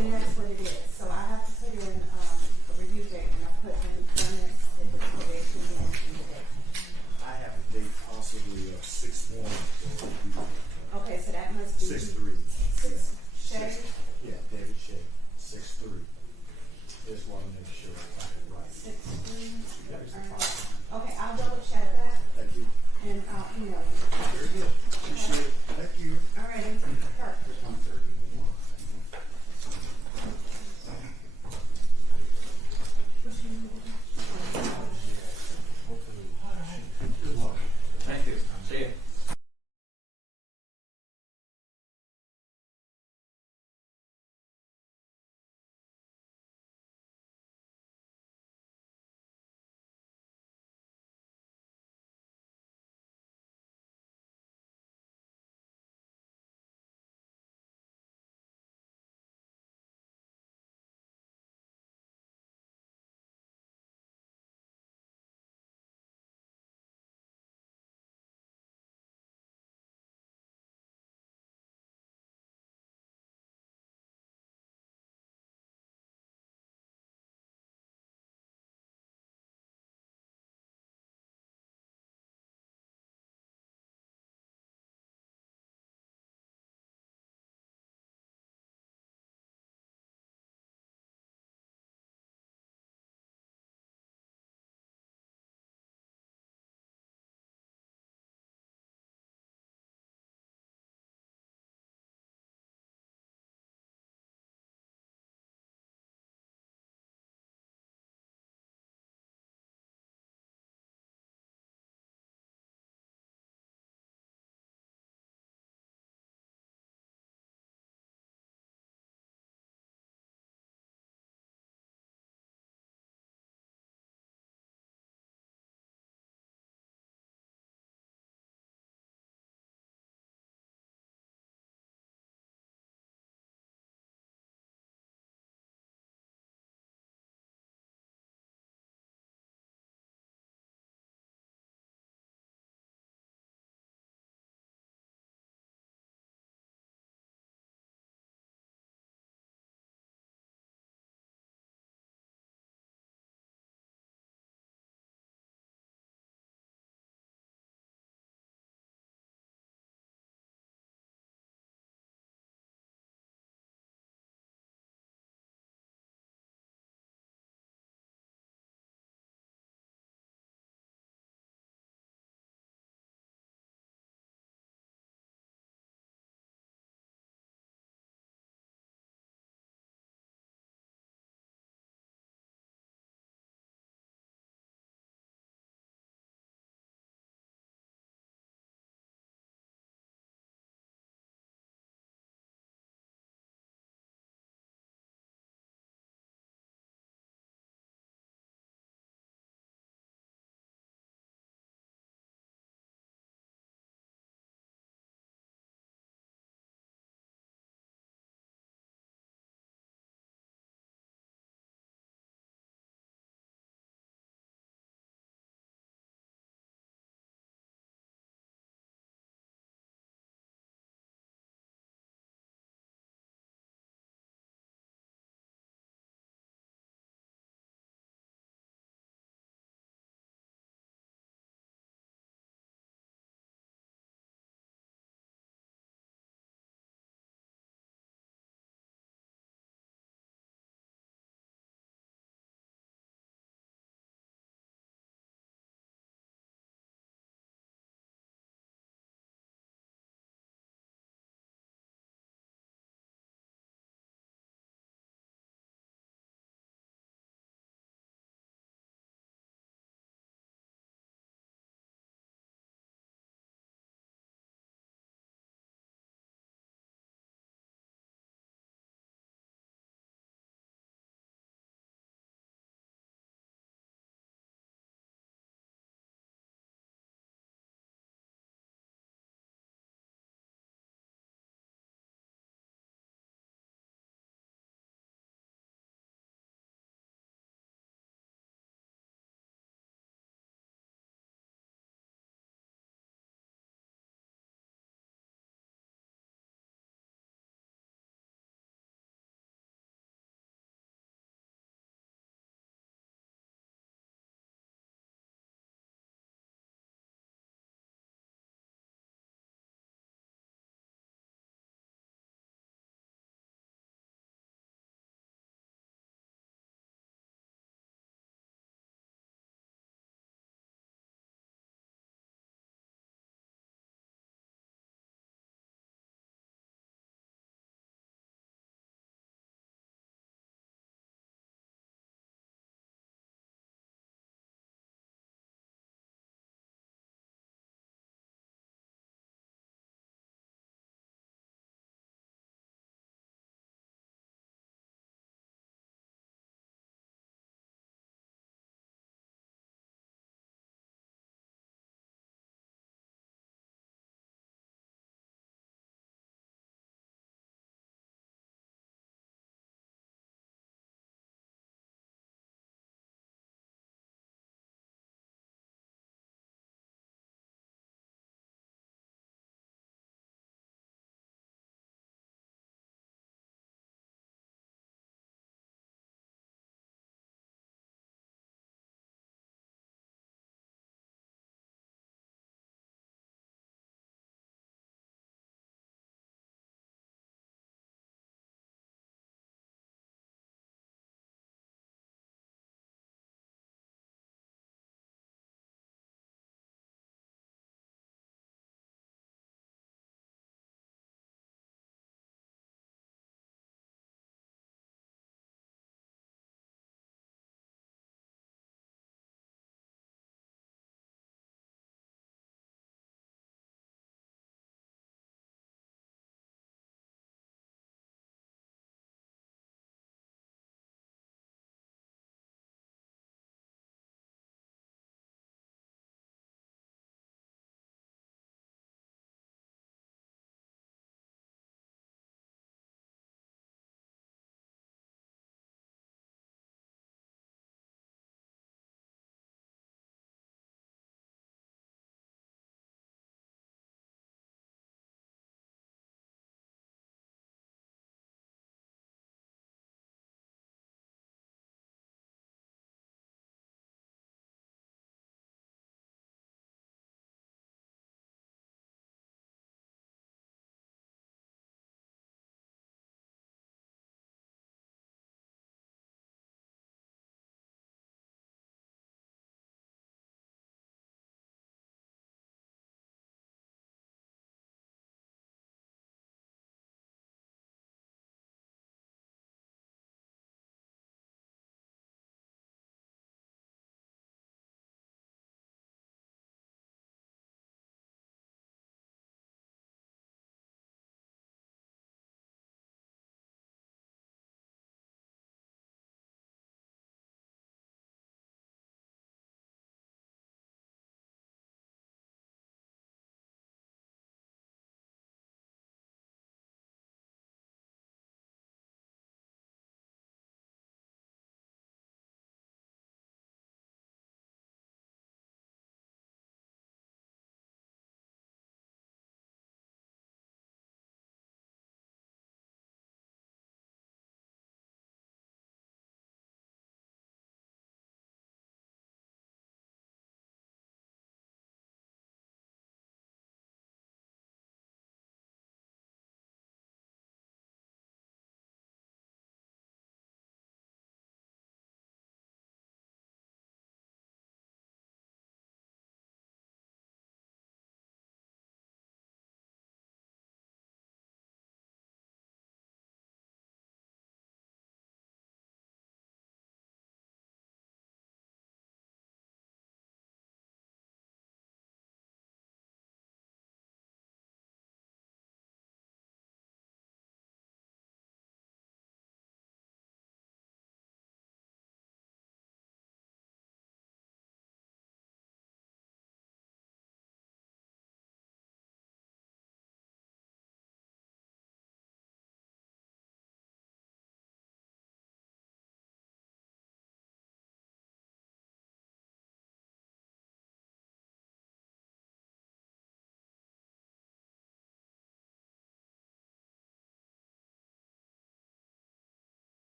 then that's what it is. So I have to put in a review date, and I put in employment, if it's probation, and the date. I have a date possibly of 6/1 for review. Okay, so that must be 6/3. 6 Shay. Yeah, David Shea, 6/3. Just want to make sure I got it right. 6/3. That is the final. Okay, I'll double check that, Thank you. and I'll email you. Very good. Appreciate it. Thank you. All right, perfect. 1:30.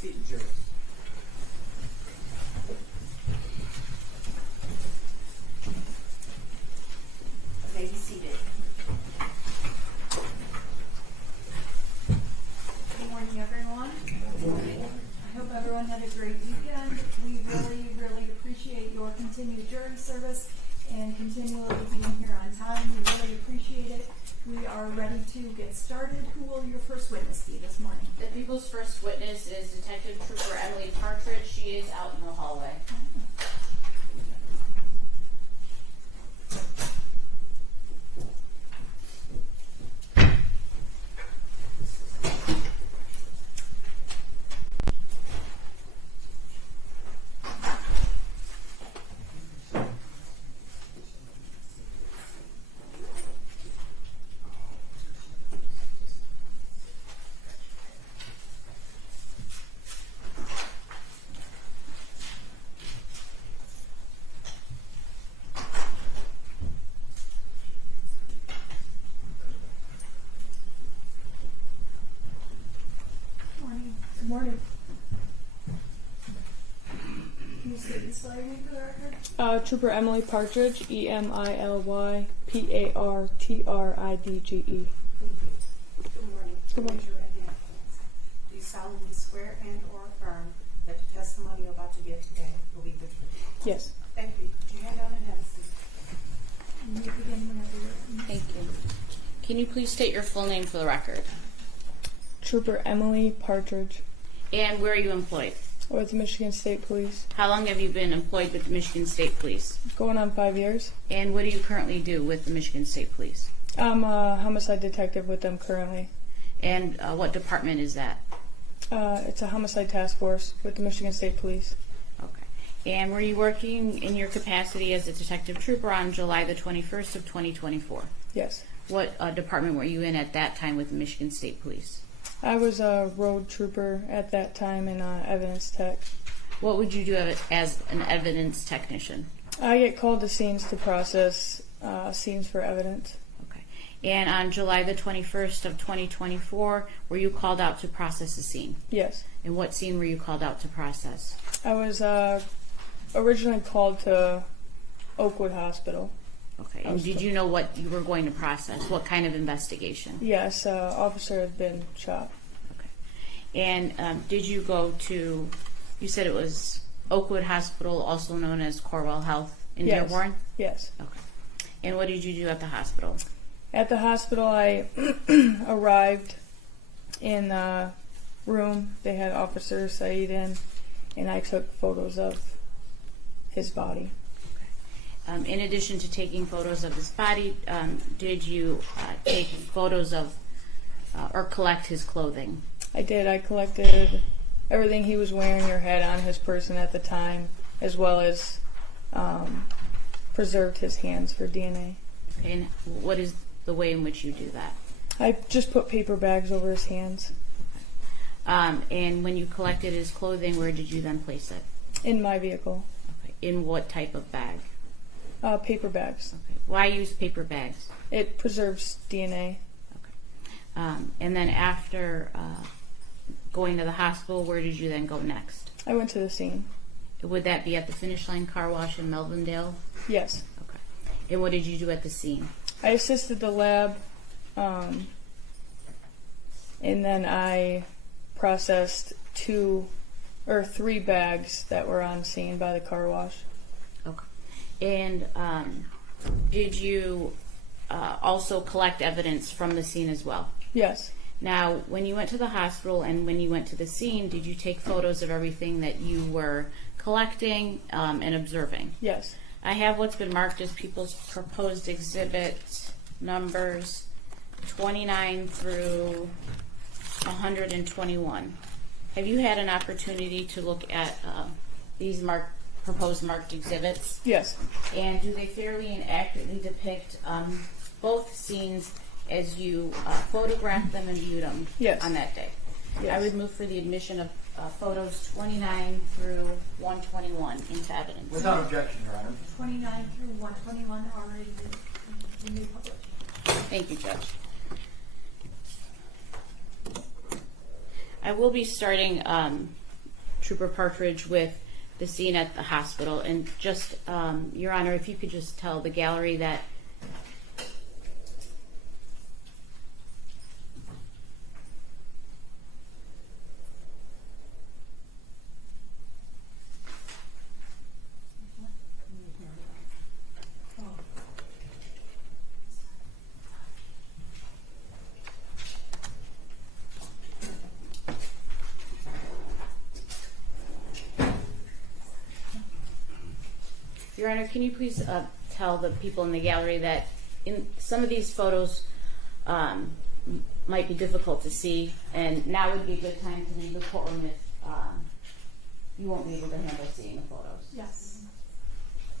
seated, jury. May be seated. Good morning, everyone. Good morning. I hope everyone had a great weekend. We really appreciate your continued jury service and continually being here on time. We really appreciate it. We are ready to get started. Who will your first witness be this morning? The people's first witness is Detective Trooper Emily Partridge. She is out in the hallway. Good morning. Can you state your spelling name for the record? Trooper Emily Partridge, EMILY PARTRIDGE. Thank you. Good morning. Good morning. Raise your right hand, please. Do you solemnly swear and/or affirm that the testimony you're about to give today will be the truth? Yes. Thank you. Could you hand down and have a seat? You may begin whenever you're ready. Thank you. Can you please state your full name for the record? Trooper Emily Partridge And where are you employed? with the Michigan State Police. How long have you been employed with the Michigan State Police? Going on 5 years. And what do you currently do with the Michigan State Police? I'm a homicide detective with them currently. And what department is that? It's a homicide task force with the Michigan State Police. Okay. And were you working in your capacity as a detective trooper on July the 21st of 2024? Yes. What department were you in at that time with the Michigan State Police? I was a road trooper at that time and evidence tech. What would you do as an evidence technician? I get called to scenes to process scenes for evidence. Okay. And on July the 21st of 2024, were you called out to process a scene? Yes. And what scene were you called out to process? I was originally called to Oakwood Hospital. Okay. And did you know what you were going to process? What kind of investigation? Yes, officer had been shot. Okay. And did you go to, you said it was Oakwood Hospital, also known as Corporal Health in Yes. Dearborn? Yes. Okay. And what did you do at the hospital? At the hospital, I arrived in the room. They had Officer Said in, and I took photos of his body. In addition to taking photos of his body, did you take photos of or collect his clothing? I did. I collected everything he was wearing or had on his person at the time, as well as preserved his hands for DNA. Okay, and what is the way in which you do that? I just put paper bags over his hands And when you collected his clothing, where did you then place it? in my vehicle. Okay. In what type of bag? Paper bags. Okay. Why use paper bags? It preserves DNA. Okay. And then after going to the hospital, where did you then go next? I went to the scene. Would that be at the Finish Line Car Wash in Melvindale? Yes. Okay. And what did you do at the scene? I assisted the lab, and then I processed 2 or 3 bags that were on scene by the car wash. Okay. And did you also collect evidence from the scene as well? Yes. Now, when you went to the hospital and when you went to the scene, did you take photos of everything that you were collecting and observing? Yes. I have what's been marked as people's proposed exhibit numbers 29 through 121. Have you had an opportunity to look at these proposed marked exhibits? Yes. And do they fairly and accurately depict both scenes as you photographed them and viewed them Yes. on that day? Yes. I would move for the admission of photos 29 through 121 into evidence. Without objection, Your Honor. 29 through 121 are already been published. Thank you, Judge. I will be starting Trooper Partridge with the scene at the hospital. And just, Your Honor, if you could just tell the gallery that Your Honor, can you please tell the people in the gallery that in some of these photos might be difficult to see, and now would be a good time to leave the courtroom if you won't be able to handle seeing the photos. Yes.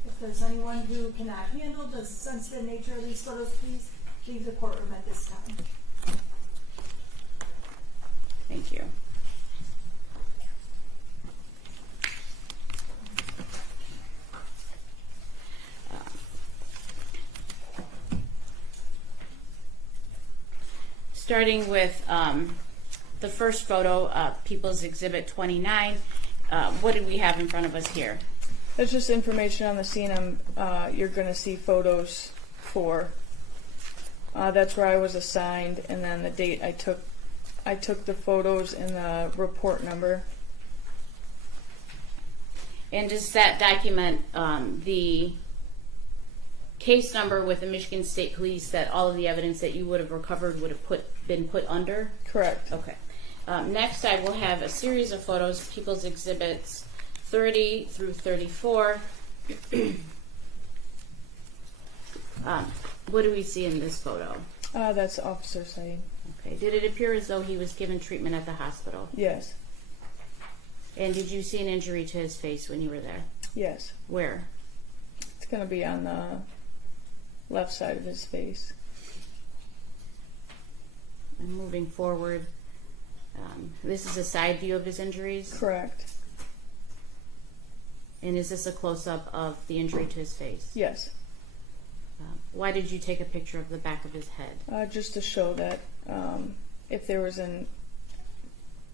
If there's anyone who cannot handle the sensitive nature of these photos, please leave the courtroom at this time. Thank you. Starting with the first photo, People's Exhibit 29, what do we have in front of us here? That's just information on the scene. You're going to see photos for. That's where I was assigned, and then the date I took the photos and the report number. And does that document the case number with the Michigan State Police that all of the evidence that you would have recovered would have been put under? Correct. Okay. Next, I will have a series of photos, People's Exhibits 30 through 34. What do we see in this photo? That's Officer Said. Okay. Did it appear as though he was given treatment at the hospital? Yes. And did you see an injury to his face when you were there? Yes. Where? It's going to be on the left side of his face. And moving forward, this is a side view of his injuries? Correct. And is this a close-up of the injury to his face? Yes. Why did you take a picture of the back of his head? Just to show that if there was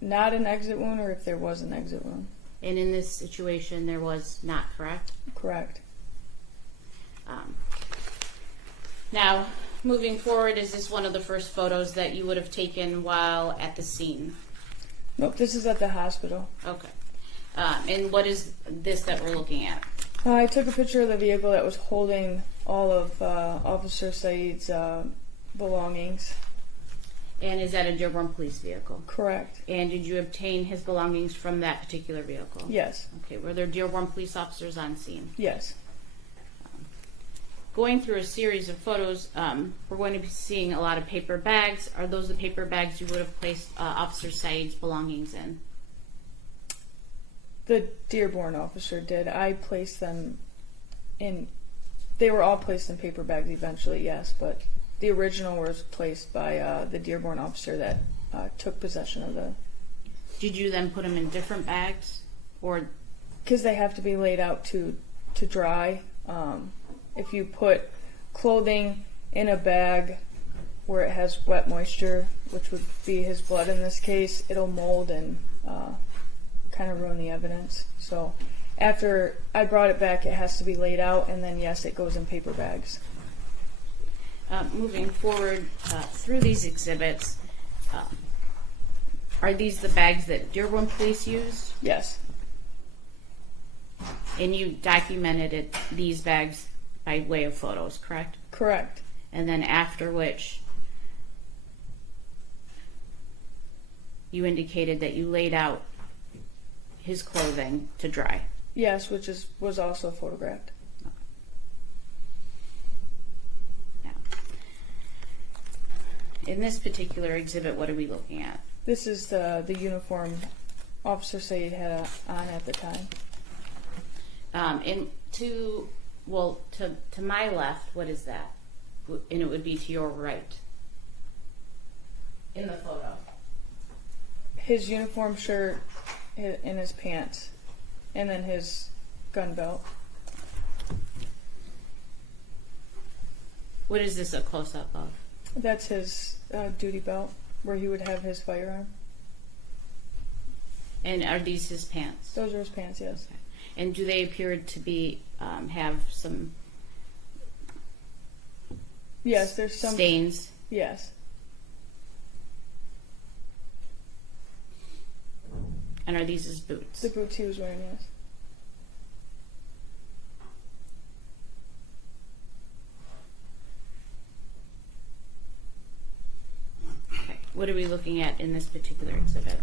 not an exit wound or if there was an exit wound. And in this situation, there was not, correct? Correct. Now, moving forward, is this one of the first photos that you would have taken while at the scene? Nope, this is at the hospital. Okay. And what is this that we're looking at? I took a picture of the vehicle that was holding all of Officer Said's belongings. And is that a Dearborn police vehicle? Correct. And did you obtain his belongings from that particular vehicle? Yes. Okay. Were there Dearborn police officers on scene? Yes. Going through a series of photos, we're going to be seeing a lot of paper bags. Are those the paper bags you would have placed Officer Said's belongings in? The Dearborn officer did. I placed them in. They were all placed in paper bags eventually, yes, but the original was placed by the Dearborn officer that took possession of the. Did you then put them in different bags, or? Because they have to be laid out to dry. If you put clothing in a bag where it has wet moisture, which would be his blood in this case, it'll mold and kind of ruin the evidence. So after I brought it back, it has to be laid out, and then yes, it goes in paper bags. Moving forward through these exhibits, are these the bags that Dearborn police used? Yes. And you documented these bags by way of photos, correct? Correct. And then after which you indicated that you laid out his clothing to dry. Yes, which was also photographed. Now, in this particular exhibit, what are we looking at? This is the uniform Officer Said had on at the time. And to my left, what is that? And it would be to your right in the photo. His uniform shirt and his pants, and then his gun belt. What is this a close-up of? That's his duty belt, where he would have his firearm. And are these his pants? Those are his pants, yes. And do they appear to be have some Yes, there's some stains? Yes. And are these his boots? The boots he was wearing, yes. Okay. What are we looking at in this particular exhibit?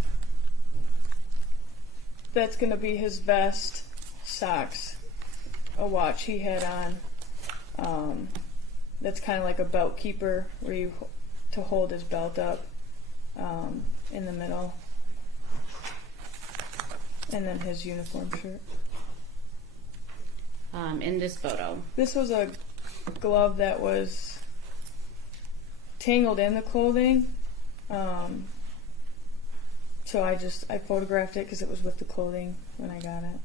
That's gonna be his vest, socks, a watch he had on. That's kind of like a belt keeper where you to hold his belt up in the middle, and then his uniform shirt. In this photo, This was a glove that was tangled in the clothing. So I photographed it because it was with the clothing when I got it.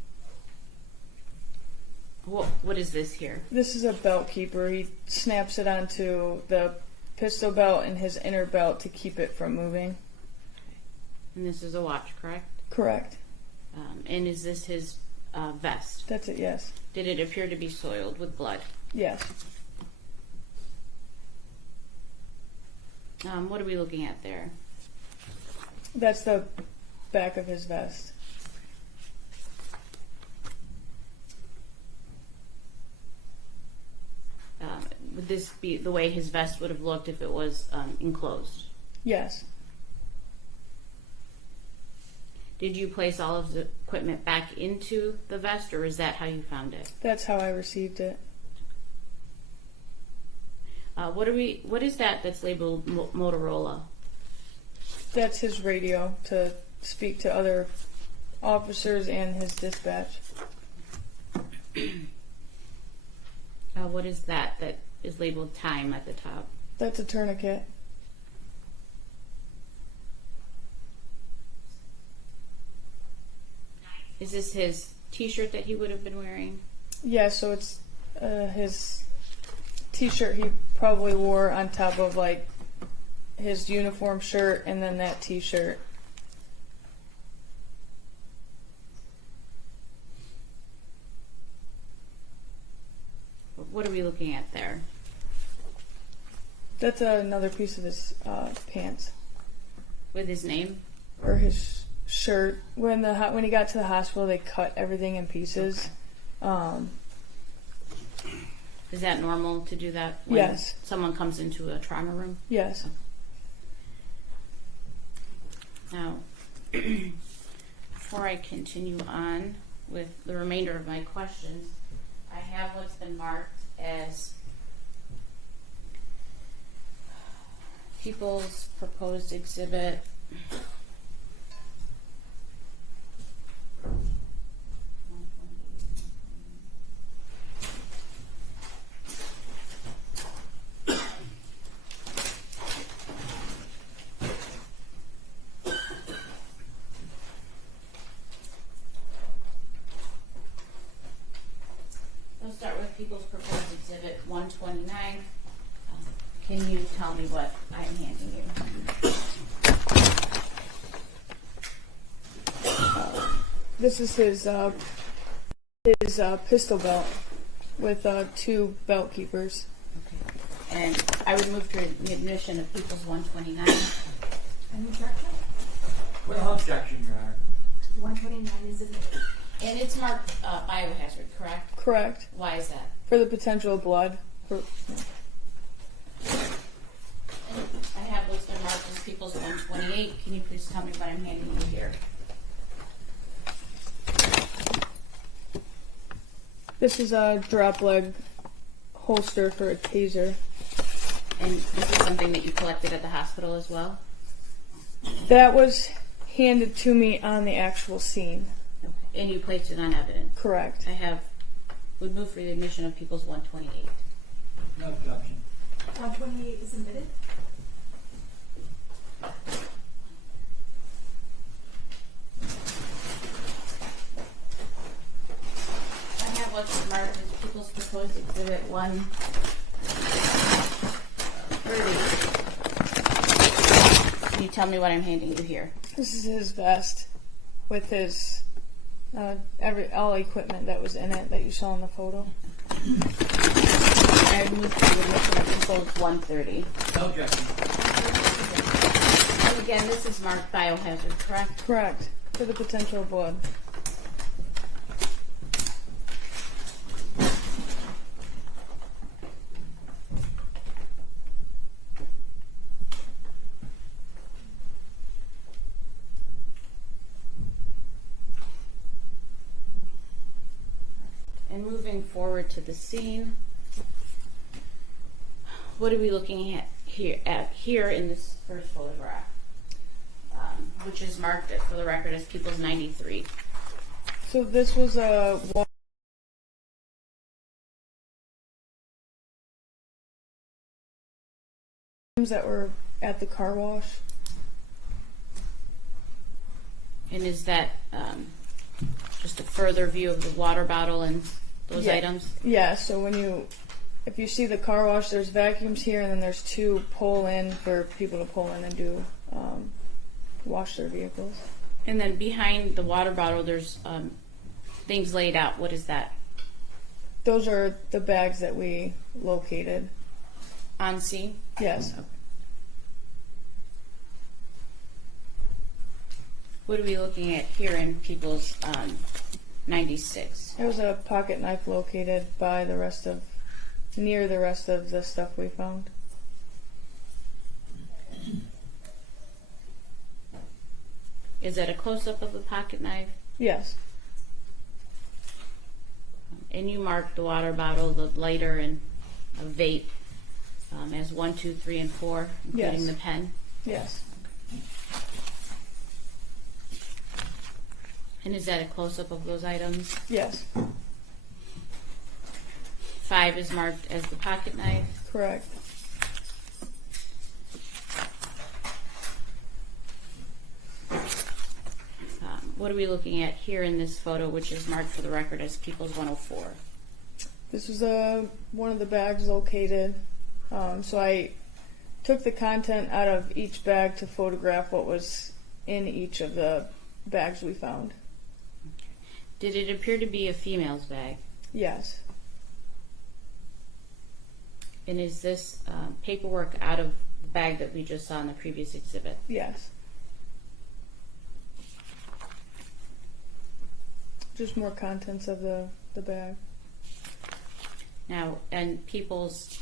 what is this here? This is a belt keeper. He snaps it onto the pistol belt and his inner belt to keep it from moving. And this is a watch, correct? Correct. And is this his vest? That's it, yes. Did it appear to be soiled with blood? Yes. What are we looking at there? That's the back of his vest. Would this be the way his vest would have looked if it was enclosed? Yes. Did you place all of the equipment back into the vest, or is that how you found it? That's how I received it. What is that that's labeled Motorola? That's his radio to speak to other officers and his dispatch. What is that is labeled time at the top? That's a tourniquet. Is this his t-shirt that he would have been wearing? Yeah, so it's his t-shirt he probably wore on top of like his uniform shirt and then that t-shirt. What are we looking at there? That's another piece of his pants With his name? or his shirt. When he got to the hospital, they cut everything in pieces. Is that normal to do that when Yes. someone comes into a trauma room? Yes. Now, before I continue on with the remainder of my questions, I have what's been marked as People's Proposed Exhibit. Let's start with People's Proposed Exhibit 129. Can you tell me what I'm handing you? This is his pistol belt with 2 belt keepers. Okay. And I would move to the admission of People's 129. Any objection? Well, objection, Your Honor. 129 is admitted. And it's marked biohazard, correct? Correct. Why is that? For the potential of blood. I have what's been marked as People's 128. Can you please tell me what I'm handing you here? This is a drop leg holster for a taser. And this is something that you collected at the hospital as well? That was handed to me on the actual scene. Okay. And you placed it on evidence? Correct. I would move for the admission of People's 128. No objection. 128 is admitted. I have what's marked as People's Proposed Exhibit 130. Can you tell me what I'm handing you here? This is his vest. with his all equipment that was in it that you saw in the photo. I move to admission of proposed 130. No objection. And again, this is marked biohazard, correct? Correct. For the potential blood. And moving forward to the scene, what are we looking at here in this first photograph, which is marked for the record as People's 93. So this was a that were at the car wash. And is that just a further view of the water bottle and those Yeah. items? Yeah, so if you see the car wash, there's vacuums here, and then there's two pull-in for people to pull in and do wash their vehicles. And then behind the water bottle, there's things laid out. What is that? Those are the bags that we located. On scene? Yes. What are we looking at here in People's 96? There was a pocket knife located by near the rest of the stuff we found. Is that a close-up of the pocket knife? Yes. And you marked the water bottle, the lighter, and a vape as 1, 2, 3, and 4, including Yes. the pen. Yes. And is that a close-up of those items? Yes. 5 is marked as the pocket knife. Correct. What are we looking at here in this photo, which is marked for the record as People's 104? This was one of the bags located. So I took the content out of each bag to photograph what was in each of the bags we found. Did it appear to be a female's bag? Yes. And is this paperwork out of the bag that we just saw in the previous exhibit? Yes. Just more contents of the bag. Now, and People's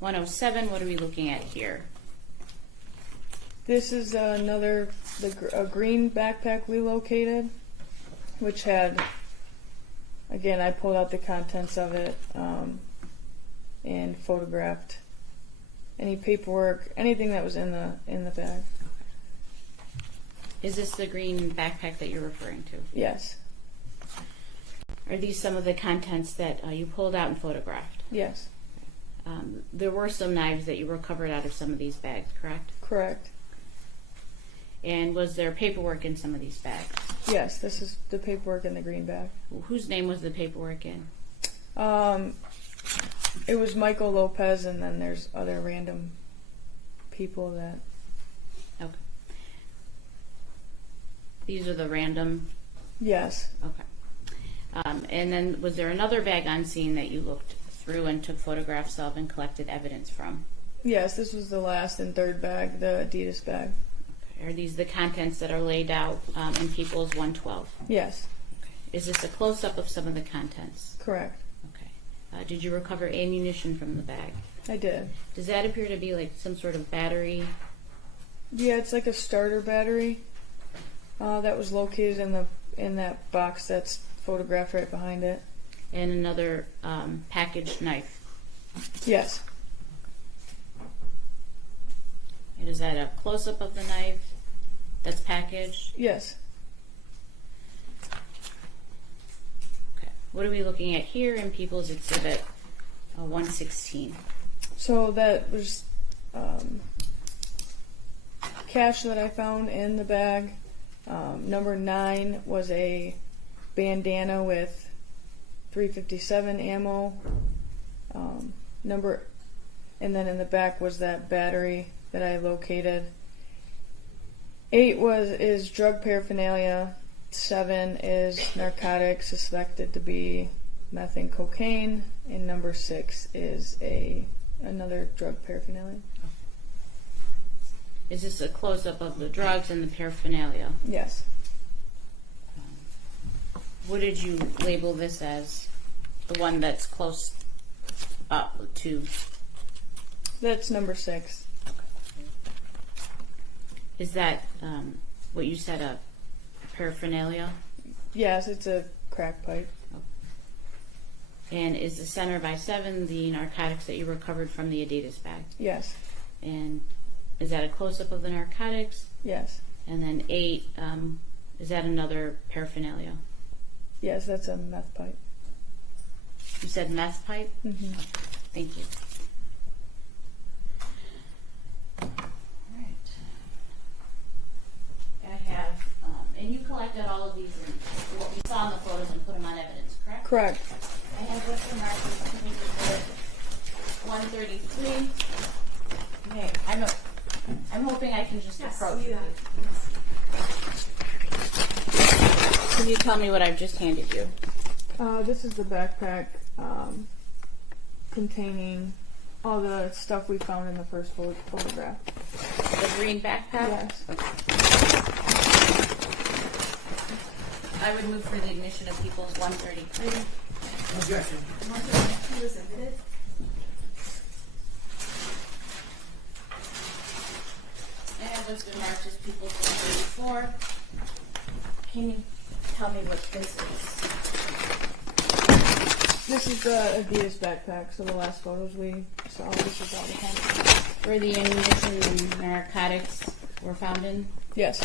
107, what are we looking at here? This is a green backpack we located, which had, again, I pulled out the contents of it and photographed any paperwork, anything that was in the bag. Is this the green backpack that you're referring to? Yes. Are these some of the contents that you pulled out and photographed? Yes. There were some knives that you recovered out of some of these bags, correct? Correct. And was there paperwork in some of these bags? Yes, this is the paperwork in the green bag. Whose name was the paperwork in? It was Michael Lopez, and then there's other random people that. Okay. These are the random. Yes. Okay. And then was there another bag on scene that you looked through and took photographs of and collected evidence from? Yes, this was the last and third bag, the Adidas bag. Okay. Are these the contents that are laid out in People's 112? Yes. Okay. Is this a close-up of some of the contents? Correct. Okay. Did you recover ammunition from the bag? I did. Does that appear to be like some sort of battery? Yeah, it's like a starter battery that was located in that box that's photographed right behind it. And another packaged knife? Yes. And is that a close-up of the knife that's packaged? Yes. Okay. What are we looking at here in People's Exhibit 116? So that was cash that I found in the bag. Number 9 was a bandana with 357 ammo. And then in the back was that battery that I located. 8 is drug paraphernalia. 7 is narcotics suspected to be meth and cocaine, and number 6 is another drug paraphernalia. Is this a close-up of the drugs and the paraphernalia? Yes. What did you label this as? The one that's close up to? That's number 6. Is that what you said, a paraphernalia? Yes, it's a crack pipe. And is the center by 7 the narcotics that you recovered from the Adidas bag? Yes. And is that a close-up of the narcotics? Yes. And then 8, is that another paraphernalia? Yes, that's a meth pipe. You said meth pipe? Mm-hmm. Thank you. Alright. I have, and you collected all of these and what we saw in the photos and put them on evidence, correct? Correct. I have what's the mark of 133. Okay, I'm hoping I can just approach you. Can you tell me what I've just handed you? This is the backpack containing all the stuff we found in the first photograph. The green backpack? Yes. Okay. I would move for the admission of People's 133. Objection. 132 is admitted. And what's been marked as People's 134. Can you tell me what this is? This is the Adidas backpack, so the last photos we saw, this is all the time. Where the ammunition and narcotics were found in? Yes.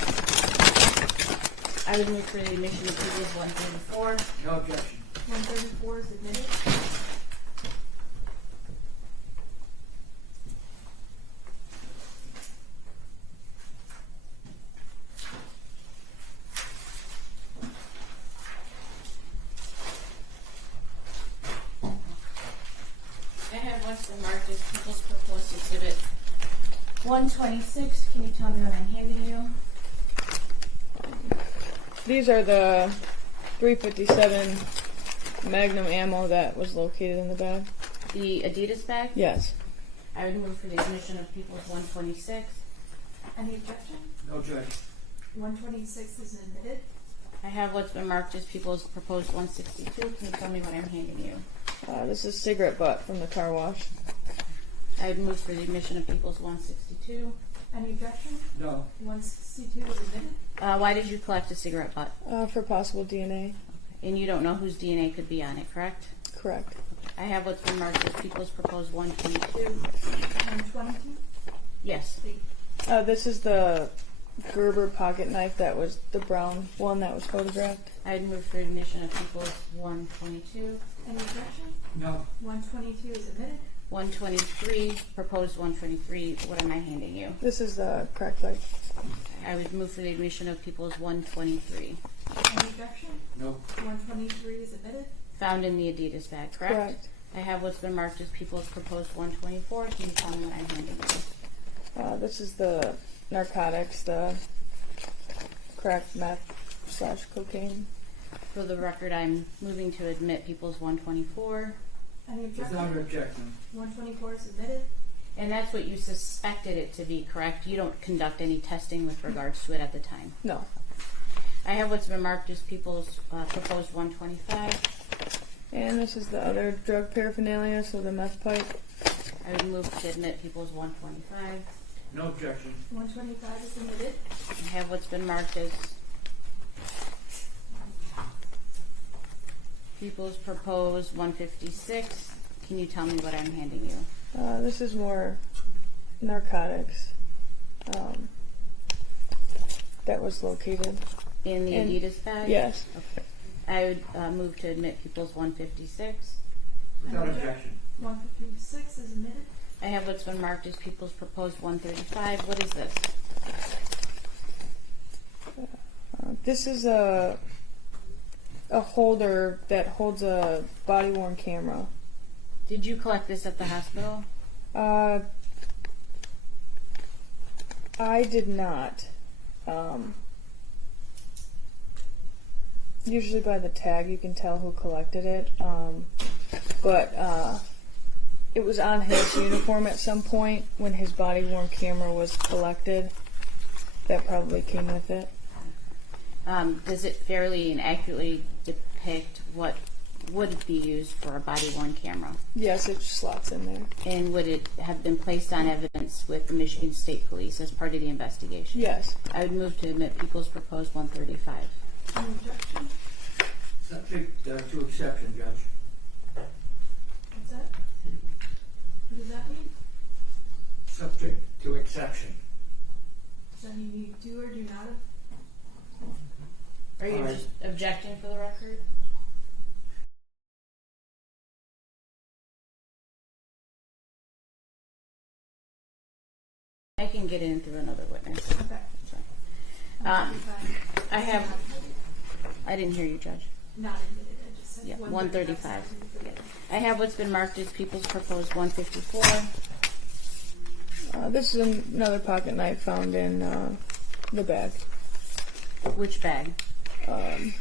I would move for the admission of People's 134. No objection. 134 is admitted. I have what's been marked as People's Proposed Exhibit 126. Can you tell me what I'm handing you? These are the 357 Magnum ammo that was located in the bag. The Adidas bag? Yes. I would move for the admission of People's 126. Any objection? No objection. 126 is admitted. I have what's been marked as People's Proposed 162. Can you tell me what I'm handing you? This is cigarette butt from the car wash. I would move for the admission of People's 162. Any objection? No. 162 is admitted. Why did you collect a cigarette butt? For possible DNA. And you don't know whose DNA could be on it, correct? Correct. I have what's been marked as People's Proposed 122. 122? Yes. This is the Gerber pocket knife that was the brown one that was photographed. I would move for admission of People's 122. Any objection? No. 122 is admitted. 123, Proposed 123. What am I handing you? This is the crack pipe. I would move for the admission of People's 123. Any objection? No. 123 is admitted. Found in the Adidas bag, correct? Correct. I have what's been marked as People's Proposed 124. Can you tell me what I'm handing you? This is the narcotics, the crack meth / cocaine. For the record, I'm moving to admit People's 124. Any Without objection? objection. 124 is admitted. And that's what you suspected it to be, correct? You don't conduct any testing with regards to it at the time. No. I have what's been marked as People's Proposed 125. And this is the other drug paraphernalia, so the meth pipe. I would move to admit People's 125. No objection. 125 is admitted. I have what's been marked as People's Proposed 156. Can you tell me what I'm handing you? This is more narcotics that was located. In the Adidas bag? Yes. Okay. I would move to admit People's 156. Without Any objection. 156 is admitted. I have what's been marked as People's Proposed 135. What is this? This is a holder that holds a body-worn camera. Did you collect this at the hospital? I did not. Usually by the tag you can tell who collected it. But it was on his uniform at some point when his body-worn camera was collected. That probably came with it. Does it fairly and accurately depict what would be used for a body-worn camera? Yes, it slots in there. And would it have been placed on evidence with the Michigan State Police as part of the investigation? Yes. I would move to admit People's Proposed 135. Any objection? Subject to exception, Judge. What's that? What does that mean? Subject to exception. Does that mean you do or do not? Are you Aye. just objecting for the record? I can get in through another witness. Okay. Sorry. 135. I have. I didn't hear you, Judge. Not admitted, I just said. Yeah, 135. 135. Yeah. I have what's been marked as People's Proposed 154. This is another pocket knife found in the bag. Which bag? The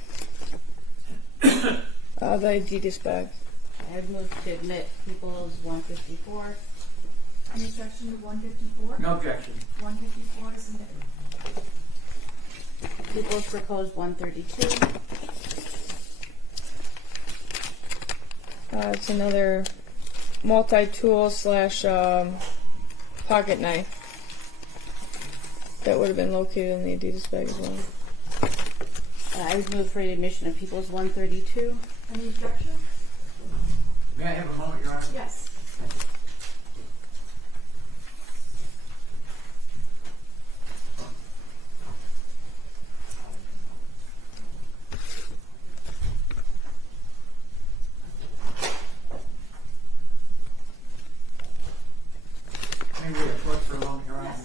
Adidas bag. I would move to admit People's 154. Any objection to 154? No objection. 154 is admitted. People's Proposed 132. It's another multi-tool slash pocket knife that would have been located in the Adidas bag as well. I would move for the admission of People's 132. Any objection? May I have a moment, Your Honor? Yes. May we approach for a moment, Your Honor? Yes.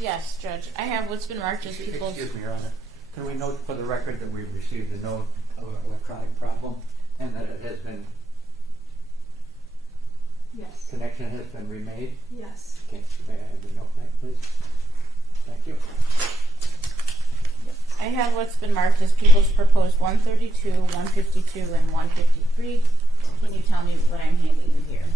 Yes, Judge. I have what's been marked as people's. Excuse me, Your Honor. Can we note for the record that we've received a note of an electronic problem and that it has been, Yes. connection has been remade? Yes. Okay, may I have the note back, please? Thank you. I have what's been marked as people's proposed 132, 152, and 153. Can you tell me what I'm handing you here?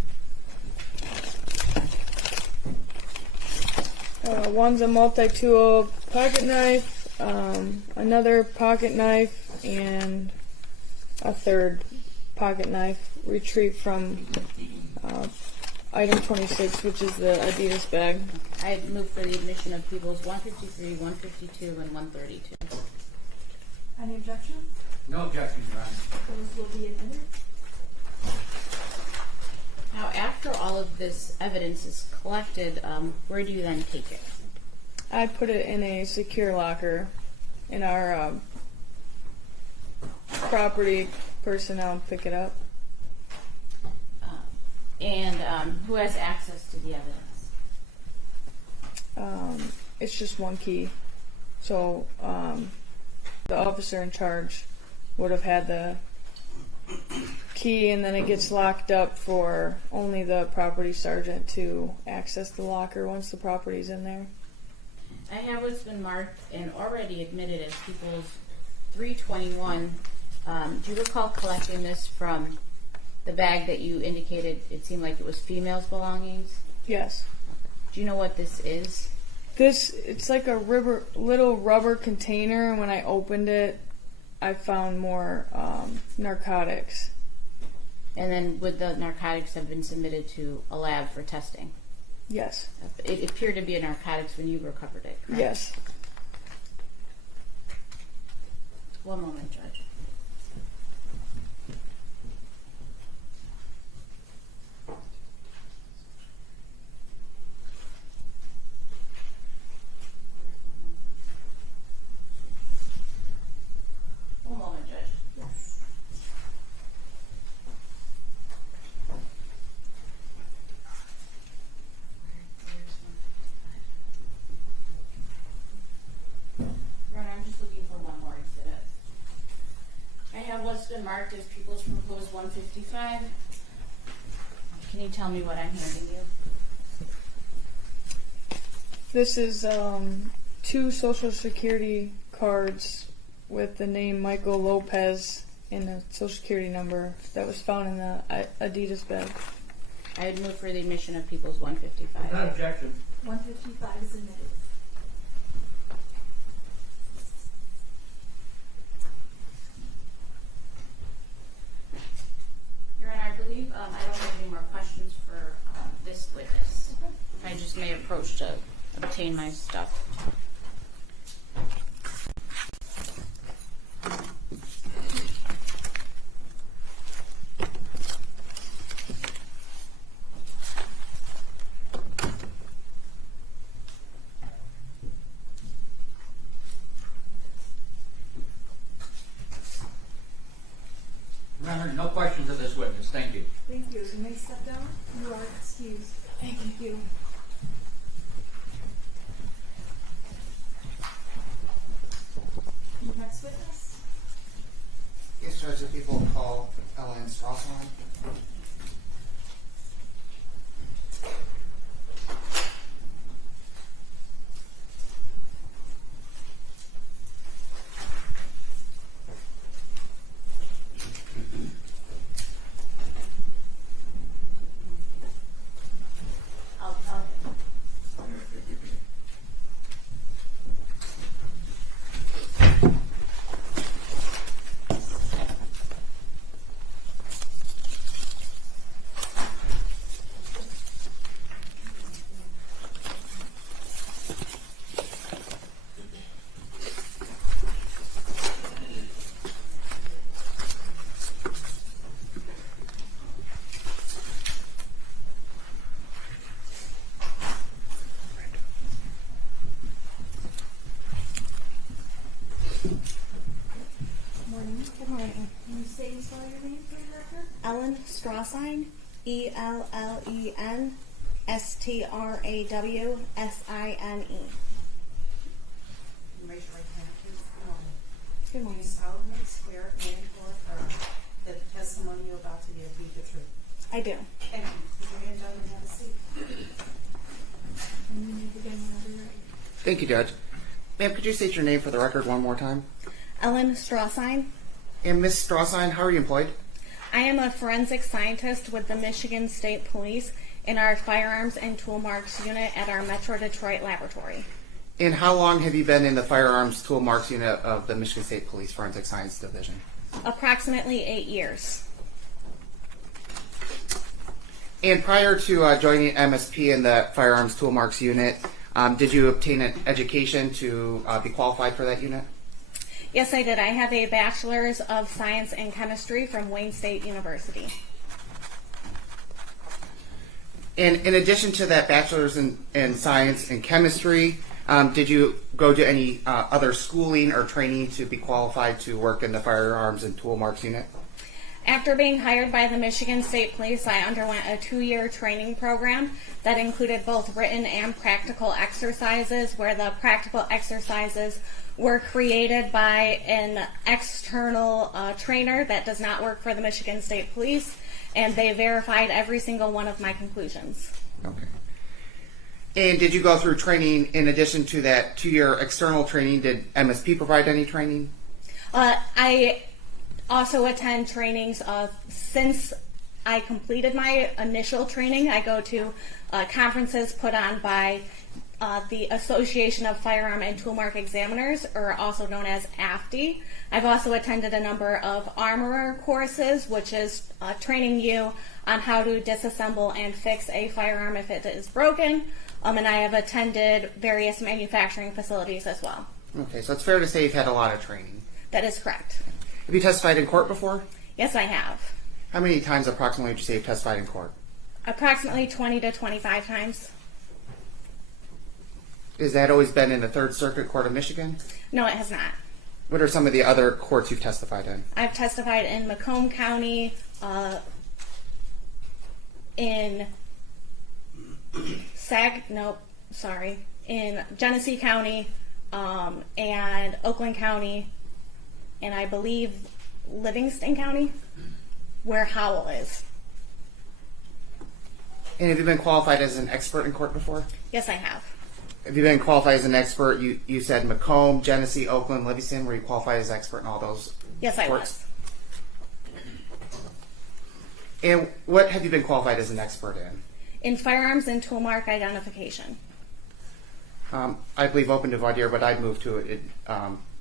One's a multi-tool pocket knife, another pocket knife, and a third pocket knife retrieved from item 26, which is the Adidas bag. I move for the admission of people's 153, 152, and 132. Any objection? No objection, Your Honor. Those will be admitted. Now, after all of this evidence is collected, where do you then take it? I put it in a secure locker, and our property personnel pick it up. And who has access to the evidence? It's just one key, so the officer in charge would have had the key, and then it gets locked up for only the property sergeant to access the locker once the property's in there. I have what's been marked and already admitted as people's 321. Do you recall collecting this from the bag that you indicated it seemed like it was females' belongings? Yes. Do you know what this is? It's like a little rubber container, and when I opened it, I found more narcotics. And then would the narcotics have been submitted to a lab for testing? Yes. It appeared to be a narcotics when you recovered it, correct? Yes. One moment, Judge. One moment, Judge. Yes. Ron, I'm just looking for one more exhibit. I have what's been marked as people's proposed 155. Can you tell me what I'm handing you? This is 2 Social Security cards with the name Michael Lopez and the Social Security number that was found in the Adidas bag. I would move for the admission of people's 155. Without objection. 155 is admitted. Your Honor, I believe I don't have any more questions for this witness. I just may approach to obtain my stuff. Your Honor, no questions of this witness. Thank you. Thank you. You may step down. You are excused. Thank you. Next witness. Yes, Judge, the people call Ellen Strassman. Morning. Good morning. Can you state and spell your name for the record? Ellen Strassine, ELLEN Strawsine. Raise your right hand, please. Good Do morning. you solemnly swear and/or affirm that the testimony you're about to give be the truth? I do. Thank you. Put your hand down and have a seat. And you need to begin whenever you're ready. Thank you, Judge. Ma'am, could you state your name for the record one more time? Ellen Strawsine. And Ms. Strawsine, how are you employed? I am a forensic scientist with the Michigan State Police in our Firearms and Tool Marks unit at our Metro Detroit laboratory. And how long have you been in the Firearms Tool Marks unit of the Michigan State Police Forensic Science Division? Approximately 8 years. And prior to joining MSP in the Firearms Tool Marks unit, did you obtain an education to be qualified for that unit? Yes, I did. I have a Bachelor's of Science in Chemistry from Wayne State University. And in addition to that Bachelor's in Science and Chemistry, did you go to any other schooling or training to be qualified to work in the Firearms and Tool Marks unit? After being hired by the Michigan State Police, I underwent a 2-year training program that included both written and practical exercises, where the practical exercises were created by an external trainer that does not work for the Michigan State Police, and they verified every single one of my conclusions. Okay. And did you go through training in addition to that 2-year external training? Did MSP provide any training? I also attend trainings since I completed my initial training. I go to conferences put on by the Association of Firearm and Tool Mark Examiners, or also known as AFTE. I've also attended a number of armorer courses, which is training you on how to disassemble and fix a firearm if it is broken. And I have attended various manufacturing facilities as well. Okay, so it's fair to say you've had a lot of training. That is correct. Have you testified in court before? Yes, I have. How many times approximately would you say you've testified in court? Approximately 20 to 25 times. Has that always been in the Third Circuit Court of Michigan? No, it has not. What are some of the other courts you've testified in? I've testified in Macomb County, in in Genesee County, and Oakland County, and I believe Livingston County, where Howell is. And have you been qualified as an expert in court before? Yes, I have. Have you been qualified as an expert? You said Macomb, Genesee, Oakland, Livingston. Were you qualified as an expert in all those Yes, I courts? was. And what have you been qualified as an expert in? In firearms and tool mark identification. I believe open to voir dire, but I'd move to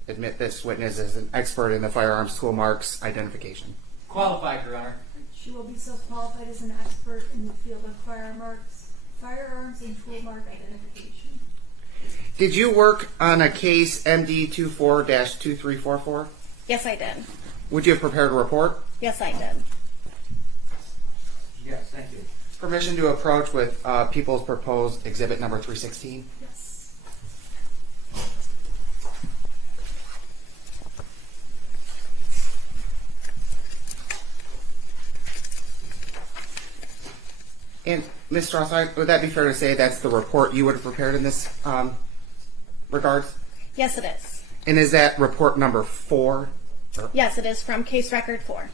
admit this witness as an expert in the firearms tool marks identification. Qualified, Your Honor. She will be self-qualified as an expert in the field of firearms and tool mark identification. Did you work on a case MD24-2344? Yes, I did. Would you have prepared a report? Yes, I did. Yes, thank you. Permission to approach with People's Proposed Exhibit Number 316. Yes. And Ms. Strauss, would that be fair to say that's the report you would have prepared in this regards? Yes, it is. And is that report number 4? Yes, it is from case record 4.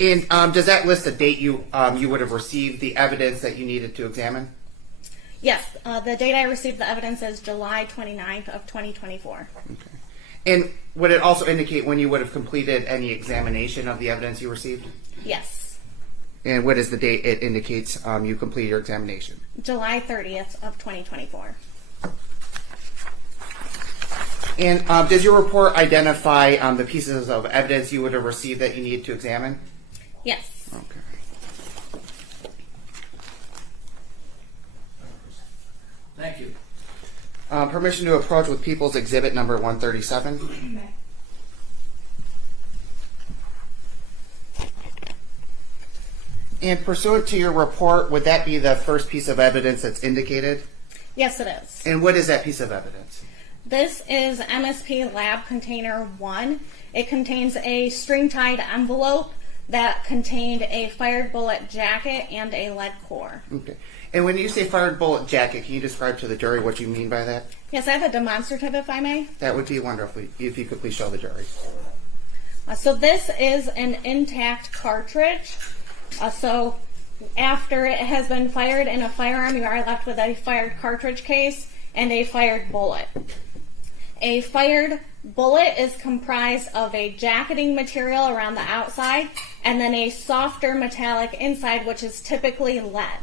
And does that list the date you would have received the evidence that you needed to examine? Yes, the date I received the evidence is July 29th of 2024. Okay. And would it also indicate when you would have completed any examination of the evidence you received? Yes, And what is the date it indicates you completed your examination? July 30th of 2024. And does your report identify the pieces of evidence you would have received that you needed to examine? Yes. Okay. Thank you. Permission to approach with People's Exhibit Number 137. May. And pursuant to your report, would that be the first piece of evidence that's indicated? Yes, it is. And what is that piece of evidence? This is MSP Lab Container 1. It contains a string-tied envelope that contained a fired bullet jacket and a lead core. Okay. And when you say fired bullet jacket, can you describe to the jury what you mean by that? Yes, I have a demonstrative, if I may. That would be wonderful if you could please show the jury. So this is an intact cartridge. So after it has been fired in a firearm, you are left with a fired cartridge case and a fired bullet. A fired bullet is comprised of a jacketing material around the outside and then a softer metallic inside, which is typically lead.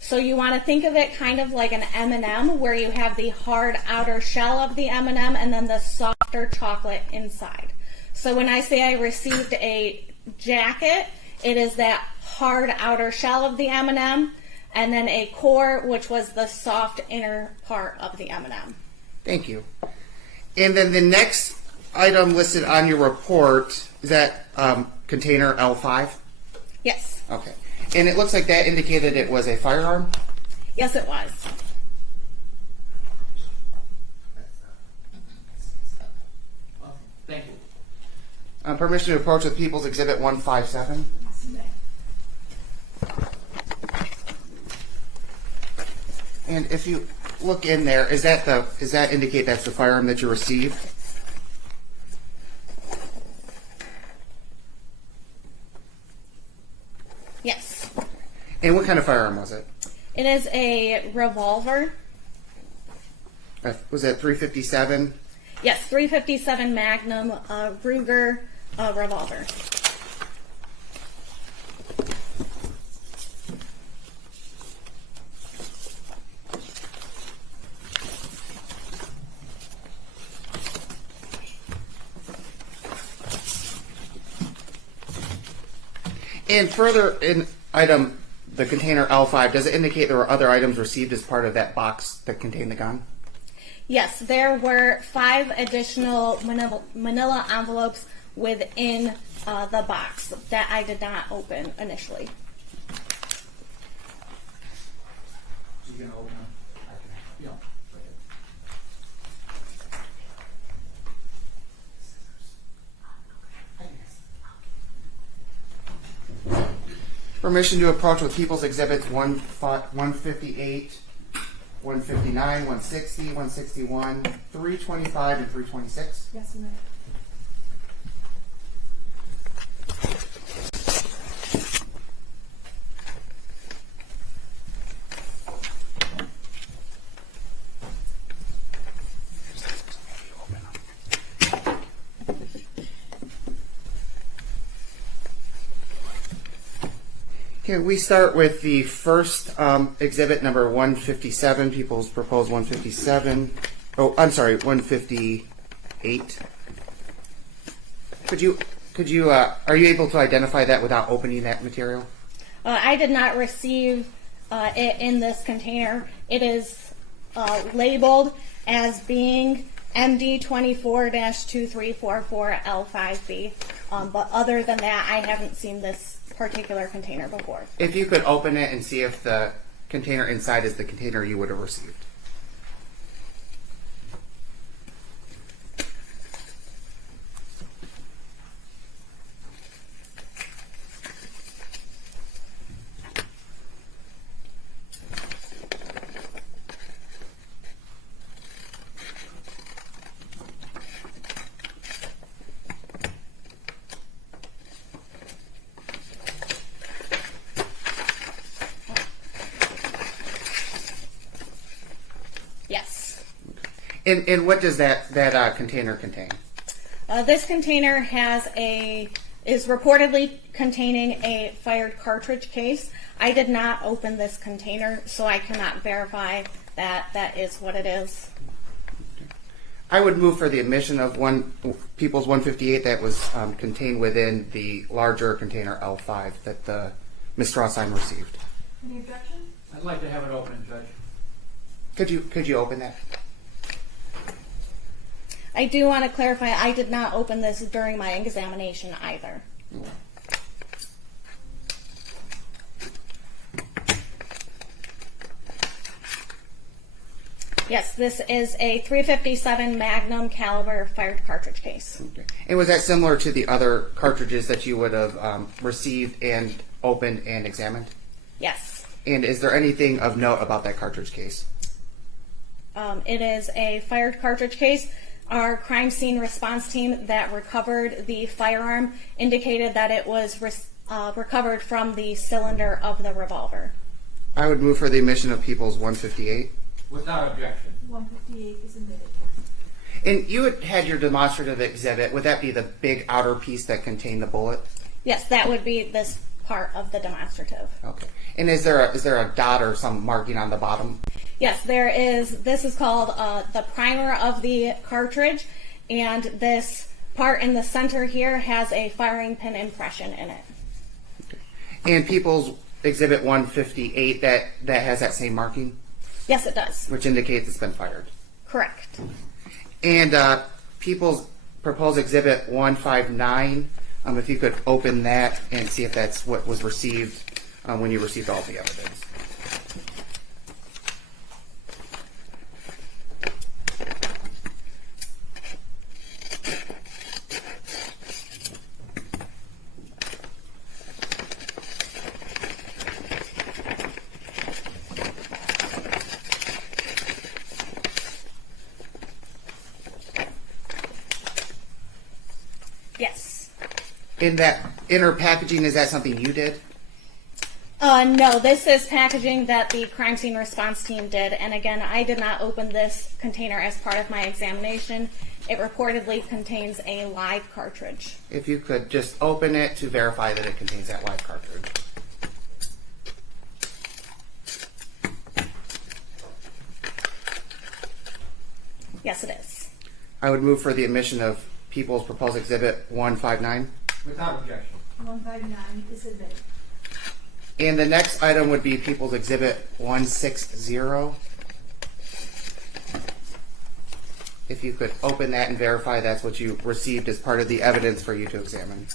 So you want to think of it kind of like an M&M, where you have the hard outer shell of the M&M and then the softer chocolate inside. So when I say I received a jacket, it is that hard outer shell of the M&M, and then a core, which was the soft inner part of the M&M. Thank you. And then the next item listed on your report, is that container L5? Yes. Okay. And it looks like that indicated it was a firearm? Yes, it was. Thank you. Permission to approach with People's Exhibit 157. And if you look in there, does that indicate that's the firearm that you received? Yes. And what kind of firearm was it? It is a revolver. Was that 357? Yes, 357 Magnum Ruger revolver. And further in item, the container L5, does it indicate there were other items received as part of that box that contained the gun? Yes, there were 5 additional manila envelopes within the box that I did not open initially. You can open them. Yeah. Permission to approach with People's Exhibits 158, 159, 160, 161, 325, and 326. Yes, ma'am. Okay, we start with the first exhibit, number 157. People's proposed 157. Oh, I'm sorry, 158. Could you? Are you able to identify that without opening that material? I did not receive it in this container. It is labeled as being MD 24-2344 L5B. But other than that, I haven't seen this particular container before. If you could open it and see if the container inside is the container you would have received. Yes. And what does that container contain? This container is reportedly containing a fired cartridge case. I did not open this container, so I cannot verify that that is what it is. I would move for the admission of People's 158 that was contained within the larger container L5 that Ms. Strassheim received. Any objections? I'd like to have it open, Judge. Could you open that? I do want to clarify, I did not open this during my examination either. Yes, this is a .357 Magnum caliber fired cartridge case. Okay. And was that similar to the other cartridges that you would have received and opened and examined? Yes. And is there anything of note about that cartridge case? It is a fired cartridge case. Our crime scene response team that recovered the firearm indicated that it was recovered from the cylinder of the revolver. I would move for the admission of People's 158. Without objection. 158 is admitted. And you had your demonstrative exhibit. Would that be the big outer piece that contained the bullet? Yes, that would be this part of the demonstrative. Okay. And is there a dot or some marking on the bottom? Yes, there is. This is called the primer of the cartridge, and this part in the center here has a firing pin impression in it. And People's Exhibit 158, that has that same marking, Yes, it does. which indicates it's been fired. Correct. And People's Proposed Exhibit 159, if you could open that and see if that's what was received when you received all the evidence. Yes. In that inner packaging, is that something you did? No, this is packaging that the crime scene response team did, and again, I did not open this container as part of my examination. It reportedly contains a live cartridge. If you could just open it to verify that it contains that live cartridge. Yes, it is. I would move for the admission of People's Proposed Exhibit 159. Without objection. 159 is admitted. And the next item would be People's Exhibit 160. If you could open that and verify that's what you received as part of the evidence for you to examine.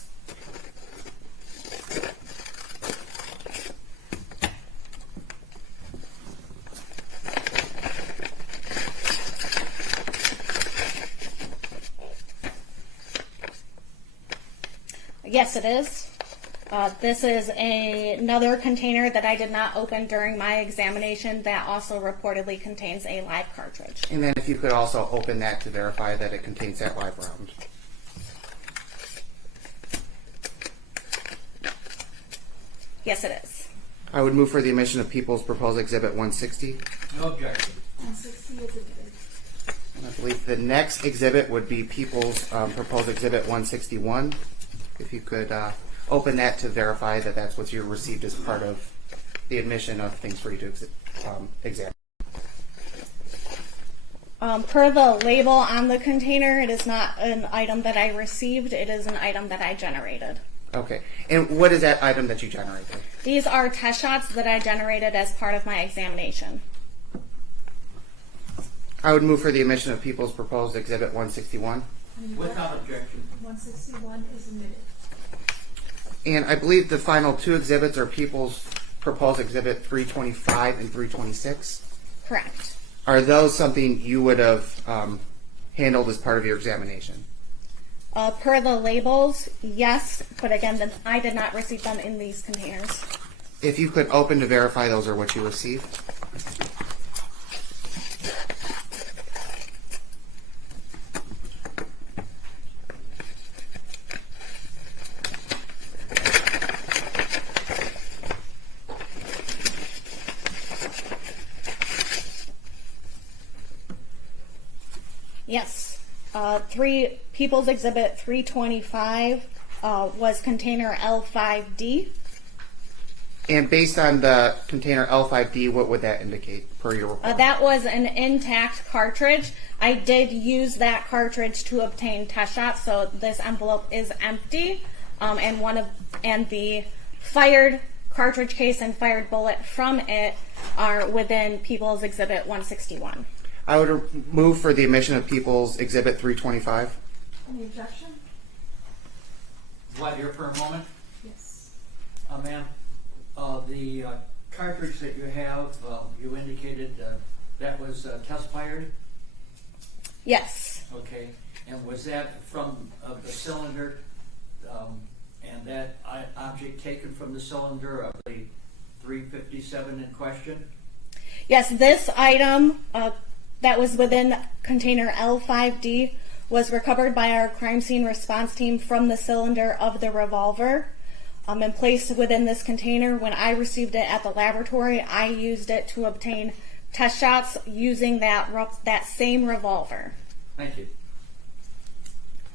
Yes, it is. This is another container that I did not open during my examination that also reportedly contains a live cartridge. And then if you could also open that to verify that it contains that live round. Yes, it is. I would move for the admission of People's Proposed Exhibit 160. No objection. 160 is admitted. And I believe the next exhibit would be People's Proposed Exhibit 161. If you could open that to verify that that's what you received as part of the admission of things for you to examine. Per the label on the container, it is not an item that I received. It is an item that I generated. Okay. And what is that item that you generated? These are test shots that I generated as part of my examination. I would move for the admission of People's Proposed Exhibit 161. Without objection. 161 is admitted. And I believe the final two exhibits are People's Proposed Exhibit 325 and 326. Correct. Are those something you would have handled as part of your examination? Per the labels, yes, but again, I did not receive them in these containers. If you could open to verify those are what you received. Yes. People's Exhibit 325 was container L5D. And based on the container L5D, what would that indicate per your report? That was an intact cartridge. I did use that cartridge to obtain test shots, so this envelope is empty, and the fired cartridge case and fired bullet from it are within People's Exhibit 161. I would move for the admission of People's Exhibit 325. Any objection? What, here for a moment? Yes. Ma'am, the cartridge that you have, you indicated that was test fired? Yes. Okay, and was that from the cylinder, and that object taken from the cylinder of the 357 in question? Yes, this item that was within container L5D was recovered by our crime scene response team from the cylinder of the revolver and placed within this container. When I received it at the laboratory, I used it to obtain test shots using that same revolver. Thank you.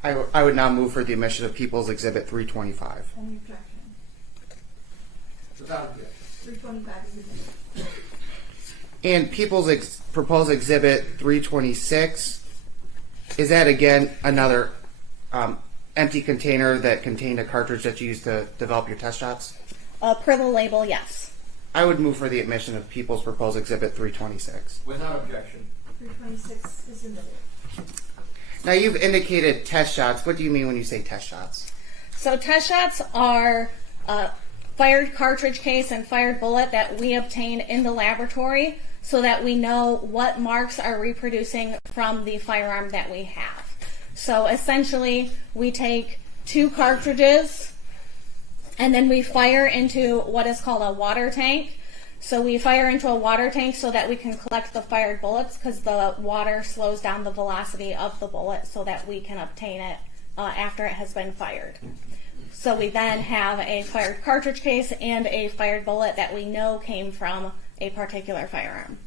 I would now move for the admission of People's Exhibit 325. Any objection? Without objection. 325 is admitted. And People's Proposed Exhibit 326, is that again another empty container that contained a cartridge that you used to develop your test shots? Per the label, yes. I would move for the admission of People's Proposed Exhibit 326. Without objection. 326 is admitted. Now you've indicated test shots. What do you mean when you say test shots? So test shots are fired cartridge case and fired bullet that we obtain in the laboratory so that we know what marks are reproducing from the firearm that we have. So essentially, we take 2 cartridges and then we fire into what is called a water tank. So we fire into a water tank so that we can collect the fired bullets because the water slows down the velocity of the bullet so that we can obtain it after it has been fired. So we then have a fired cartridge case and a fired bullet that we know came from a particular firearm.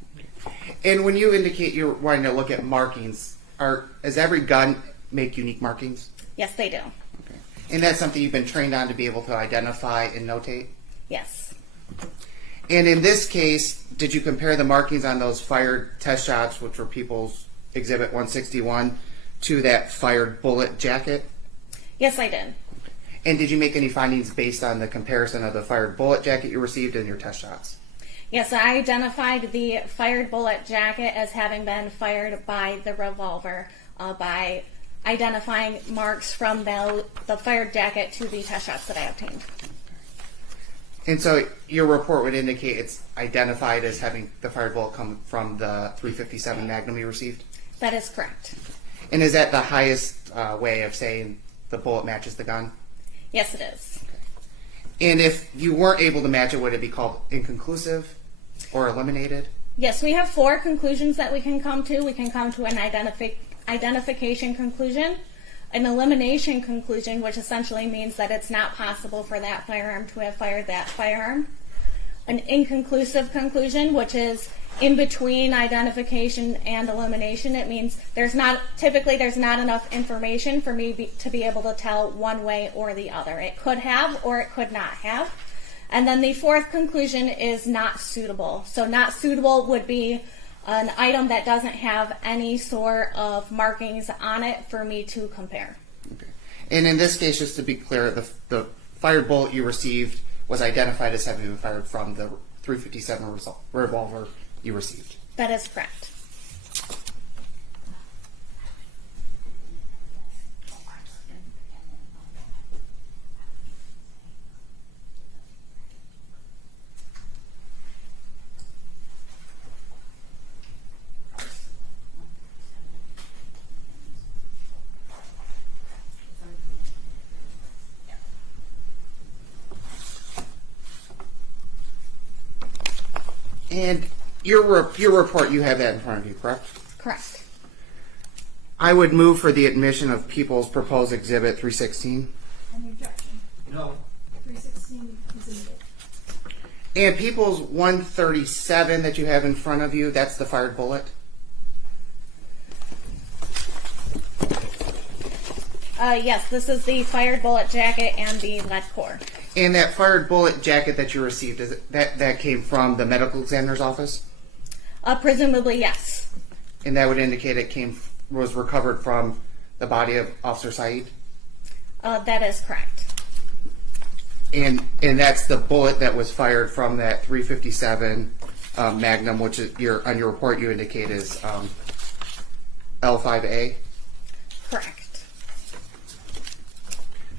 And when you indicate you're wanting to look at markings, does every gun make unique markings? Yes, they do. Okay. And that's something you've been trained on to be able to identify and notate? Yes. And in this case, did you compare the markings on those fired test shots, which were People's Exhibit 161, to that fired bullet jacket? Yes, I did. And did you make any findings based on the comparison of the fired bullet jacket you received and your test shots? Yes, I identified the fired bullet jacket as having been fired by the revolver by identifying marks from the fired jacket to the test shots that I obtained. And so your report would indicate it's identified as having the fired bullet come from the 357 Magnum you received? That is correct. And is that the highest way of saying the bullet matches the gun? Yes, it is. And if you weren't able to match it, would it be called inconclusive or eliminated? Yes, we have 4 conclusions that we can come to. We can come to an identification conclusion, an elimination conclusion, which essentially means that it's not possible for that firearm to have fired that firearm, an inconclusive conclusion, which is in between identification and elimination. It means there's not enough information for me to be able to tell one way or the other. It could have or it could not have. And then the 4th conclusion is not suitable. So not suitable would be an item that doesn't have any sort of markings on it for me to compare. Okay. And in this case, just to be clear, the fired bullet you received was identified as having been fired from the 357 revolver you received. That is correct. And your report, you have that in front of you, correct? Correct. I would move for the admission of People's Proposed Exhibit 316. Any objection? No. 316 is admitted. And People's 137 that you have in front of you, that's the fired bullet? Yes, this is the fired bullet jacket and the lead core. And that fired bullet jacket that you received, that came from the medical examiner's office? Presumably, yes. And that would indicate it was recovered from the body of Officer Said? That is correct. And that's the bullet that was fired from that 357 Magnum, which is on your report you indicate is L5A? Correct.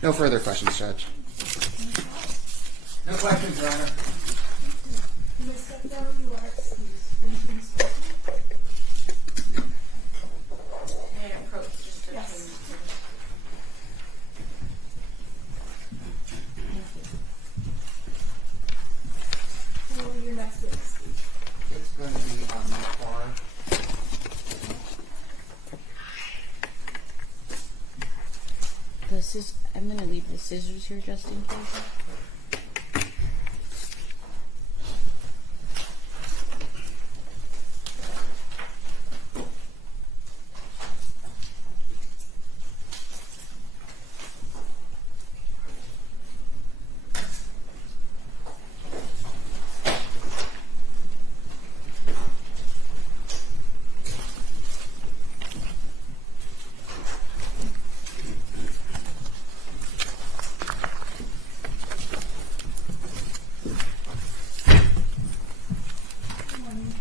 No further questions, Judge. No questions, Your Honor. You may step down, you are excused. Thank you, Ms. Wilson. I'm gonna leave the scissors here just in case.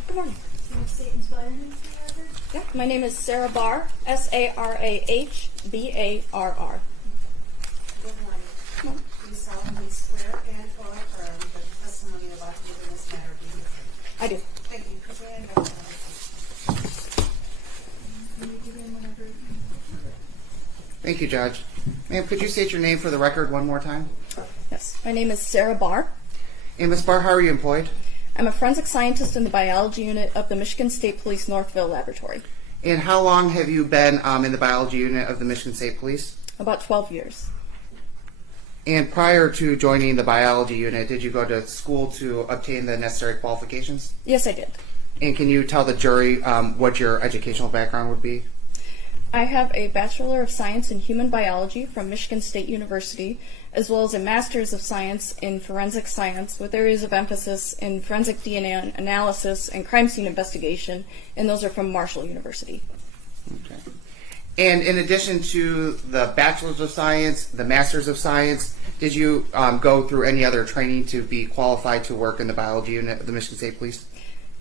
Good morning. Can you state and spell your name for the record? Yeah, my name is Sarah Barr, Sarahbarr. Good morning. Do you solemnly swear and/or affirm that the testimony you're about to give in this matter be the truth? I do. Thank you. Could you hand over the Can you begin whenever you Thank you, Judge. Ma'am, could you state your name for the record one more time? Yes, my name is Sarah Barr. And Ms. Barr, how are you employed? I'm a forensic scientist in the biology unit of the Michigan State Police Northville Laboratory. And how long have you been in the biology unit of the Michigan State Police? About 12 years. And prior to joining the biology unit, did you go to school to obtain the necessary qualifications? Yes, I did. And can you tell the jury what your educational background would be? I have a Bachelor of Science in Human Biology from Michigan State University, as well as a Master's of Science in Forensic Science with areas of emphasis in forensic DNA analysis and crime scene investigation, and those are from Marshall University. Okay. And in addition to the Bachelor's of Science, the Master's of Science, did you go through any other training to be qualified to work in the biology unit of the Michigan State Police?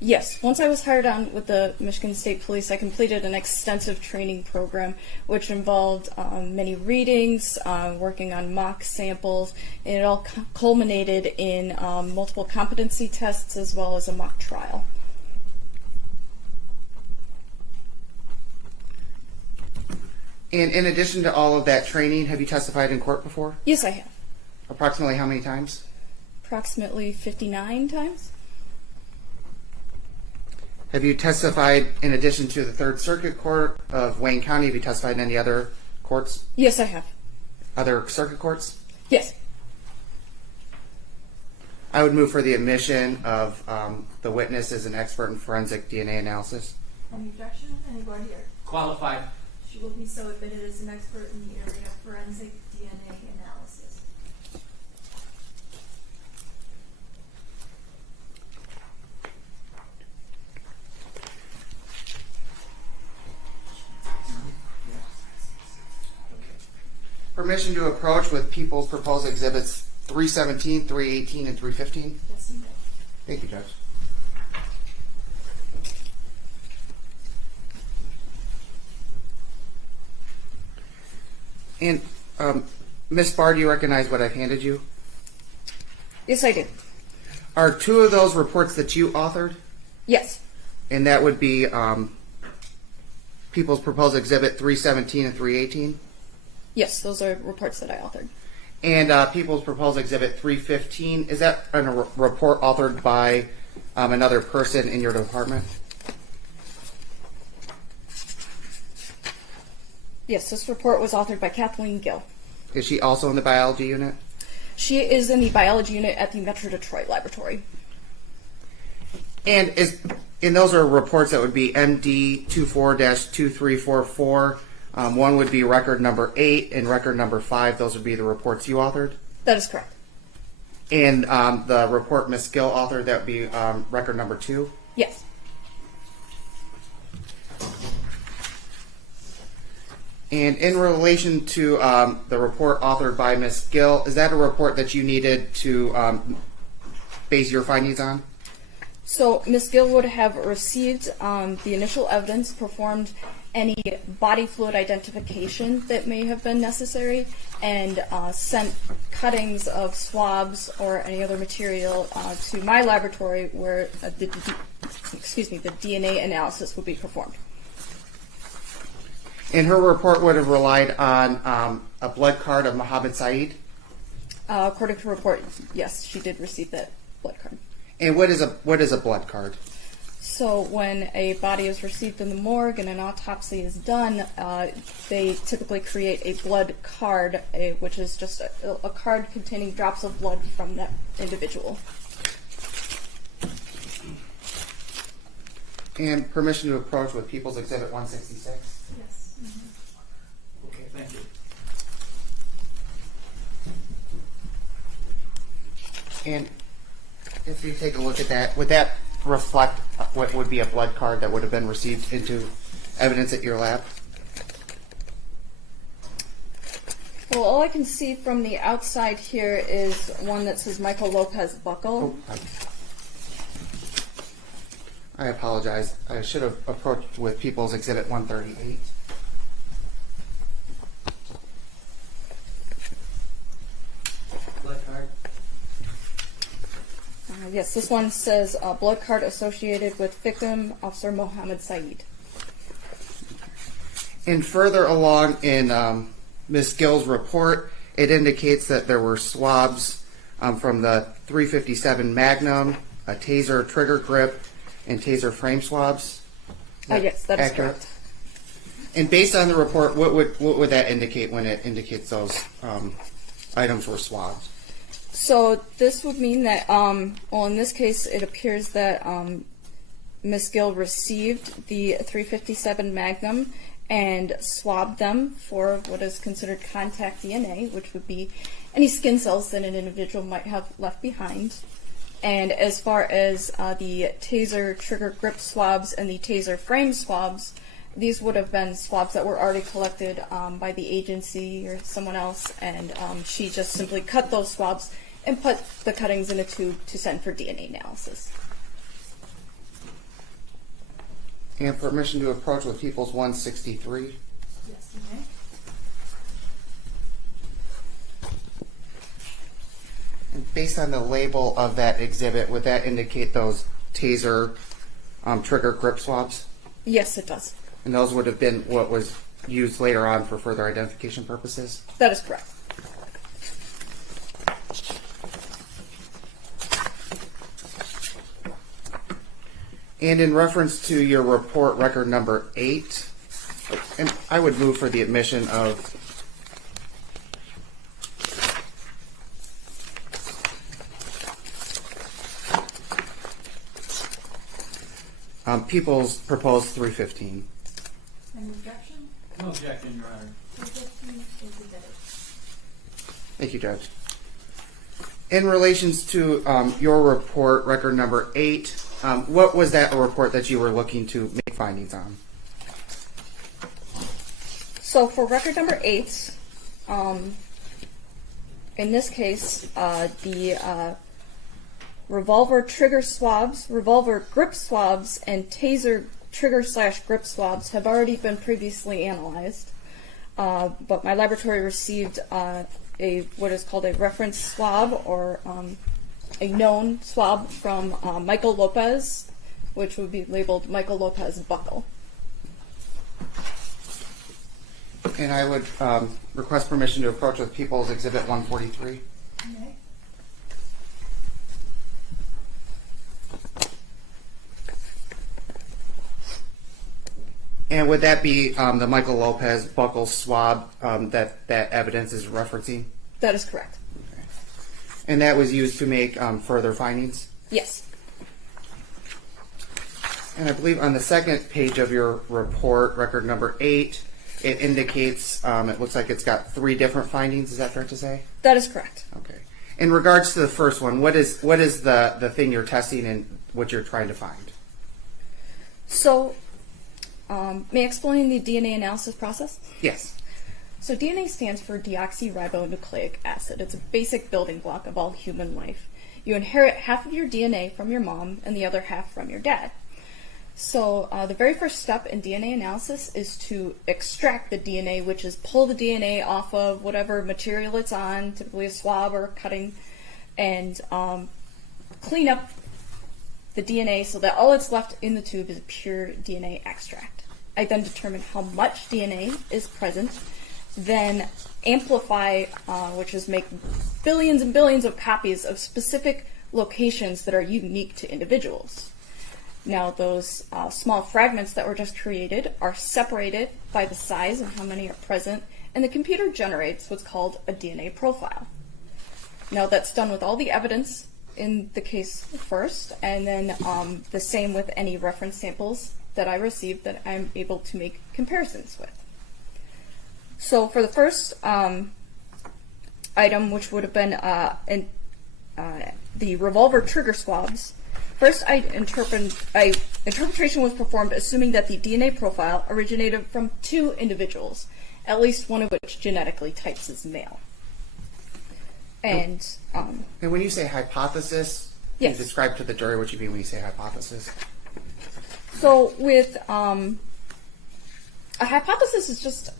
Yes, once I was hired on with the Michigan State Police, I completed an extensive training program which involved many readings, working on mock samples, and it all culminated in multiple competency tests as well as a mock trial. And in addition to all of that training, have you testified in court before? Yes, I have. Approximately how many times? Approximately 59 times. Have you testified in addition to the Third Circuit Court of Wayne County? Have you testified in any other courts? Yes, I have. Other circuit courts? Yes. I would move for the admission of the witness as an expert in forensic DNA analysis. Any objection? Anybody here? Qualified. She will be so admitted as an expert in the area of forensic DNA analysis. Permission to approach with People's Proposed Exhibits 317, 318, and 315. Yes, you may. Thank you, Judge. And Ms. Barr, do you recognize what I've handed you? Yes, I do. Are two of those reports that you authored? Yes. And that would be People's Proposed Exhibit 317 and 318? Yes, those are reports that I authored. And People's Proposed Exhibit 315, is that a report authored by another person in your department? Yes, this report was authored by Kathleen Gill. Is she also in the biology unit? She is in the biology unit at the Metro Detroit Laboratory. And those are reports that would be MD 24-2344. One would be record number 8 and record number 5. Those would be the reports you authored. That is correct. And the report Ms. Gill authored, that would be record number 2. Yes. And in relation to the report authored by Ms. Gill, is that a report that you needed to base your findings on? So Ms. Gill would have received the initial evidence, performed any body fluid identification that may have been necessary, and sent cuttings of swabs or any other material to my laboratory where the DNA analysis would be performed. And her report would have relied on a blood card of Mohamed Said? According to her report, yes, she did receive that blood card. And what is a blood card? So when a body is received in the morgue and an autopsy is done, they typically create a blood card, which is just a card containing drops of blood from that individual. And permission to approach with People's Exhibit 166. Yes. Okay, thank you. And if you take a look at that, would that reflect what would be a blood card that would have been received into evidence at your lab? Well, all I can see from the outside here is one that says Michael Lopez buckle. Oh, I apologize. I should have approached with People's Exhibit 138. Blood card. Yes, this one says blood card associated with victim Officer Mohamed Said. And further along in Ms. Gill's report, it indicates that there were swabs from the 357 Magnum, a taser trigger grip, and taser frame swabs. Yes, that is accurate? correct. And based on the report, what would that indicate when it indicates those items were swabbed? So this would mean that, well, in this case, it appears that Ms. Gill received the 357 Magnum and swabbed them for what is considered contact DNA, which would be any skin cells that an individual might have left behind. And as far as the taser trigger grip swabs and the taser frame swabs, these would have been swabs that were already collected by the agency or someone else, and she just simply cut those swabs and put the cuttings in a tube to send for DNA analysis. And permission to approach with People's 163. Yes, you may. And based on the label of that exhibit, would that indicate those taser trigger grip swabs? Yes, it does. And those would have been what was used later on for further identification purposes? That is correct. And in reference to your report record number 8, and I would move for the admission of People's proposed 315. Any objection? No objection, Your Honor. 315 is admitted. Thank you, Judge. In relations to your report record number 8, what was that report that you were looking to make findings on? So for record number 8, in this case, the revolver trigger swabs, revolver grip swabs, and taser trigger / grip swabs have already been previously analyzed. But my laboratory received what is called a reference swab, or a known swab from Michael Lopez, which would be labeled Michael Lopez buckle. And I would request permission to approach with People's Exhibit 143. You may. And would that be the Michael Lopez buckle swab that evidence is referencing? That is correct. Okay. And that was used to make further findings? Yes. And I believe on the second page of your report, record number 8, it indicates, it looks like it's got 3 different findings. Is that fair to say? That is correct. Okay. In regards to the first one, what is the thing you're testing and what you're trying to find? So, may I explain the DNA analysis process? Yes. So DNA stands for deoxyribonucleic acid. It's a basic building block of all human life. You inherit half of your DNA from your mom and the other half from your dad. So the very first step in DNA analysis is to extract the DNA, which is pull the DNA off of whatever material it's on, typically a swab or a cutting, and clean up the DNA so that all that's left in the tube is a pure DNA extract. I then determine how much DNA is present, then amplify, which is make billions and billions of copies of specific locations that are unique to individuals. Now those small fragments that were just created are separated by the size and how many are present, and the computer generates what's called a DNA profile. Now that's done with all the evidence in the case first, and then the same with any reference samples that I received that I'm able to make comparisons with. So for the first item, which would have been the revolver trigger swabs, first interpretation was performed assuming that the DNA profile originated from 2 individuals, at least one of which genetically types as male. And when you say hypothesis, yes. can you describe to the jury what you mean when you say hypothesis? So with a hypothesis is just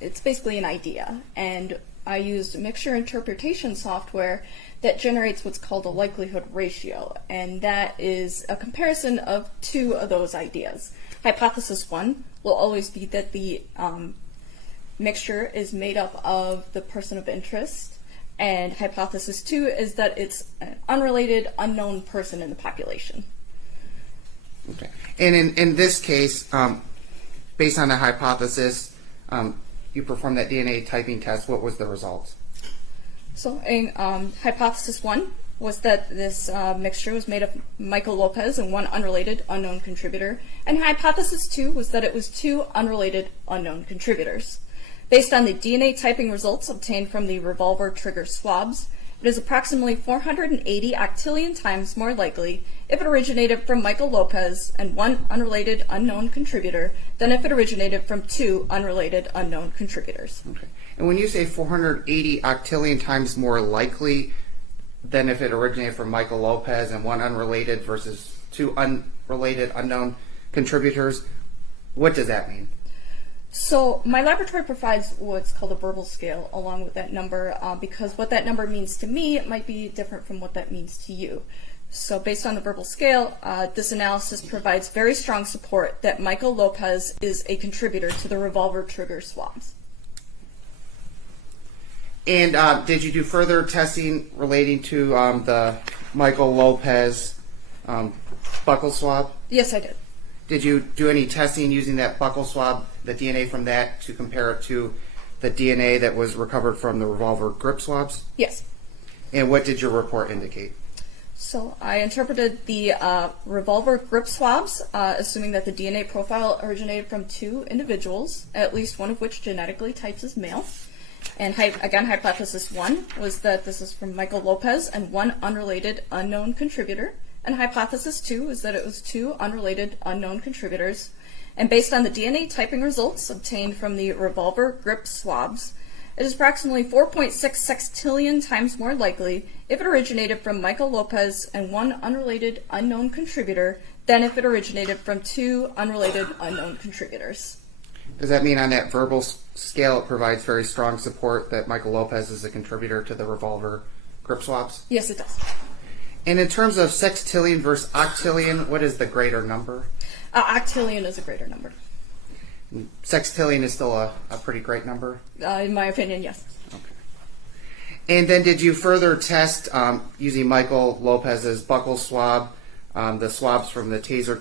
it's basically an idea, and I used mixture interpretation software that generates what's called a likelihood ratio, and that is a comparison of 2 of those ideas. Hypothesis 1 will always be that the mixture is made up of the person of interest, and hypothesis 2 is that it's an unrelated, unknown person in the population. Okay. And in this case, based on the hypothesis, you performed that DNA typing test. What was the result? So in hypothesis 1 was that this mixture was made of Michael Lopez and 1 unrelated, unknown contributor, and hypothesis 2 was that it was 2 unrelated, unknown contributors. Based on the DNA typing results obtained from the revolver trigger swabs, it is approximately 480 octillion times more likely if it originated from Michael Lopez and 1 unrelated, unknown contributor than if it originated from 2 unrelated, unknown contributors. Okay. And when you say 480 octillion times more likely than if it originated from Michael Lopez and 1 unrelated versus 2 unrelated, unknown contributors, what does that mean? So my laboratory provides what's called a verbal scale along with that number because what that number means to me it might be different from what that means to you. So based on the verbal scale, this analysis provides very strong support that Michael Lopez is a contributor to the revolver trigger swabs. And did you do further testing relating to the Michael Lopez buccal swab? Yes, I did. Did you do any testing using that buccal swab, the DNA from that, to compare it to the DNA that was recovered from the revolver grip swabs? Yes. And what did your report indicate? So I interpreted the revolver grip swabs, assuming that the DNA profile originated from 2 individuals, at least one of which genetically types as male. And again, hypothesis 1 was that this is from Michael Lopez and 1 unrelated, unknown contributor. And hypothesis 2 is that it was 2 unrelated, unknown contributors. And based on the DNA typing results obtained from the revolver grip swabs, it is approximately 4.6 sextillion times more likely if it originated from Michael Lopez and 1 unrelated, unknown contributor than if it originated from 2 unrelated, unknown contributors. Does that mean on that verbal scale it provides very strong support that Michael Lopez is a contributor to the revolver grip swabs? Yes, it does. And in terms of sextillion versus octillion, what is the greater number? Octillion is a greater number. Sextillion is still a pretty great number? In my opinion, yes. Okay. And then did you further test using Michael Lopez's buccal swab, the swabs from the taser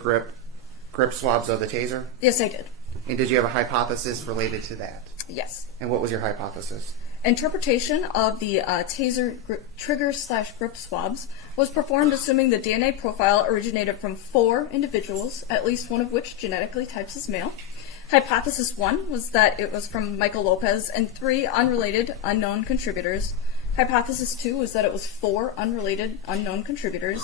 grip swabs of the taser? Yes, I did. And did you have a hypothesis related to that? Yes. And what was your hypothesis? Interpretation of the taser trigger/grip swabs was performed assuming the DNA profile originated from 4 individuals, at least one of which genetically types as male. Hypothesis 1 was that it was from Michael Lopez and 3 unrelated, unknown contributors. Hypothesis 2 was that it was 4 unrelated, unknown contributors.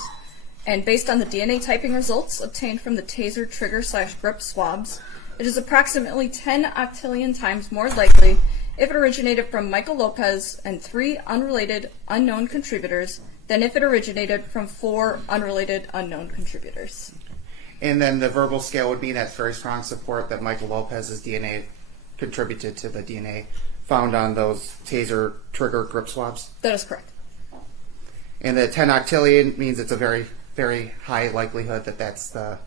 And based on the DNA typing results obtained from the taser trigger/grip swabs, it is approximately 10 octillion times more likely if it originated from Michael Lopez and 3 unrelated, unknown contributors than if it originated from 4 unrelated, unknown contributors. And then the verbal scale would be that's very strong support that Michael Lopez's DNA contributed to the DNA found on those taser trigger grip swabs? That is correct. And the 10 octillion means it's a very, very high likelihood that that's the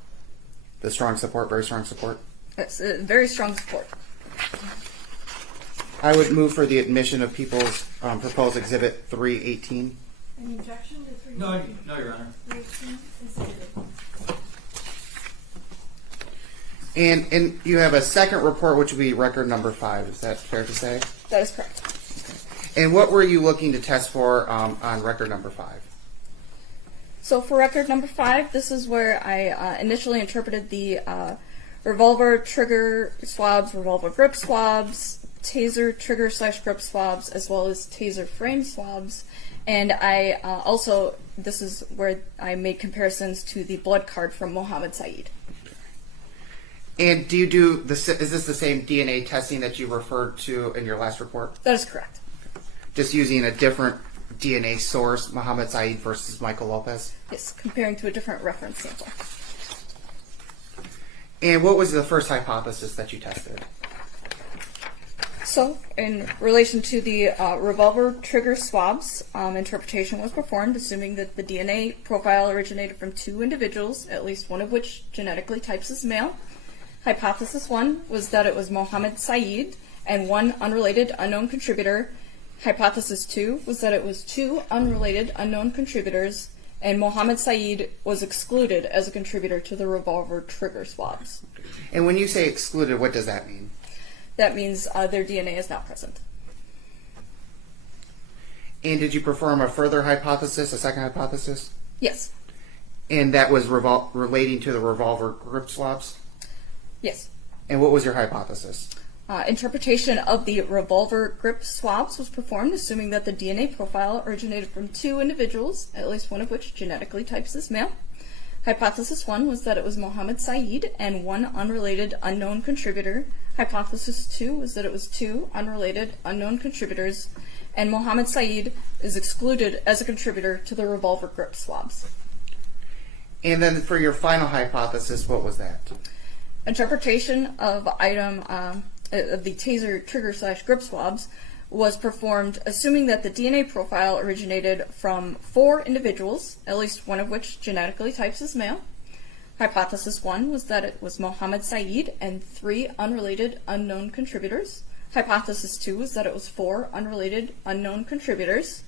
strong support, very strong support? It's very strong support. I would move for the admission of people's proposed exhibit 318. Any objection to 3? No, Your Honor. 318 is admitted. And you have a second report, which would be record number 5. Is that fair to say? That is correct. And what were you looking to test for on record number 5? So for record number 5, this is where I initially interpreted the revolver trigger swabs, revolver grip swabs, taser trigger / grip swabs, as well as taser frame swabs. And I also, this is where I made comparisons to the blood card from Mohamed Said. And do you do is this the same DNA testing that you referred to in your last report? That is correct. Just using a different DNA source, Mohamed Said versus Michael Lopez? Yes, comparing to a different reference sample. And what was the first hypothesis that you tested? So, in relation to the revolver trigger swabs, interpretation was performed assuming that the DNA profile originated from 2 individuals, at least one of which genetically types as male. Hypothesis 1 was that it was Mohamed Said and 1 unrelated unknown contributor. Hypothesis 2 was that it was 2 unrelated unknown contributors, and Mohamed Said was excluded as a contributor to the revolver trigger swabs. And when you say excluded, what does that mean? That means their DNA is not present. And did you perform a further hypothesis, a second hypothesis? Yes. And that was relating to the revolver grip swabs? Yes. And what was your hypothesis? Interpretation of the revolver grip swabs was performed assuming that the DNA profile originated from 2 individuals, at least one of which genetically types as male. Hypothesis 1 was that it was Mohamed Said and 1 unrelated unknown contributor. Hypothesis 2 was that it was 2 unrelated unknown contributors, and Mohamed Said is excluded as a contributor to the revolver grip swabs. And then for your final hypothesis, what was that? Interpretation of item of the taser trigger / grip swabs was performed assuming that the DNA profile originated from 4 individuals, at least one of which genetically types as male. Hypothesis 1 was that it was Mohamed Said and 3 unrelated unknown contributors. Hypothesis 2 was that it was 4 unrelated unknown contributors.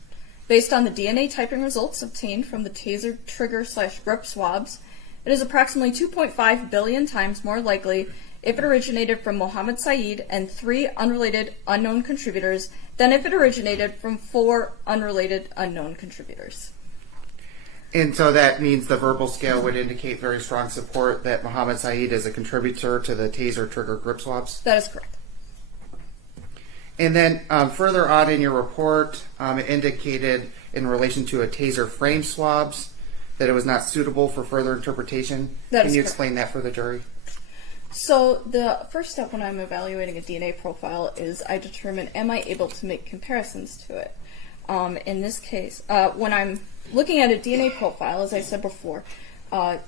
Based on the DNA typing results obtained from the taser trigger / grip swabs, it is approximately 2.5 billion times more likely if it originated from Mohamed Said and 3 unrelated unknown contributors than if it originated from 4 unrelated unknown contributors. And so that means the verbal scale would indicate very strong support that Mohamed Said is a contributor to the taser trigger grip swabs? That is correct. And then further on in your report, it indicated in relation to a taser frame swabs that it was not suitable for further interpretation. That is Can you correct. explain that for the jury? So the first step when I'm evaluating a DNA profile is I determine, am I able to make comparisons to it? In this case, when I'm looking at a DNA profile, as I said before,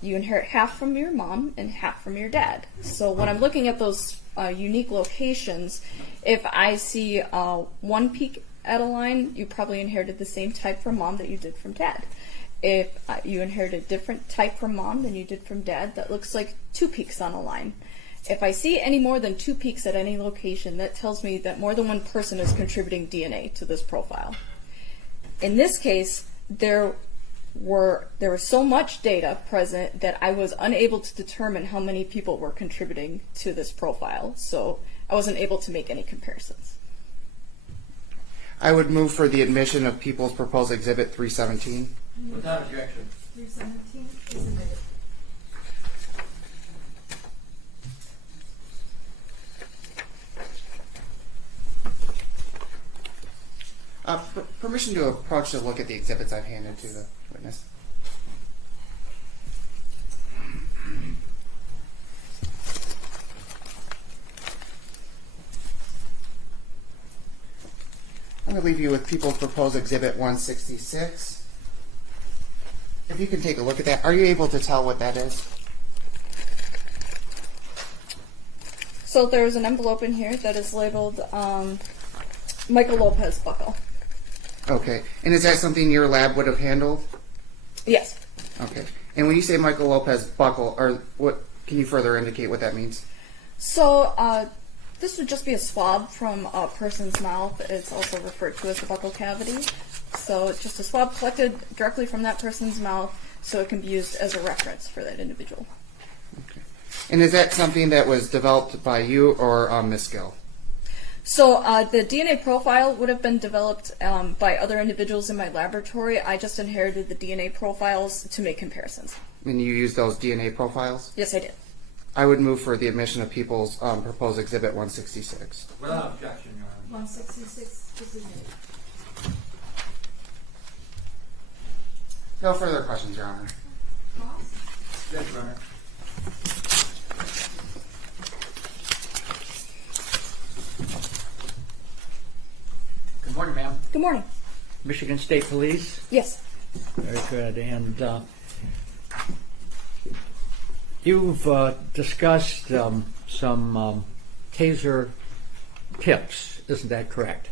you inherit half from your mom and half from your dad. So when I'm looking at those unique locations, if I see 1 peak at a line, you probably inherited the same type from mom that you did from dad. If you inherited a different type from mom than you did from dad, that looks like 2 peaks on a line. If I see any more than 2 peaks at any location, that tells me that more than one person is contributing DNA to this profile. In this case, there was so much data present that I was unable to determine how many people were contributing to this profile, so I wasn't able to make any comparisons. I would move for the admission of People's Proposed Exhibit 317. Without objection. 317 is admitted. Permission to approach to look at the exhibits I've handed to the witness. I'm going to leave you with People's Proposed Exhibit 166. If you can take a look at that, are you able to tell what that is? So there's an envelope in here that is labeled Michael Lopez buckle. Okay. And is that something your lab would have handled? Yes. Okay. And when you say Michael Lopez buckle, or what? Can you further indicate what that means? So this would just be a swab from a person's mouth. It's also referred to as the buccal cavity. So it's just a swab collected directly from that person's mouth, so it can be used as a reference for that individual. Okay. And is that something that was developed by you or Ms. Gill? So the DNA profile would have been developed by other individuals in my laboratory. I just inherited the DNA profiles to make comparisons. And you used those DNA profiles? Yes, I did. I would move for the admission of People's proposed Exhibit 166. Without objection, Your Honor. 166 is admitted. No further questions, Your Honor. Ross? Good, Your Honor. Good morning, ma'am. Good morning. Michigan State Police. Yes. Very good. And you've discussed some taser tips, isn't that correct?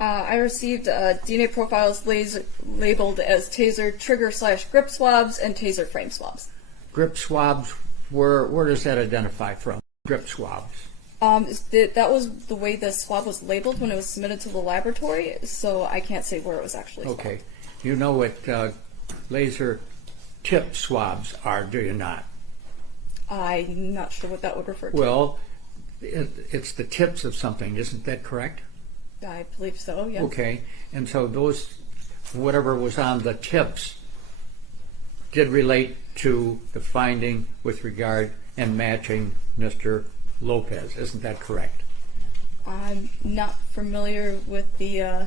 I received DNA profiles labeled as taser trigger/grip swabs and taser frame swabs. Grip swabs, where does that identify from? Grip swabs. That was the way the swab was labeled when it was submitted to the laboratory, so I can't say where it was actually. Okay. You know what laser tip swabs are, do you not? I'm not sure what that would refer to. Well, it's the tips of something, isn't that correct? I believe so, yes. Okay. And so those, whatever was on the tips, did relate to the finding with regard and matching Mr. Lopez, isn't that correct? I'm not familiar with the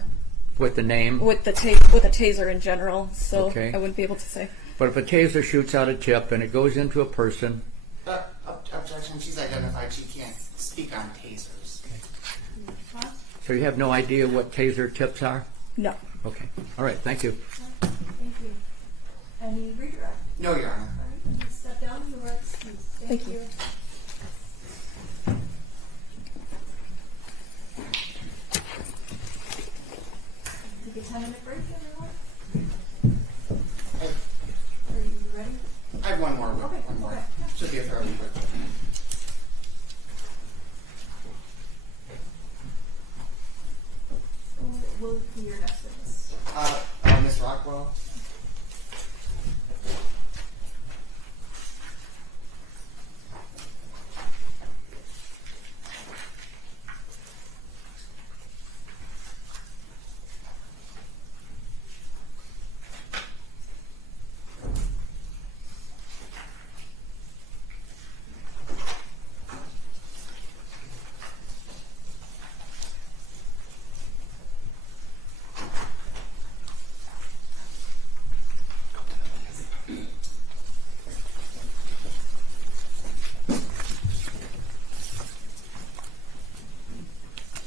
With the name? with the taser in general, so Okay. I wouldn't be able to say. But if a taser shoots out a tip and it goes into a person, Objection, she's identified she can't speak on tasers. Ross? so you have no idea what taser tips are? No. Okay. All right. Thank you. Thank you. Any redirect? No, Your Honor. All right, then step down, you are excused. Thank you. Take a 10-minute break, everyone. Are you ready? I have one more. Okay, One more. okay, yeah. Should be a fairly quick one. Who will be your next witness? Ms. Rockwell?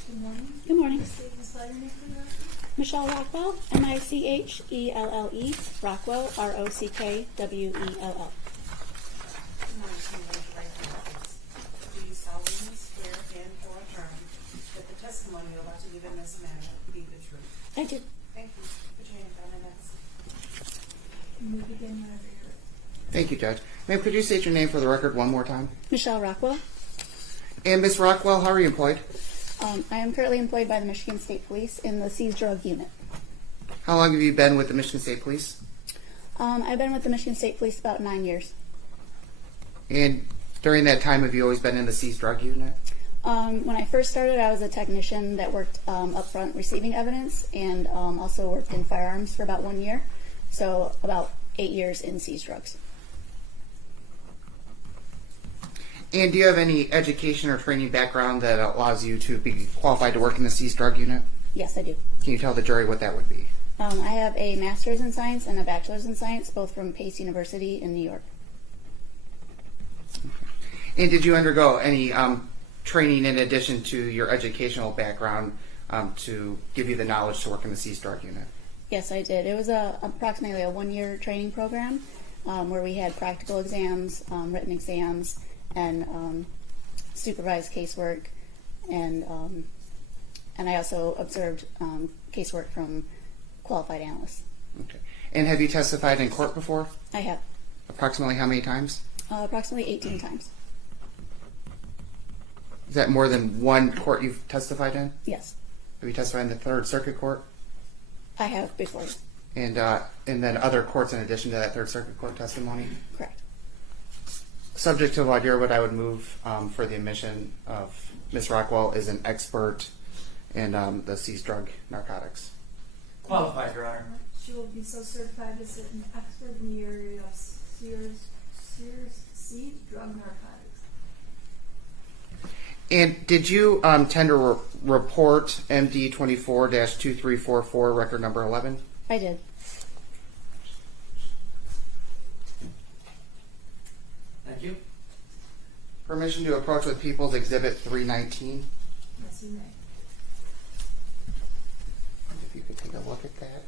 Good morning. Good morning. State and spell your name for the record. Michelle Rockwell, Michelle, Rockwell, Rockwell. Good morning, somebody right now. Do you solemnly swear and or affirm that the testimony you're about to give in this matter be the truth? I do. Thank you. Put your hand down and that's. And we begin whenever you're ready. Thank you, Judge. Ma'am, could you state your name for the record one more time? Michelle Rockwell. And Ms. Rockwell, how are you employed? I am currently employed by the Michigan State Police in the seized drug unit. How long have you been with the Michigan State Police? I've been with the Michigan State Police about 9 years. And during that time, have you always been in the seized drug unit? When I first started, I was a technician that worked up front receiving evidence and also worked in firearms for about 1 year. So about 8 years in seized drugs. And do you have any education or training background that allows you to be qualified to work in the seized drug unit? Yes, I do. Can you tell the jury what that would be? I have a master's in science and a bachelor's in science, both from Pace University in New York. And did you undergo any training in addition to your educational background to give you the knowledge to work in the seized drug unit? Yes, I did. It was approximately a 1 year training program where we had practical exams, written exams, and supervised casework, and I also observed casework from qualified analysts. Okay. And have you testified in court before? I have Approximately how many times? approximately 18 times. Is that more than one court you've testified in? Yes, Have you testified in the Third Circuit Court? I have before. And then other courts in addition to that Third Circuit Court testimony? Correct. subject to voir dire, what I would move for the admission of Ms. Rockwell is an expert in the seized drug narcotics. Qualified, Your Honor. She will be so certified as an expert in the area of seized drug narcotics. And did you tend to report MD 24-2344, record number 11? I did. Thank you. Permission to approach with People's Exhibit 319. Yes, you may. If you could take a look at that.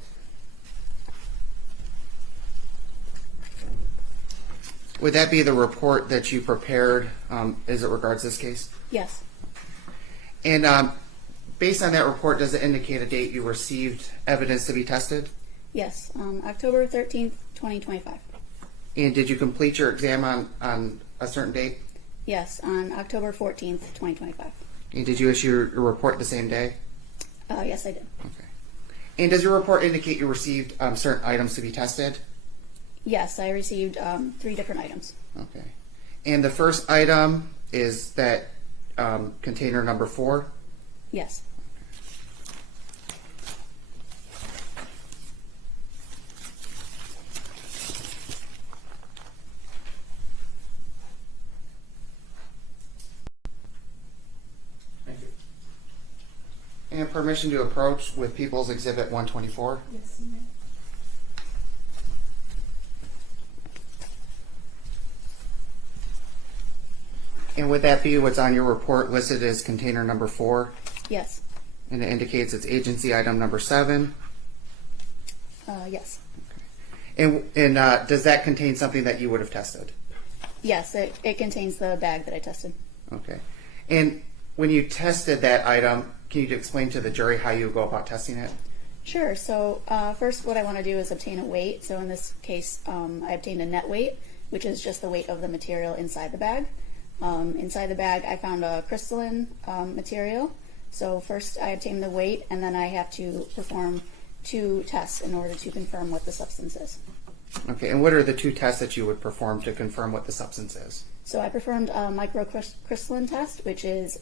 Would that be the report that you prepared as it regards this case? Yes. And based on that report, does it indicate a date you received evidence to be tested? Yes. October 13th, 2025. And did you complete your exam on a certain date? Yes, on October 14th, 2025. And did you issue your report the same day? Yes, I did. Okay. And does your report indicate you received certain items to be tested? Yes, I received 3 different items. Okay. And the first item is that container number 4? Yes. Thank you. And permission to approach with People's Exhibit 124? Yes, you may. And would that be what's on your report listed as container number 4? Yes. And it indicates it's agency item number 7? Yes. And does that contain something that you would have tested? Yes, it contains the bag that I tested. Okay. And when you tested that item, can you explain to the jury how you go about testing it? Sure. So first what I want to do is obtain a weight. So in this case, I obtained a net weight, which is just the weight of the material inside the bag. Inside the bag, I found a crystalline material. So first I obtain the weight, and then I have to perform 2 tests in order to confirm what the substance is. Okay. And what are the 2 tests that you would perform to confirm what the substance is? So I performed a microcrystalline test, which is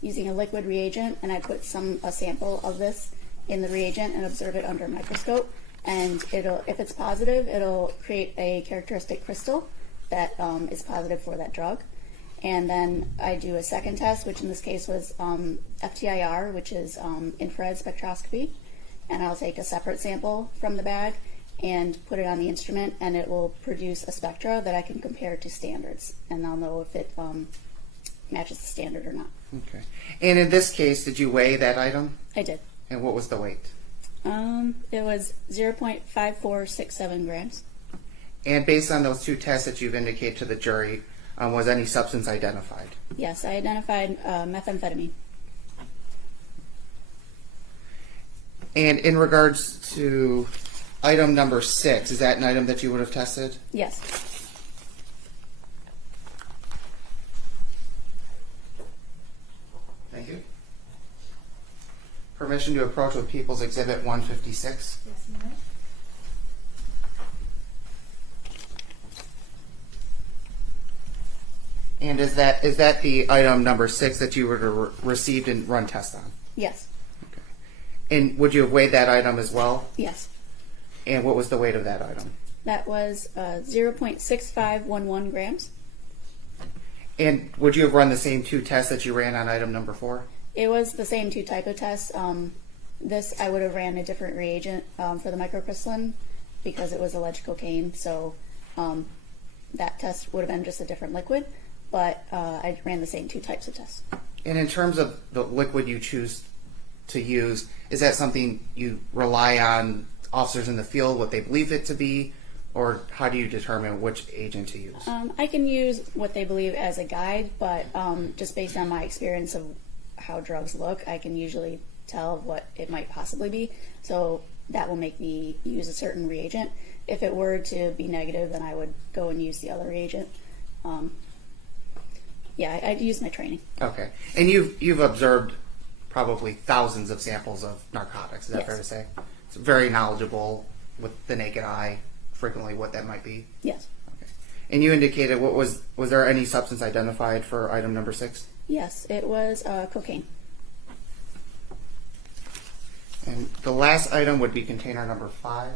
using a liquid reagent, and I put a sample of this in the reagent and observe it under a microscope. And if it's positive, it'll create a characteristic crystal that is positive for that drug. And then I do a second test, which in this case was FTIR, which is infrared spectroscopy. And I'll take a separate sample from the bag and put it on the instrument, and it will produce a spectra that I can compare to standards. And I'll know if it matches the standard or not. Okay. And in this case, did you weigh that item? I did. And what was the weight? It was 0.5467 grams. And based on those 2 tests that you've indicated to the jury, was any substance identified? Yes, I identified methamphetamine. And in regards to item number 6, is that an item that you would have tested? Yes. Thank you. Permission to approach with People's Exhibit 156? Yes, you may. And is that the item number 6 that you would have received and run tests on? Yes. Okay. And would you have weighed that item as well? Yes. And what was the weight of that item? That was 0.6511 grams. And would you have run the same 2 tests that you ran on item number 4? It was the same 2 type of tests. This I would have ran a different reagent for the microcrystalline because it was alleged cocaine. So that test would have been just a different liquid, but I ran the same 2 types of tests. And in terms of the liquid you choose to use, is that something you rely on officers in the field, what they believe it to be, or how do you determine which agent to use? I can use what they believe as a guide, but just based on my experience of how drugs look, I can usually tell what it might possibly be. So that will make me use a certain reagent. If it were to be negative, then I would go and use the other reagent. I'd use my training. Okay. And you've observed probably thousands of samples of narcotics, is that Yes. fair to say? It's very knowledgeable with the naked eye, frequently what that might be. Yes. Okay. And you indicated was there any substance identified for item number 6? Yes, it was cocaine. And the last item would be container number 5.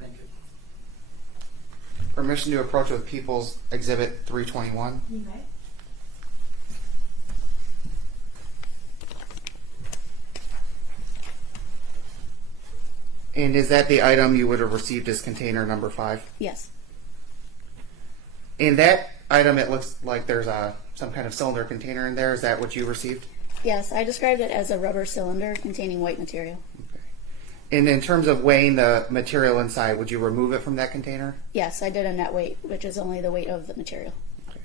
Thank you. Permission to approach with People's Exhibit 321. You may. And is that the item you would have received as container number 5? Yes. In that item, it looks like there's some kind of cylinder container in there. Is that what you received? Yes, I described it as a rubber cylinder containing white material. Okay. And in terms of weighing the material inside, would you remove it from that container? Yes, I did a net weight, which is only the weight of the material. Okay.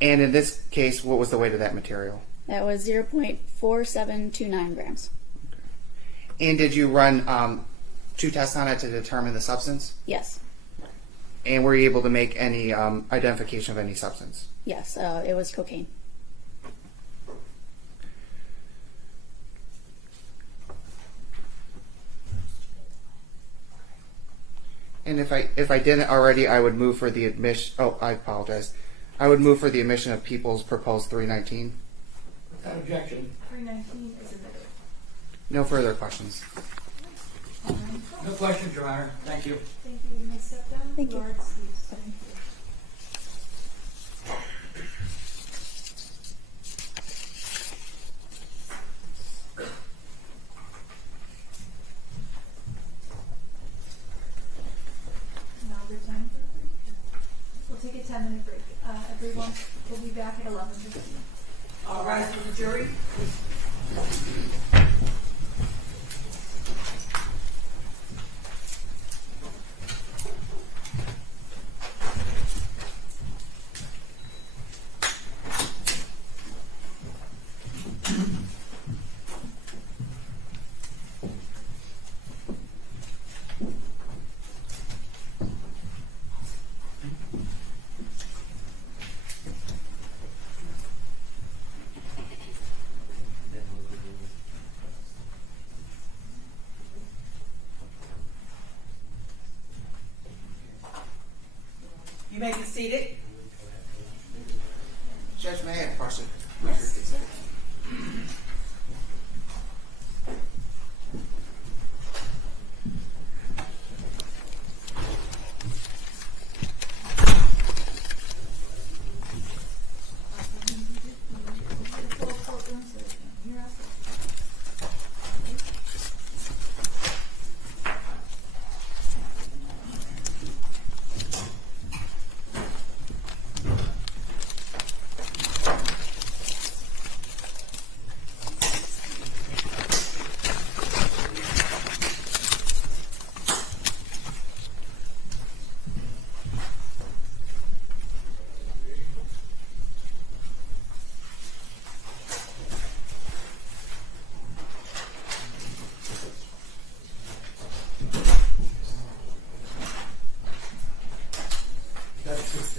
And in this case, what was the weight of that material? That was 0.4729 grams. And did you run 2 tests on it to determine the substance? Yes. And were you able to make any identification of any substance? Yes, it was cocaine. And if I didn't already, I would move for the admission. Oh, I apologize. I would move for the admission of People's proposed 319. Without objection. 319 is admitted. No further questions. No questions, Your Honor. Thank you. Thank you. You may step down. Thank you. Lord Steves. Thank you. Now good time for a break? We'll take a 10-minute break. Everyone will be back at 11:15. All rise for the jury. You may be seated. Judge, may I have a question? Yes.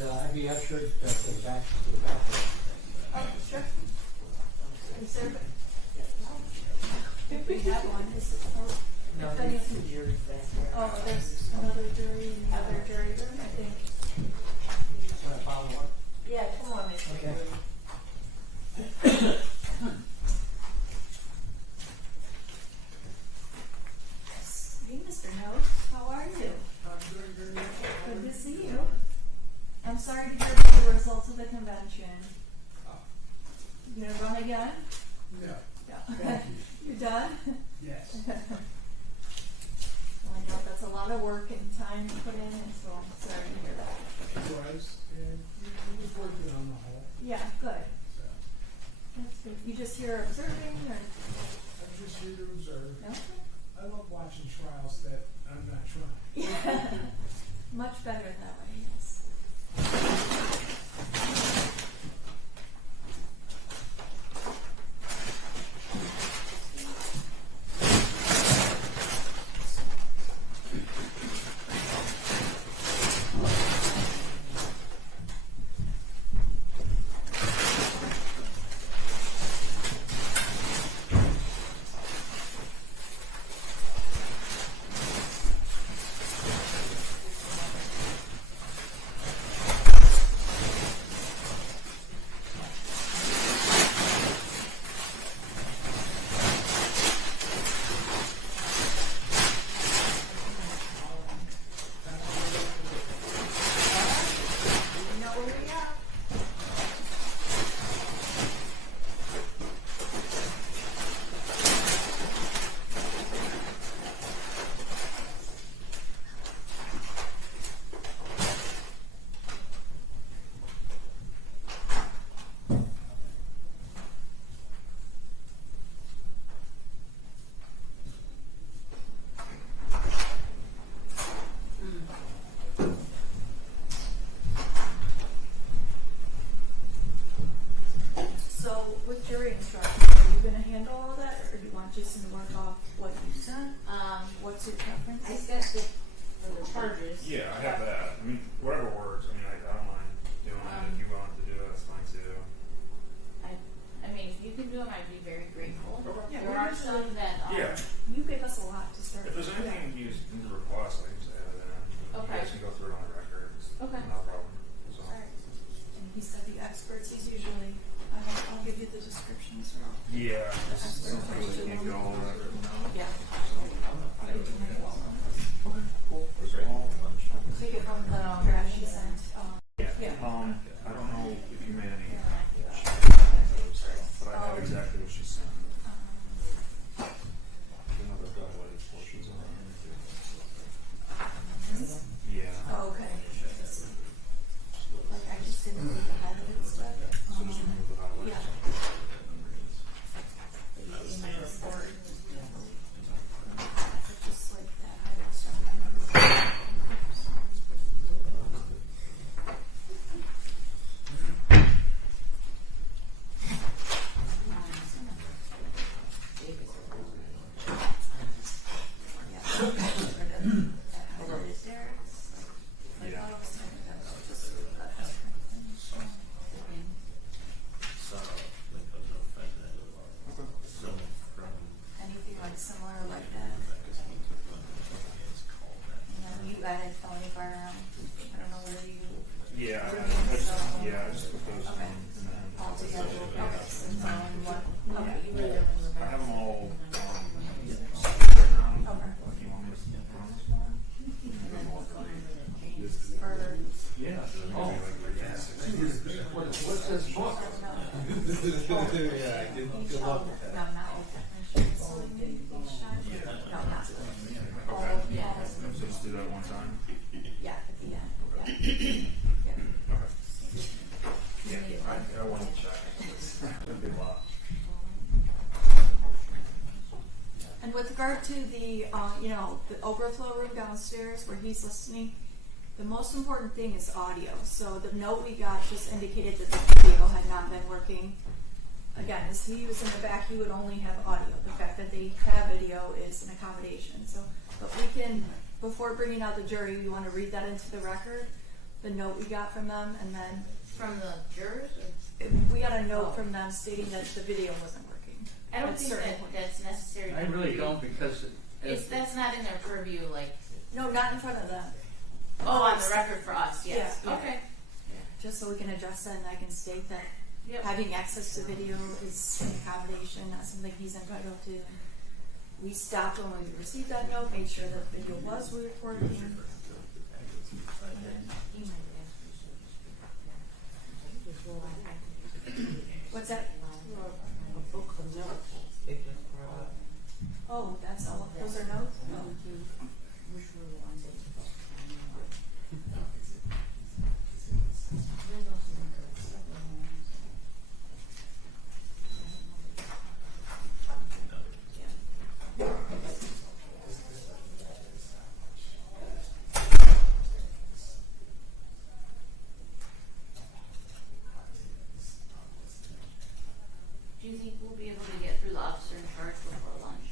I'd be ushered to the back. Oh, sure. Is there? If we have one, No, if any- there's 2 juries back there. Oh, there's another jury in the other jury room, I think. Want to follow up? Yeah, come on, Miss. Okay. Hey, Mr. Note, how are you? Good to see you. I'm sorry to hear about the results of the convention. You gonna run again? No. No. You're done? Yes. Oh my God, that's a lot of work and time to put in, and so I'm sorry to hear that. It was, and it was working on the whole. Yeah, good. So That's good. You just here observing, or? I'm just here to observe. No? I love watching trials that I'm not trying. Yeah. Much better that way, yes. just gonna work off what you sent. What's your preference? I sent it for the charges. Yeah, I have that. I mean, whatever works. I mean, I don't mind doing it. If you want to do it, that's fine too. I mean, if you can do them, I'd be very grateful. Yeah, There are some that, Yeah. You gave us a lot to start If there's with. anything you need to request, I can say that. You Okay. guys can go through it on the record. It's Okay. no problem. So. Alright. And he said the experts, he's usually, I'll give you the description as well. Yeah. Experts are Sometimes I usually can't get all of that written out. Yeah. Cool. Take it from the draft she sent. Yeah. Yeah. I don't know if you made any notes, but I have exactly what she sent. Another highlighted portions on it. Yeah. Oh, okay. Like, I just didn't read the highlighted stuff. So just remove the highlights. Yeah. Just like that highlight stuff. Anything like similar like that? And then you added felony firearm. I don't know whether you Yeah, I just put those Okay. in the end. all together. Okay. So now in one. Okay. I have them all right now. Okay. You want me to put on this one? For Yeah. Oh. What's this book? Yeah, good luck with that. No, not all technicians. No, not. All, yeah. So just do that one time? Yeah, at the end. Yeah. Okay. Yeah, I want to check. It's gonna be a lot. And with regard to the, the overflow room downstairs where he's listening, the most important thing is audio. So the note we got just indicated that the video had not been working. Again, as he was in the back, he would only have audio. The fact that they have video is an accommodation. So, but we can, before bringing out the jury, we want to read that into the record, the note we got from them, and then From the jurors? we got a note from them stating that the video wasn't working. I don't At think certain that points. that's necessary. I to really review. don't because That's not in their purview, like, No, not in front of them. on the record for us, yes. Yeah. Okay. Just so we can address that and I can state that Yep. having access to video is an accommodation, not something he's entitled to. We stopped when we received that note, made sure that the video was working. What's that? Oh, that's all. Those are notes? Oh. Do you think we'll be able to get through the officer in charge before lunch?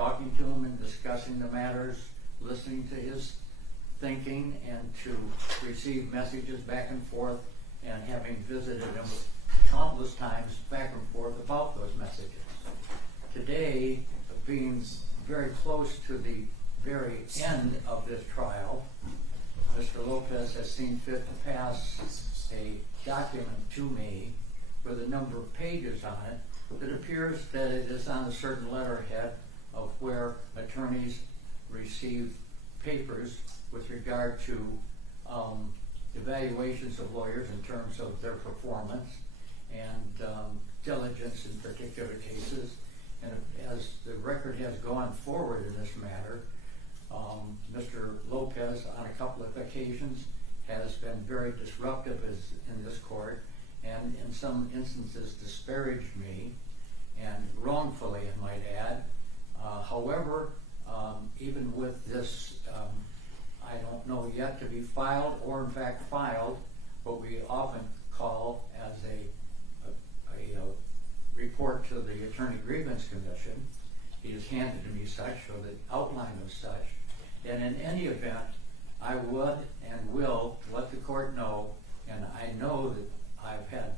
talking to him and discussing the matters, listening to his thinking, and to receive messages back and forth, and having visited him countless times back and forth about those messages. Today, being very close to the very end of this trial, Mr. Lopez has seen fit to pass a document to me with a number of pages on it that appears that it is on a certain letterhead of where attorneys receive papers with regard to evaluations of lawyers in terms of their performance and diligence in particular cases. And as the record has gone forward in this matter, Mr. Lopez on a couple of occasions has been very disruptive in this court, and in some instances disparaged me, and wrongfully, I might add. However, even with this, I don't know yet to be filed, or in fact filed, what we often call as a report to the Attorney Grievance Commission. He has handed to me such, or the outline of such. And in any event, I would and will let the court know, and I know that I've had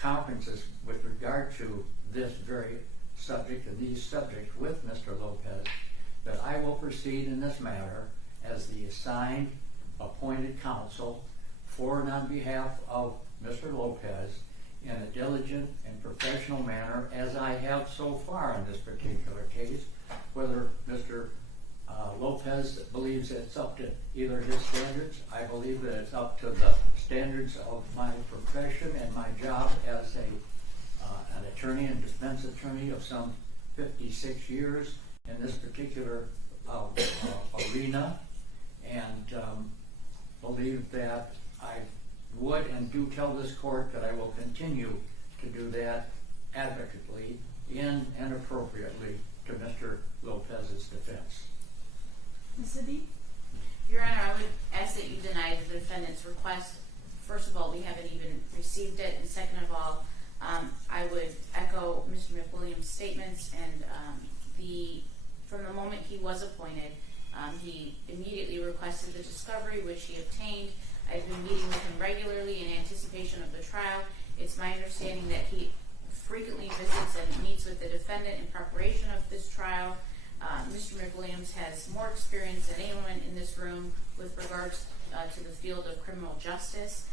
conferences with regard to this very subject and these subjects with Mr. Lopez, that I will proceed in this matter as the assigned, appointed counsel for and on behalf of Mr. Lopez in a diligent and professional manner, as I have so far in this particular case. Whether Mr. Lopez believes it's up to either his standards, I believe that it's up to the standards of my profession and my job as an attorney and defense attorney of some 56 years in this particular arena, and believe that I would and do tell this court that I will continue to do that advocately in and appropriately to Mr. Lopez's defense. Ms. Siddiq? Your Honor, I would ask that you deny the defendant's request. First of all, we haven't even received it, and second of all, I would echo Mr. McWilliams' statements, and from the moment he was appointed, he immediately requested the discovery, which he obtained. I've been meeting with him regularly in anticipation of the trial. It's my understanding that he frequently visits and meets with the defendant in preparation of this trial. Mr. McWilliams has more experience than anyone in this room with regards to the field of criminal justice.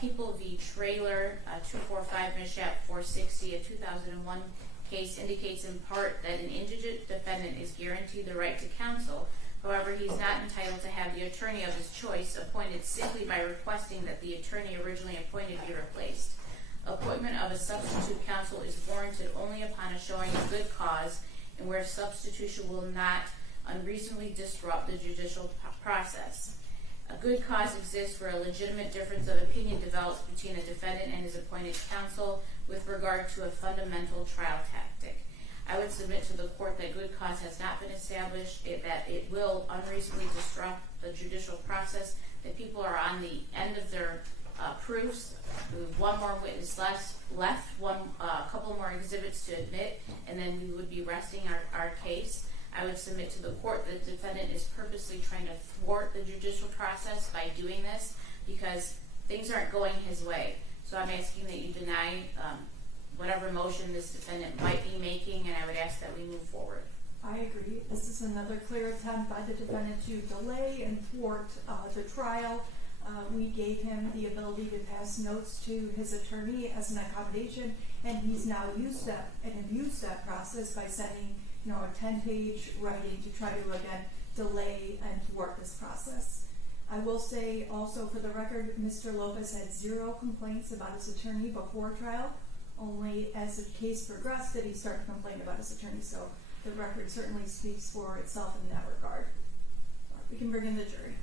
People v. Trailer, 245 Mishap 460, a 2001 case, indicates in part that an indigent defendant is guaranteed the right to counsel. However, he is not entitled to have the attorney of his choice appointed simply by requesting that the attorney originally appointed be replaced. Appointment of a substitute counsel is warranted only upon a showing of good cause, and where substitution will not unreasonably disrupt the judicial process. A good cause exists where a legitimate difference of opinion develops between a defendant and his appointed counsel with regard to a fundamental trial tactic. I would submit to the court that good cause has not been established, that it will unreasonably disrupt the judicial process, that people are on the end of their proofs. We have one more witness left, a couple more exhibits to admit, and then we would be resting our case. I would submit to the court that the defendant is purposely trying to thwart the judicial process by doing this because things aren't going his way. So I'm asking that you deny whatever motion this defendant might be making, and I would ask that we move forward. I agree. This is another clear attempt by the defendant to delay and thwart the trial. We gave him the ability to pass notes to his attorney as an accommodation, and he's now used that and abused that process by sending a 10-page writing to try to again delay and thwart this process. I will say also for the record, Mr. Lopez had 0 complaints about his attorney before trial. Only as the case progressed did he start to complain about his attorney, so the record certainly speaks for itself in that regard. We can bring in the jury.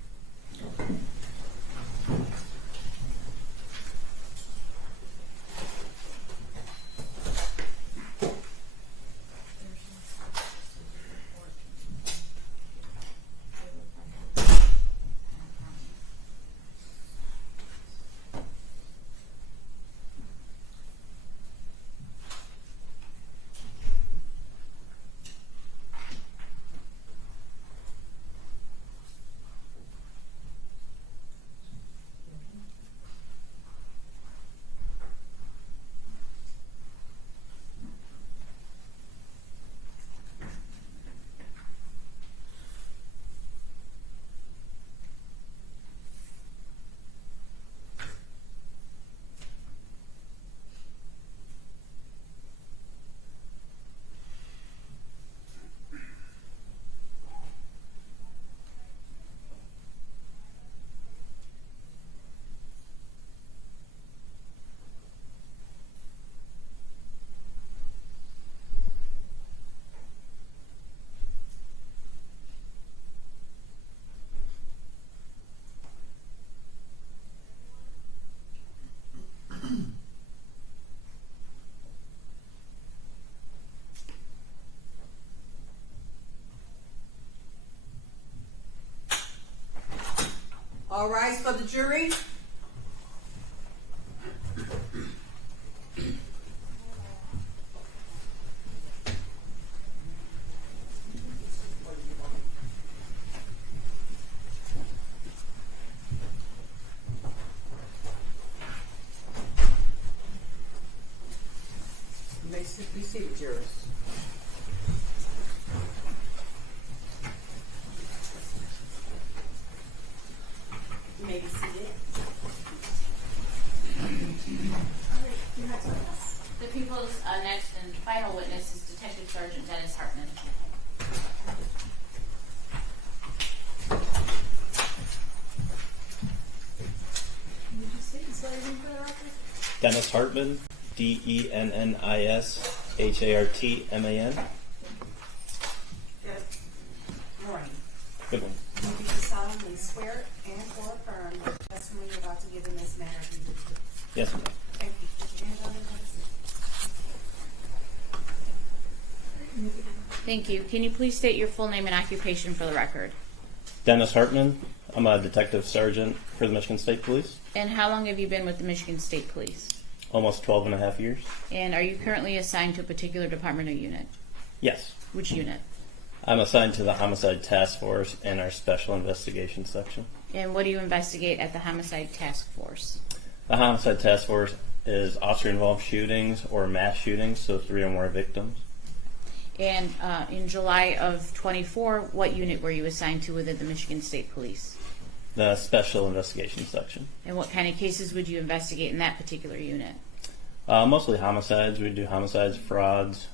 All rise for the jury. You may be seated, jurors. You may be seated. The people's next and final witness is Detective Sergeant Dennis Hartman. Can you just state and spell your name for the record? Dennis Hartman, DennisHartman. Good morning. Good one. You do solemnly swear and or affirm that the testimony you're about to give in this matter be the truth. Yes, ma'am. Thank you. Put your hands on the Thank you. Can you please state your full name and occupation for the record? Dennis Hartman. I'm a detective sergeant for the Michigan State Police. And how long have you been with the Michigan State Police? Almost 12 and a half years. And are you currently assigned to a particular department or unit? Yes. Which unit? I'm assigned to the Homicide Task Force in our Special Investigation Section. And what do you investigate at the Homicide Task Force? The Homicide Task Force is officer-involved shootings or mass shootings, so 3 or more victims. And in July of 24, what unit were you assigned to within the Michigan State Police? The Special Investigation Section. And what kind of cases would you investigate in that particular unit? Mostly homicides. We do homicides, frauds,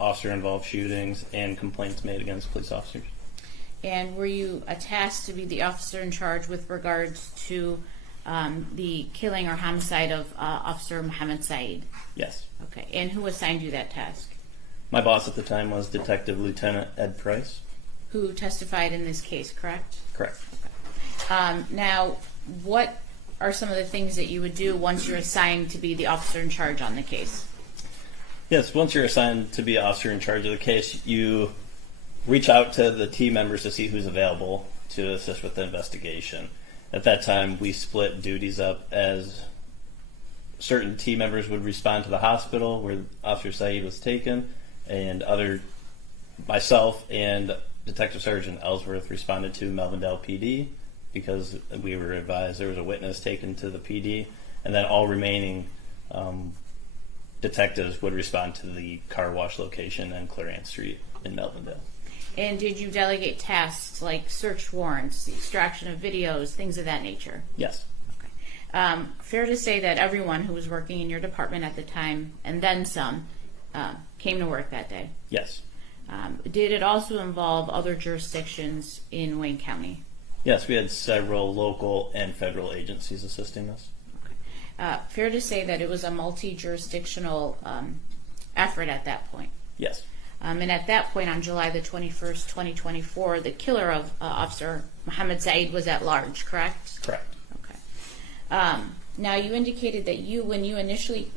officer-involved shootings, and complaints made against police officers. And were you tasked to be the officer in charge with regards to the killing or homicide of Officer Mohamed Said? Yes. Okay. And who assigned you that task? My boss at the time was Detective Lieutenant Ed Price. Who testified in this case, correct? Correct. Now, what are some of the things that you would do once you're assigned to be the officer in charge on the case? Yes, once you're assigned to be officer in charge of the case, you reach out to the team members to see who's available to assist with the investigation. At that time, we split duties up as certain team members would respond to the hospital where Officer Said was taken, and myself and Detective Sergeant Ellsworth responded to Melvindale PD because we were advised there was a witness taken to the PD, and then all remaining detectives would respond to the car wash location on Clarence Street in Melvindale. And did you delegate tasks like search warrants, the extraction of videos, things of that nature? Yes. Okay. Fair to say that everyone who was working in your department at the time, and then some, came to work that day? Yes. Did it also involve other jurisdictions in Wayne County? Yes, we had several local and federal agencies assisting us. Fair to say that it was a multi-jurisdictional effort at that point? Yes. And at that point, on July the 21st, 2024, the killer of Officer Mohamed Said was at large, correct? Correct. Okay. Now, you indicated that when you initially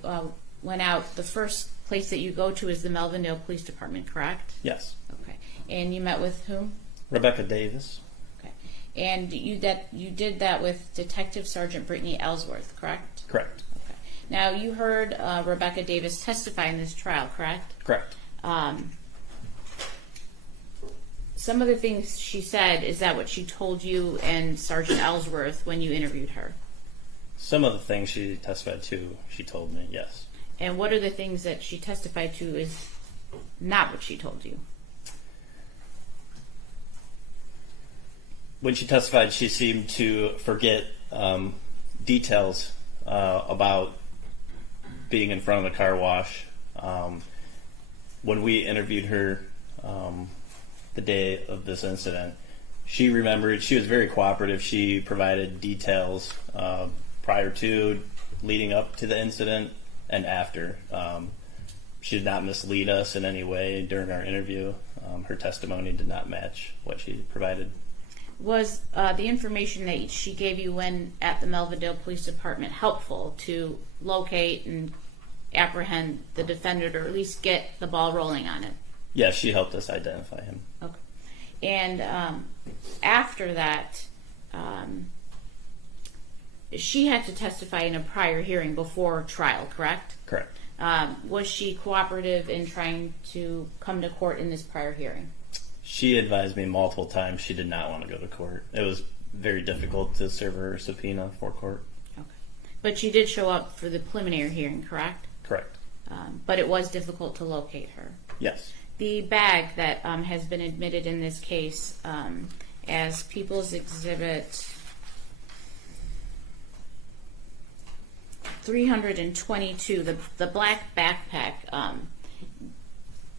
went out, the first place that you go to is the Melvindale Police Department, correct? Yes. Okay. And you met with whom? Rebecca Davis. Okay. And you did that with Detective Sergeant Brittany Ellsworth, correct? Correct. Okay. Now, you heard Rebecca Davis testify in this trial, correct? Correct. Some of the things she said, is that what she told you and Sergeant Ellsworth when you interviewed her? Some of the things she testified to, she told me, yes. And what are the things that she testified to is not what she told you? When she testified, she seemed to forget details about being in front of the car wash. When we interviewed her the day of this incident, she remembered. She was very cooperative. She provided details prior to, leading up to the incident, and after. She did not mislead us in any way during our interview. Her testimony did not match what she provided. Was the information that she gave you when at the Melvindale Police Department helpful to locate and apprehend the defendant, or at least get the ball rolling on it? Yes, she helped us identify him. Okay. And after that, she had to testify in a prior hearing before trial, correct? Correct. Was she cooperative in trying to come to court in this prior hearing? She advised me multiple times she did not want to go to court. It was very difficult to serve her a subpoena for court. Okay. But she did show up for the preliminary hearing, correct? Correct. But it was difficult to locate her. Yes. The bag that has been admitted in this case as People's Exhibit 322, the black backpack,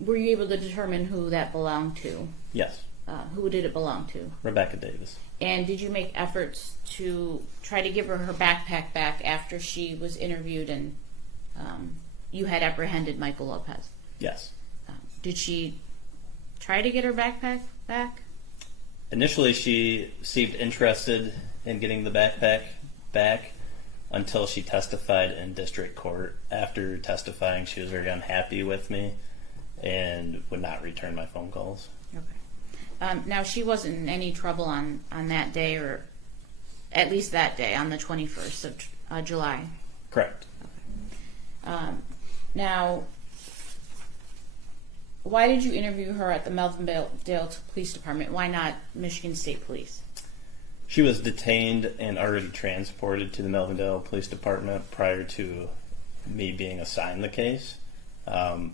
were you able to determine who that belonged to? Yes. Who did it belong to? Rebecca Davis. And did you make efforts to try to give her backpack back after she was interviewed and you had apprehended Michael Lopez? Yes. Did she try to get her backpack back? Initially, she seemed interested in getting the backpack back until she testified in district court. After testifying, she was very unhappy with me and would not return my phone calls. Okay. Now, she wasn't in any trouble on that day, or at least that day, on the 21st of July. Correct. Okay. Now, why did you interview her at the Melvindale Police Department? Why not Michigan State Police? She was detained and already transported to the Melvindale Police Department prior to me being assigned the case. All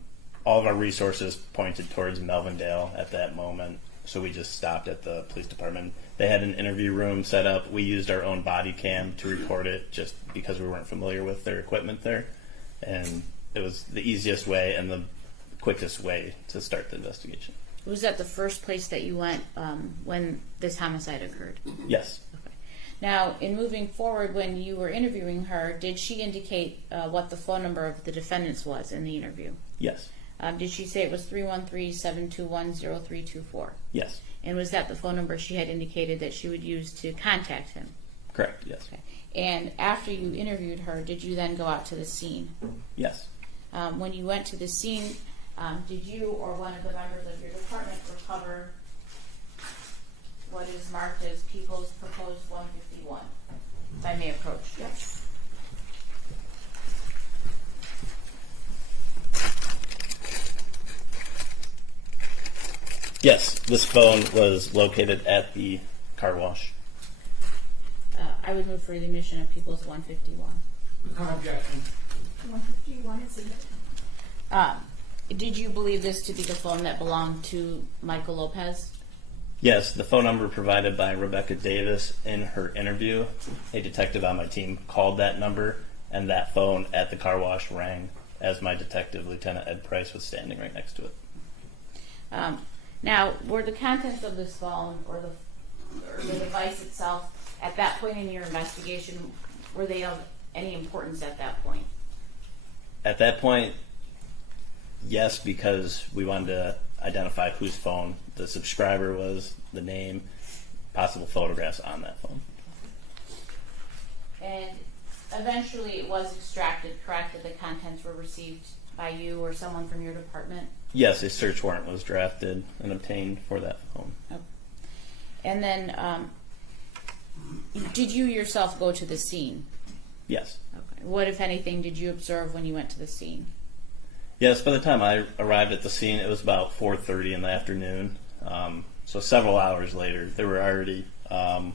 of our resources pointed towards Melvindale at that moment, so we just stopped at the police department. They had an interview room set up. We used our own body cam to record it just because we weren't familiar with their equipment there. And it was the easiest way and the quickest way to start the investigation. Was that the first place that you went when this homicide occurred? Yes. Okay. Now, in moving forward, when you were interviewing her, did she indicate what the phone number of the defendants was in the interview? Yes. Did she say it was 313-721-0324? Yes. And was that the phone number she had indicated that she would use to contact him? Correct, yes. Okay. And after you interviewed her, did you then go out to the scene? Yes. When you went to the scene, did you or one of the members of your department recover what is marked as People's Proposed 151? If I may approach. Yes. Yes, this phone was located at the car wash. I would move for the admission of People's 151. Without objection. 151 is it? Did you believe this to be the phone that belonged to Michael Lopez? Yes, the phone number provided by Rebecca Davis in her interview. A detective on my team called that number, and that phone at the car wash rang as my detective, Lieutenant Ed Price, was standing right next to it. Now, were the contents of this phone or the device itself, at that point in your investigation, were they of any importance at that point? At that point, yes, because we wanted to identify whose phone the subscriber was, the name, possible photographs on that phone. And eventually it was extracted, correct, that the contents were received by you or someone from your department? Yes, a search warrant was drafted and obtained for that phone. Okay. And then, did you yourself go to the scene? Yes. Okay. What, if anything, did you observe when you went to the scene? Yes, by the time I arrived at the scene, it was about 4:30 in the afternoon. So several hours later, there were already a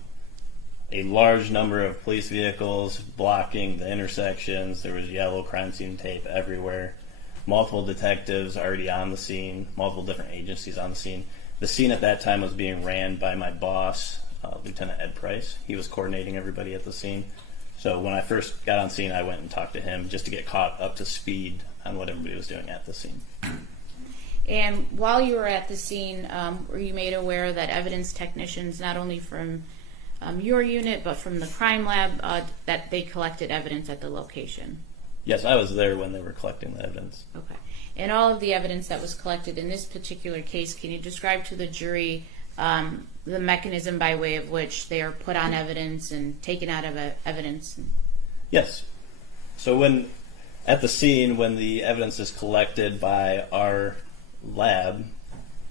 large number of police vehicles blocking the intersections. There was yellow crime scene tape everywhere. Multiple detectives already on the scene, multiple different agencies on the scene. The scene at that time was being ran by my boss, Lieutenant Ed Price. He was coordinating everybody at the scene. So when I first got on scene, I went and talked to him just to get caught up to speed on what everybody was doing at the scene. And while you were at the scene, were you made aware that evidence technicians, not only from your unit, but from the crime lab, that they collected evidence at the location? Yes, I was there when they were collecting the evidence. Okay. And all of the evidence that was collected in this particular case, can you describe to the jury the mechanism by way of which they are put on evidence and taken out of evidence? Yes. So when at the scene, when the evidence is collected by our lab,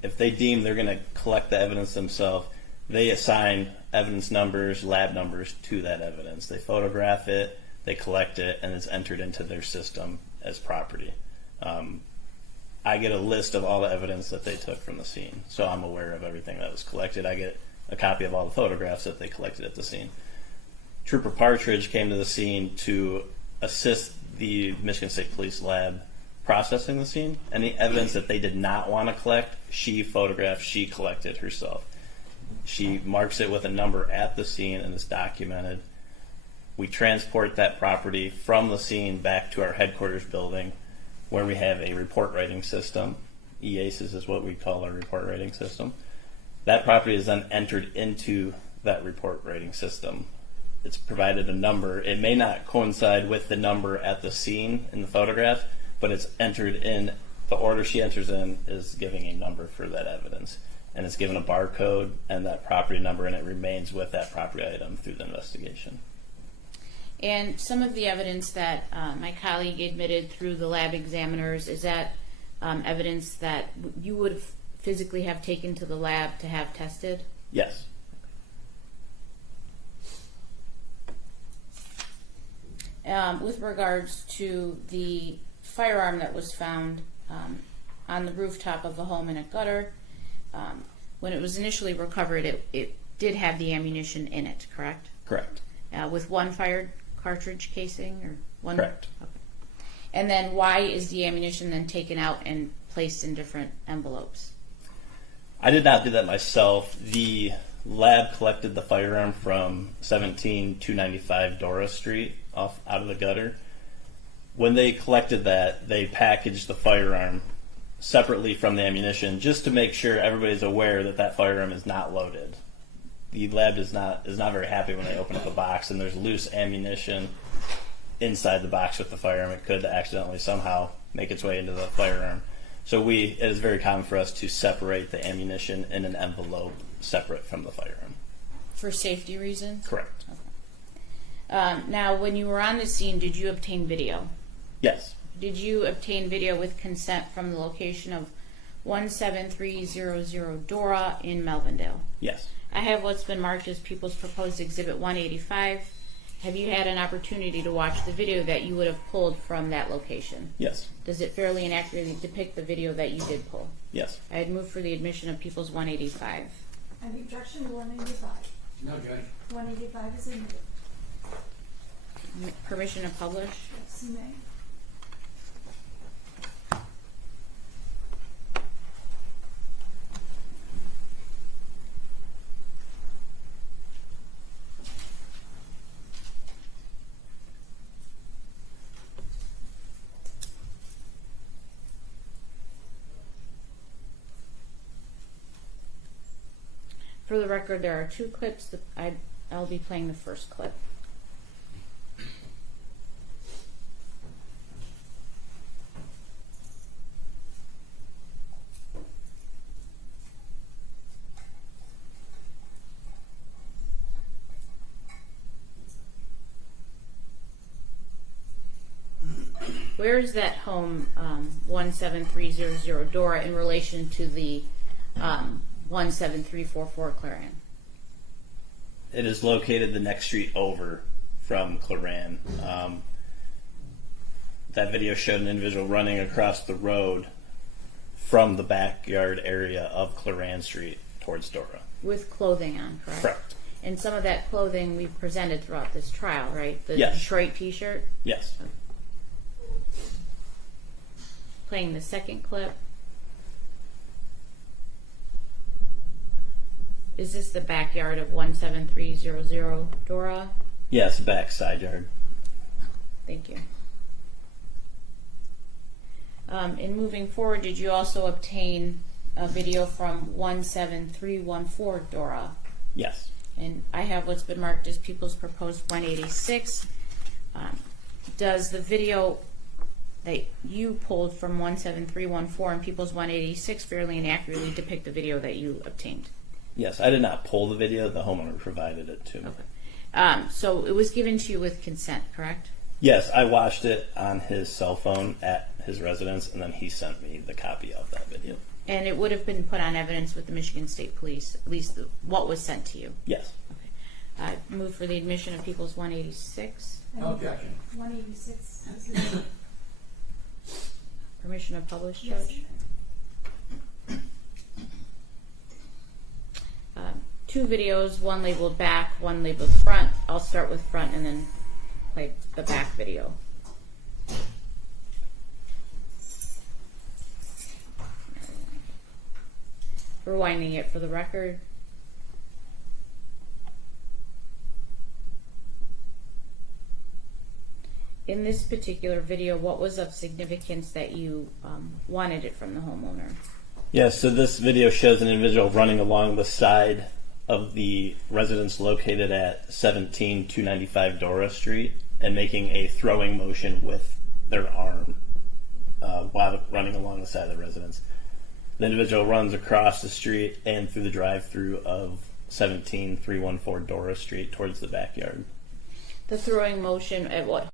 if they deem they're going to collect the evidence themselves, they assign evidence numbers, lab numbers to that evidence. They photograph it, they collect it, and it's entered into their system as property. I get a list of all the evidence that they took from the scene, so I'm aware of everything that was collected. I get a copy of all the photographs that they collected at the scene. Trooper Partridge came to the scene to assist the Michigan State Police lab processing the scene. Any evidence that they did not want to collect, she photographed, she collected herself. She marks it with a number at the scene and is documented. We transport that property from the scene back to our headquarters building, where we have a report writing system. EASIS is what we call our report writing system. That property is then entered into that report writing system. It's provided a number. It may not coincide with the number at the scene in the photograph, but it's entered in. The order she enters in is giving a number for that evidence, and it's given a barcode and that property number, and it remains with that property item through the investigation. And some of the evidence that my colleague admitted through the lab examiners, is that evidence that you would physically have taken to the lab to have tested? Yes. With regards to the firearm that was found on the rooftop of the home in a gutter, when it was initially recovered, it did have the ammunition in it, correct? Correct. With one fired cartridge casing, or one? Correct. Okay. And then why is the ammunition then taken out and placed in different envelopes? I did not do that myself. The lab collected the firearm from 17295 Dora Street out of the gutter. When they collected that, they packaged the firearm separately from the ammunition, just to make sure everybody's aware that that firearm is not loaded. The lab is not very happy when they open up the box and there's loose ammunition inside the box with the firearm. It could accidentally somehow make its way into the firearm. So it is very common for us to separate the ammunition in an envelope separate from the firearm. For safety reasons? Correct. Okay. Now, when you were on the scene, did you obtain video? Yes. Did you obtain video with consent from the location of 17300 Dora in Melvindale? Yes. I have what's been marked as People's Proposed Exhibit 185. Have you had an opportunity to watch the video that you would have pulled from that location? Yes. Does it fairly and accurately depict the video that you did pull? Yes. I had moved for the admission of People's 185. Any objection to 185? No, Judge. 185 is admitted. Permission to publish? Yes, you may. For the record, there are two clips. I'll be playing the first clip. Where is that home 17300 Dora in relation to the 17344 Clarion? It is located the next street over from Clarion. That video showed an individual running across the road from the backyard area of Clarion Street towards Dora. With clothing on, correct? Correct. And some of that clothing we've presented throughout this trial, right? The Yes. Detroit t-shirt? Yes. Playing the second clip. Is this the backyard of 17300 Dora? Yes, back side yard. Thank you. In moving forward, did you also obtain a video from 17314 Dora? Yes. And I have what's been marked as People's Proposed 186. Does the video that you pulled from 17314 and People's 186 fairly and accurately depict the video that you obtained? Yes, I did not pull the video. The homeowner provided it to me. Okay. So it was given to you with consent, correct? Yes, I watched it on his cell phone at his residence, and then he sent me the copy of that video. And it would have been put on evidence with the Michigan State Police, at least what was sent to you. Yes. I move for the admission of People's 186. Objection. 186. Permission to publish, Yes. Judge? Two videos, one labeled back, one labeled front. I'll start with front and then play the back video. Rewinding it for the record. In this particular video, what was of significance that you wanted it from the homeowner? Yes, so this video shows an individual running along the side of the residence located at 17295 Dora Street and making a throwing motion with their arm while running along the side of the residence. The individual runs across the street and through the drive-through of 17314 Dora Street towards the backyard. The throwing motion at what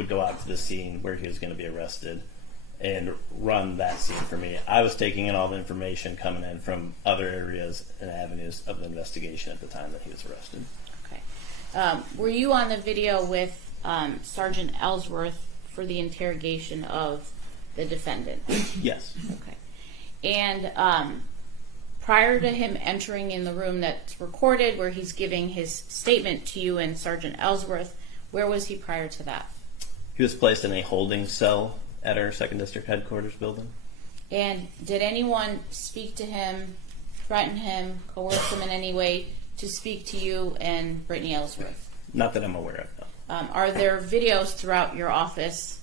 would go out to the scene where he was going to be arrested and run that scene for me. I was taking in all the information coming in from other areas and avenues of the investigation at the time that he was arrested. Okay. Were you on the video with Sergeant Ellsworth for the interrogation of the defendant? Yes. Okay. And prior to him entering in the room that's recorded, where he's giving his statement to you and Sergeant Ellsworth, where was he prior to that? He was placed in a holding cell at our 2nd District headquarters building. And did anyone speak to him, threaten him, coerce him in any way to speak to you and Brittany Ellsworth? Not that I'm aware of, no. Are there videos throughout your office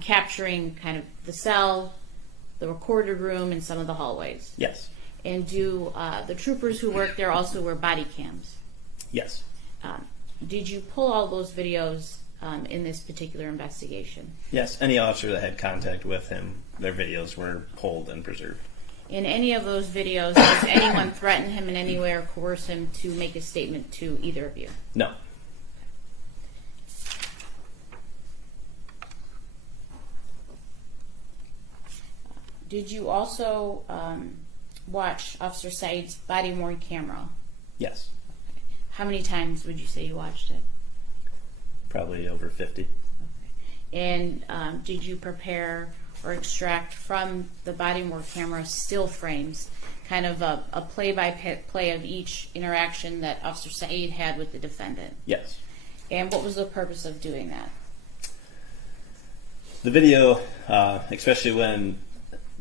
capturing kind of the cell, the recorded room, and some of the hallways? Yes. And do the troopers who work there also wear body cams? Yes. Did you pull all those videos in this particular investigation? Yes. Any officer that had contact with him, their videos were pulled and preserved. In any of those videos, does anyone threaten him in any way or coerce him to make a statement to either of you? No. Did you also watch Officer Said's body-worn camera? Yes. How many times would you say you watched it? Probably over 50. And did you prepare or extract from the body-worn camera still frames, kind of a play-by-play of each interaction that Officer Said had with the defendant? Yes. And what was the purpose of doing that? The video, especially when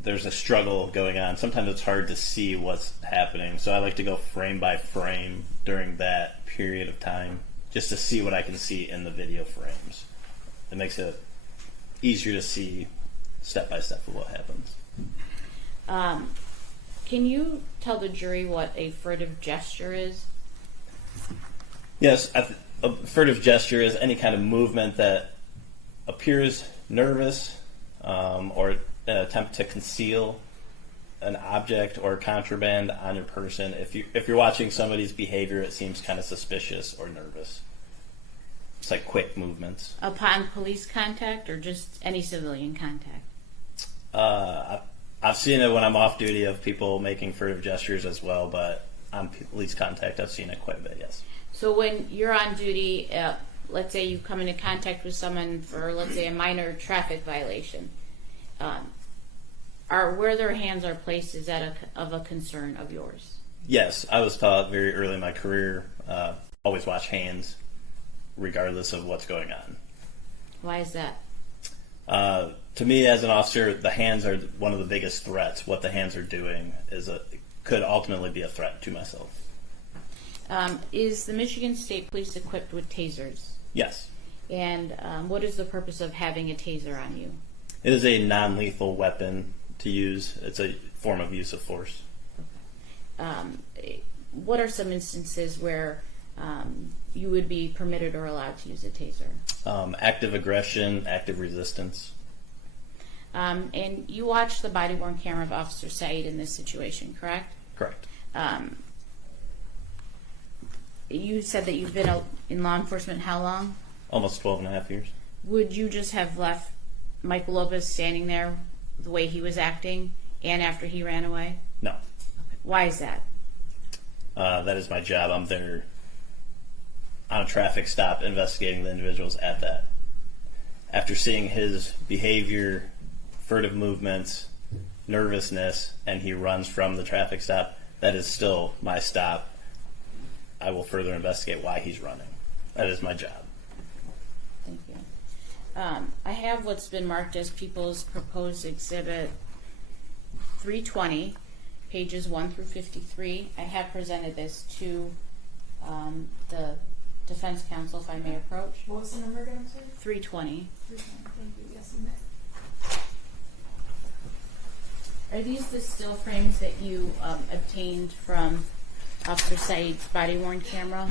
there's a struggle going on, sometimes it's hard to see what's happening. So I like to go frame by frame during that period of time just to see what I can see in the video frames. It makes it easier to see step by step of what happens. Can you tell the jury what a furtive gesture is? Yes, a furtive gesture is any kind of movement that appears nervous or an attempt to conceal an object or contraband on your person. If you're watching somebody's behavior, it seems kind of suspicious or nervous. It's like quick movements. Upon police contact or just any civilian contact? I've seen it when I'm off duty of people making furtive gestures as well, but on police contact, I've seen it quite a bit, yes. So when you're on duty, let's say you come into contact with someone for, let's say, a minor traffic violation, where their hands are placed, is that of a concern of yours? Yes, I was taught very early in my career, always watch hands, regardless of what's going on. Why is that? To me, as an officer, the hands are one of the biggest threats. What the hands are doing could ultimately be a threat to myself. Is the Michigan State Police equipped with tasers? Yes. And what is the purpose of having a taser on you? It is a non-lethal weapon to use. It's a form of use of force. What are some instances where you would be permitted or allowed to use a taser? Active aggression, active resistance. And you watched the body-worn camera of Officer Said in this situation, correct? Correct. You said that you've been in law enforcement how long? Almost 12 and a half years. Would you just have left Michael Lopez standing there the way he was acting and after he ran away? No. Why is that? That is my job. I'm there on a traffic stop investigating the individuals at that. After seeing his behavior, furtive movements, nervousness, and he runs from the traffic stop, that is still my stop. I will further investigate why he's running. That is my job. Thank you. I have what's been marked as People's Proposed Exhibit 320, pages 1 through 53. I have presented this to the defense counsel, if I may approach. What was the number again, I'm sorry? 320. 320, thank you, yes, you may. Are these the still frames that you obtained from Officer Said's body-worn camera?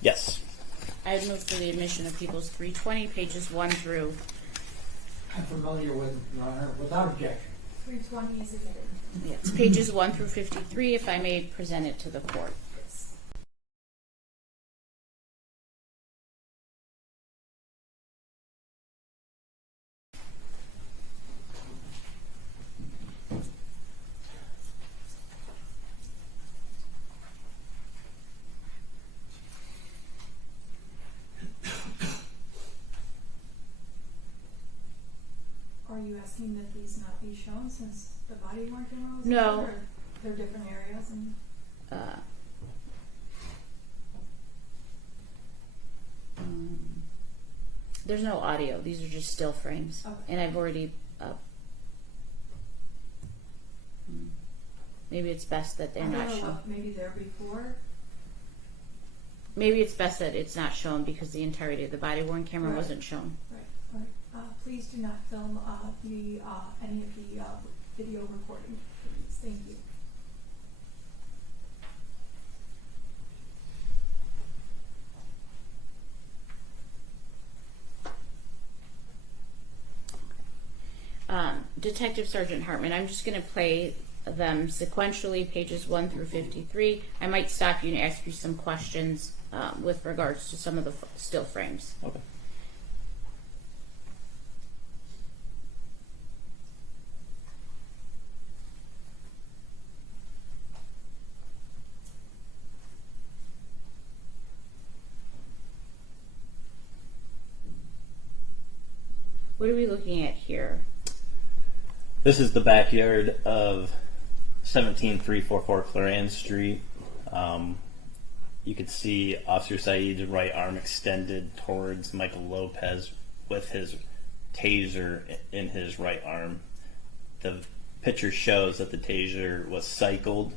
Yes. I'd I move for the admission of People's 320, pages 1 through. I'm familiar with it, Your Honor, without objection. 320 is admitted. Yes, pages 1 through 53, if I may present it to the court. Yes. Are you asking that these not be shown since the body worn camera was No. there, or they're different areas and Uh, there's no audio. These are just still frames. Okay. And I've already... maybe it's best that they're I not don't know shown. what, maybe there before. Maybe it's best that it's not shown because the entirety of the body-worn camera Right. wasn't shown. Right. Please do not film any of the video recording, please. Thank you. Detective Sergeant Hartman, I'm just going to play them sequentially, pages 1 through 53. I might stop you and ask you some questions with regards to some of the still frames. Okay. What are we looking at here? This is the backyard of 17344 Claran Street. You could see Officer Said's right arm extended towards Michael Lopez with his taser in his right arm. The picture shows that the taser was cycled,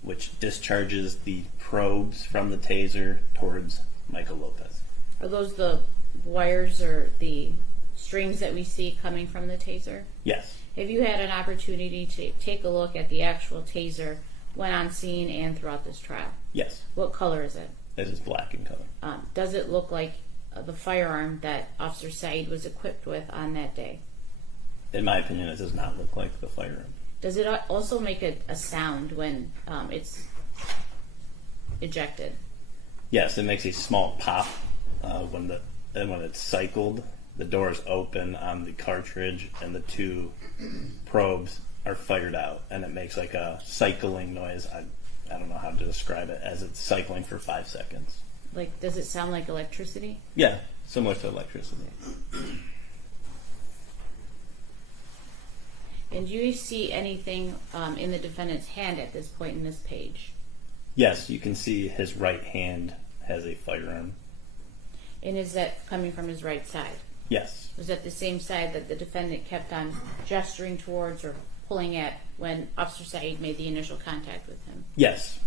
which discharges the probes from the taser towards Michael Lopez. Are those the wires or the strings that we see coming from the taser? Yes. Have you had an opportunity to take a look at the actual taser when on scene and throughout this trial? Yes. What color is it? It is black in color. Does it look like the firearm that Officer Said was equipped with on that day? In my opinion, it does not look like the firearm. Does it also make a sound when it's ejected? Yes, it makes a small pop when it's cycled. The doors open on the cartridge, and the two probes are fired out, and it makes like a cycling noise. I don't know how to describe it, as it's cycling for 5 seconds. Like, does it sound like electricity? Yeah, similar to electricity. And do you see anything in the defendant's hand at this point in this page? Yes, you can see his right hand has a firearm. And is that coming from his right side? Yes. Was that the same side that the defendant kept on gesturing towards or pulling at when Officer Said made the initial contact with him? Yes.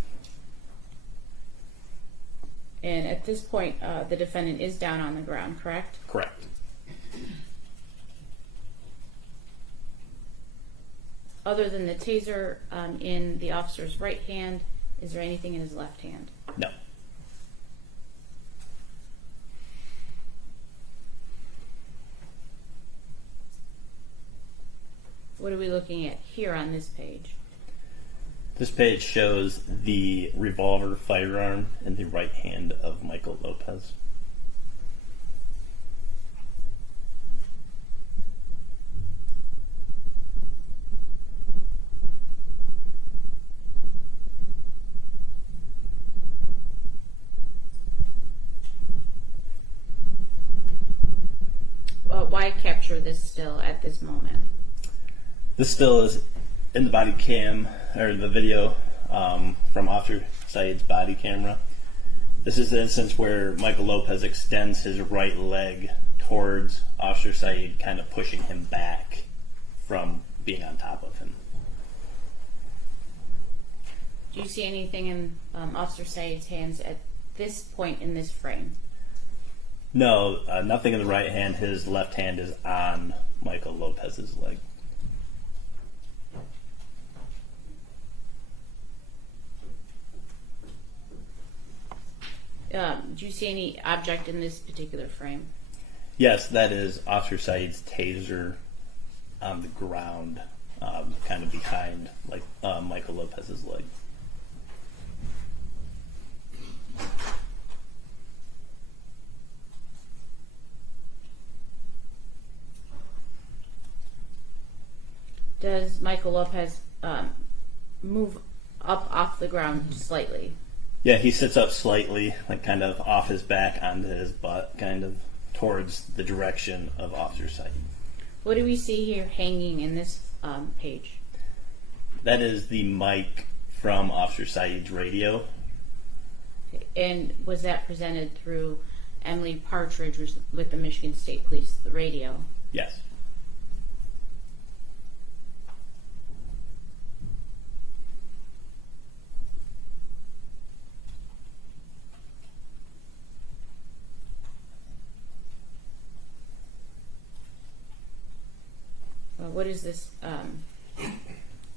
And at this point, the defendant is down on the ground, correct? Correct. Other than the taser in the officer's right hand, is there anything in his left hand? No. What are we looking at here on this page? This page shows the revolver firearm in the right hand of Michael Lopez. Why capture this still at this moment? This still is in the body cam, or the video from Officer Said's body camera. This is the instance where Michael Lopez extends his right leg towards Officer Said, kind of pushing him back from being on top of him. Do you see anything in Officer Said's hands at this point in this frame? No, nothing in the right hand. His left hand is on Michael Lopez's leg. Do you see any object in this particular frame? Yes, that is Officer Said's taser on the ground, kind of behind like Michael Lopez's leg. Does Michael Lopez move up off the ground slightly? Yeah, he sits up slightly, like kind of off his back onto his butt, kind of towards the direction of Officer Said. What do we see here hanging in this page? That is the mic from Officer Said's radio. And was that presented through Emily Partridge with the Michigan State Police, the radio? Yes. What is this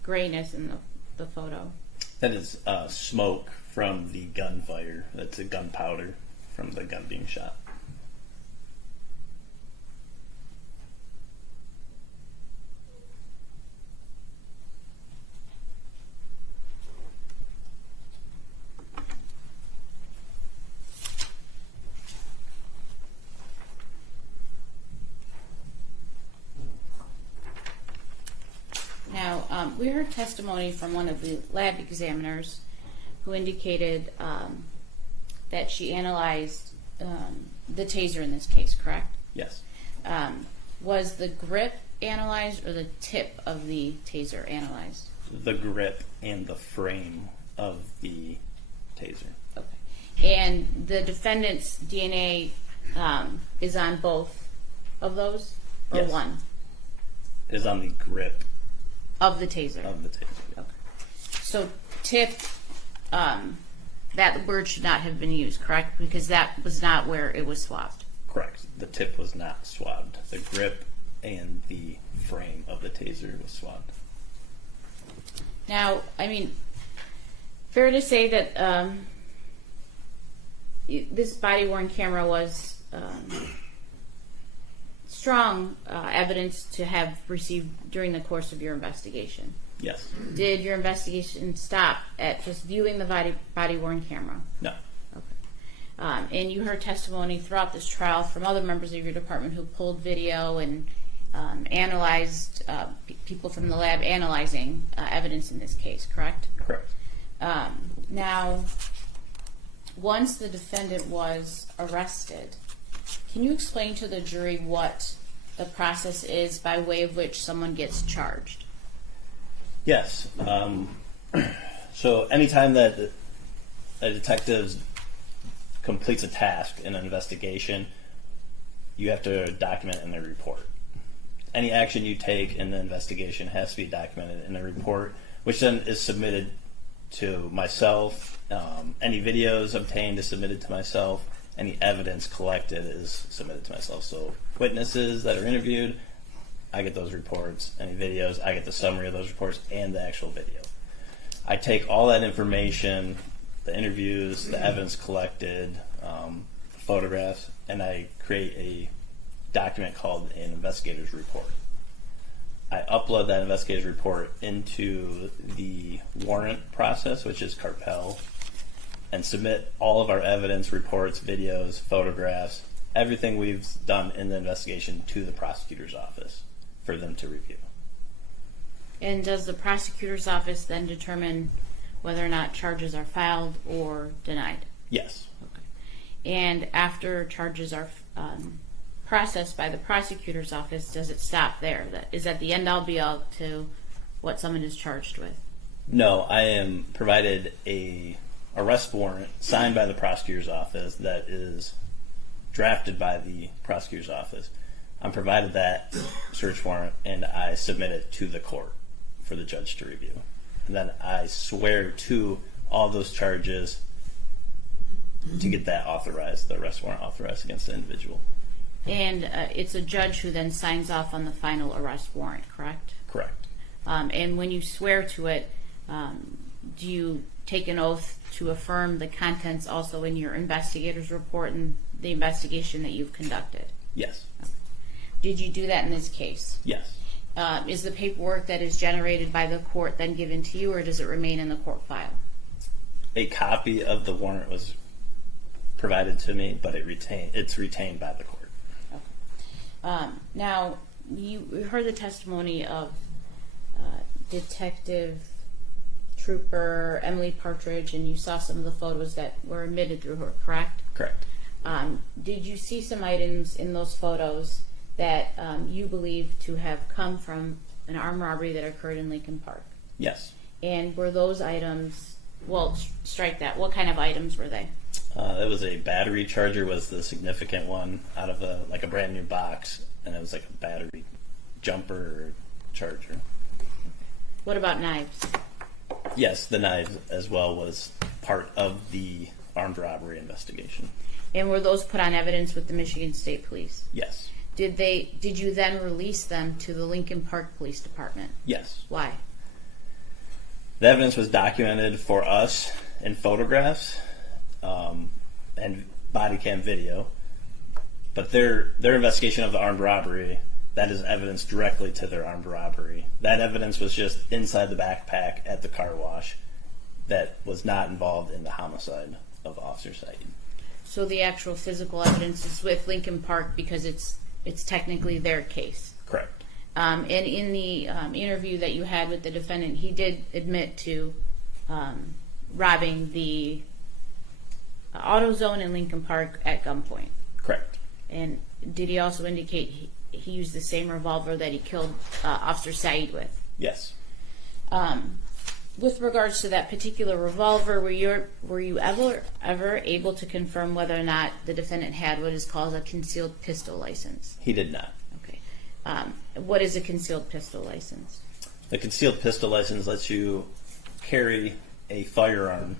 grayness in the photo? That is smoke from the gunfire. That's a gunpowder from the gun being shot. Now, we heard testimony from one of the lab examiners who indicated that she analyzed the taser in this case, correct? Yes. Was the grip analyzed or the tip of the taser analyzed? The grip and the frame of the taser. Okay. And the defendant's DNA is on both of those, or Yes. one? It is on the grip Of the taser. of the taser. Okay. So tip, that word should not have been used, correct? Because that was not where it was swabbed. Correct. The tip was not swabbed. The grip and the frame of the taser was swabbed. Now, I mean, fair to say that this body-worn camera was strong evidence to have received during the course of your investigation. Yes. Did your investigation stop at just viewing the body-worn camera? No. Okay. And you heard testimony throughout this trial from other members of your department who pulled video and analyzed, people from the lab analyzing evidence in this case, correct? Correct. Now, once the defendant was arrested, can you explain to the jury what the process is by way of which someone gets charged? Yes. So anytime that a detective completes a task in an investigation, you have to document in the report. Any action you take in the investigation has to be documented in the report, which then is submitted to myself. Any videos obtained is submitted to myself. Any evidence collected is submitted to myself. So witnesses that are interviewed, I get those reports. Any videos, I get the summary of those reports and the actual video. I take all that information, the interviews, the evidence collected, photographs, and I create a document called an investigator's report. I upload that investigator's report into the warrant process, which is Carpel, and submit all of our evidence, reports, videos, photographs, everything we've done in the investigation to the prosecutor's office for them to review. And does the prosecutor's office then determine whether or not charges are filed or denied? Yes. Okay. And after charges are processed by the prosecutor's office, does it stop there? Is that the end all be all to what someone is charged with? No, I am provided a arrest warrant signed by the prosecutor's office that is drafted by the prosecutor's office. I'm provided that search warrant and I submit it to the court for the judge to review. And then I swear to all those charges to get that authorized, the arrest warrant authorized against the individual. And it's a judge who then signs off on the final arrest warrant, correct? Correct. And when you swear to it, do you take an oath to affirm the contents also in your investigator's report and the investigation that you've conducted? Yes. Did you do that in this case? Yes. Is the paperwork that is generated by the court then given to you, or does it remain in the court file? A copy of the warrant was provided to me, but it's retained by the court. Now, you heard the testimony of Detective Trooper Emily Partridge, and you saw some of the photos that were admitted through her, correct? Correct. Did you see some items in those photos that you believe to have come from an armed robbery that occurred in Lincoln Park? Yes. And were those items, well, strike that, what kind of items were they? It was a battery charger was the significant one out of a brand new box, and it was like a battery jumper or charger. What about knives? Yes, the knives as well was part of the armed robbery investigation. And were those put on evidence with the Michigan State Police? Yes. Did you then release them to the Lincoln Park Police Department? Yes. Why? The evidence was documented for us in photographs and body cam video, but their investigation of the armed robbery, that is evidence directly to their armed robbery. That evidence was just inside the backpack at the car wash that was not involved in the homicide of Officer Said. So the actual physical evidence is with Lincoln Park because it's technically their case. Correct. And in the interview that you had with the defendant, he did admit to robbing the AutoZone in Lincoln Park at gunpoint. Correct. And did he also indicate he used the same revolver that he killed Officer Said with? Yes. With regards to that particular revolver, were you ever able to confirm whether or not the defendant had what is called a concealed pistol license? He did not. Okay. What is a concealed pistol license? The concealed pistol license lets you carry a firearm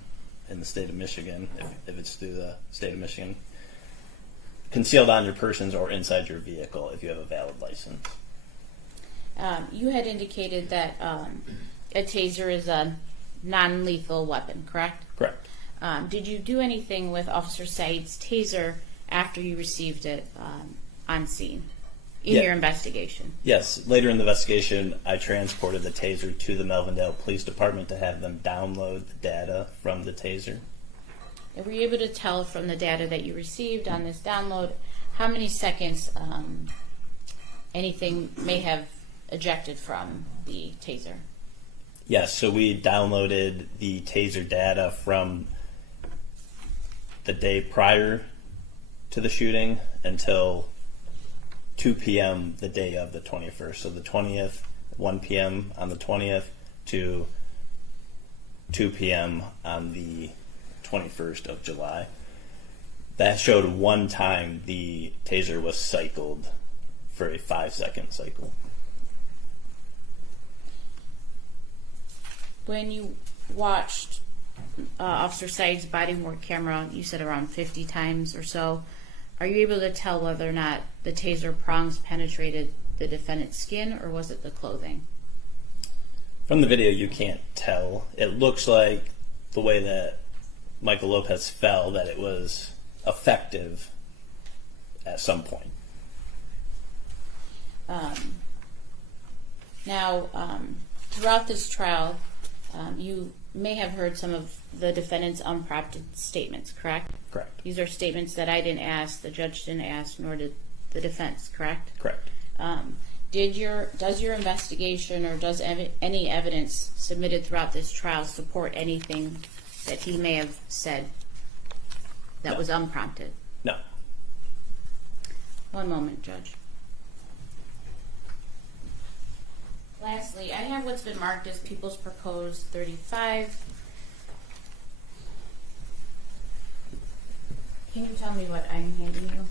in the state of Michigan, if it's through the state of Michigan, concealed on your persons or inside your vehicle if you have a valid license. You had indicated that a taser is a non-lethal weapon, correct? Correct. Did you do anything with Officer Said's taser after you received it on scene in your investigation? Yes. Later in the investigation, I transported the taser to the Melvindale Police Department to have them download the data from the taser. And were you able to tell from the data that you received on this download how many seconds anything may have ejected from the taser? Yes, so we downloaded the taser data from the day prior to the shooting until 2 p.m. the day of the 21st. So the 20th, 1 p.m. on the 20th to 2 p.m. on the 21st of July. That showed one time the taser was cycled for a 5-second cycle. When you watched Officer Said's body-worn camera, you said around 50 times or so, are you able to tell whether or not the taser prongs penetrated the defendant's skin, or was it the clothing? From the video, you can't tell. It looks like the way that Michael Lopez fell, that it was effective at some point. Throughout this trial, you may have heard some of the defendant's unprompted statements, correct? Correct. These are statements that I didn't ask, the judge didn't ask, nor did the defense, correct? Correct. Does your investigation or does any evidence submitted throughout this trial support anything that he may have said that was unprompted? No. One moment, Judge. Lastly, I have what's been marked as People's Proposed 35. Can you tell me what I'm handing you?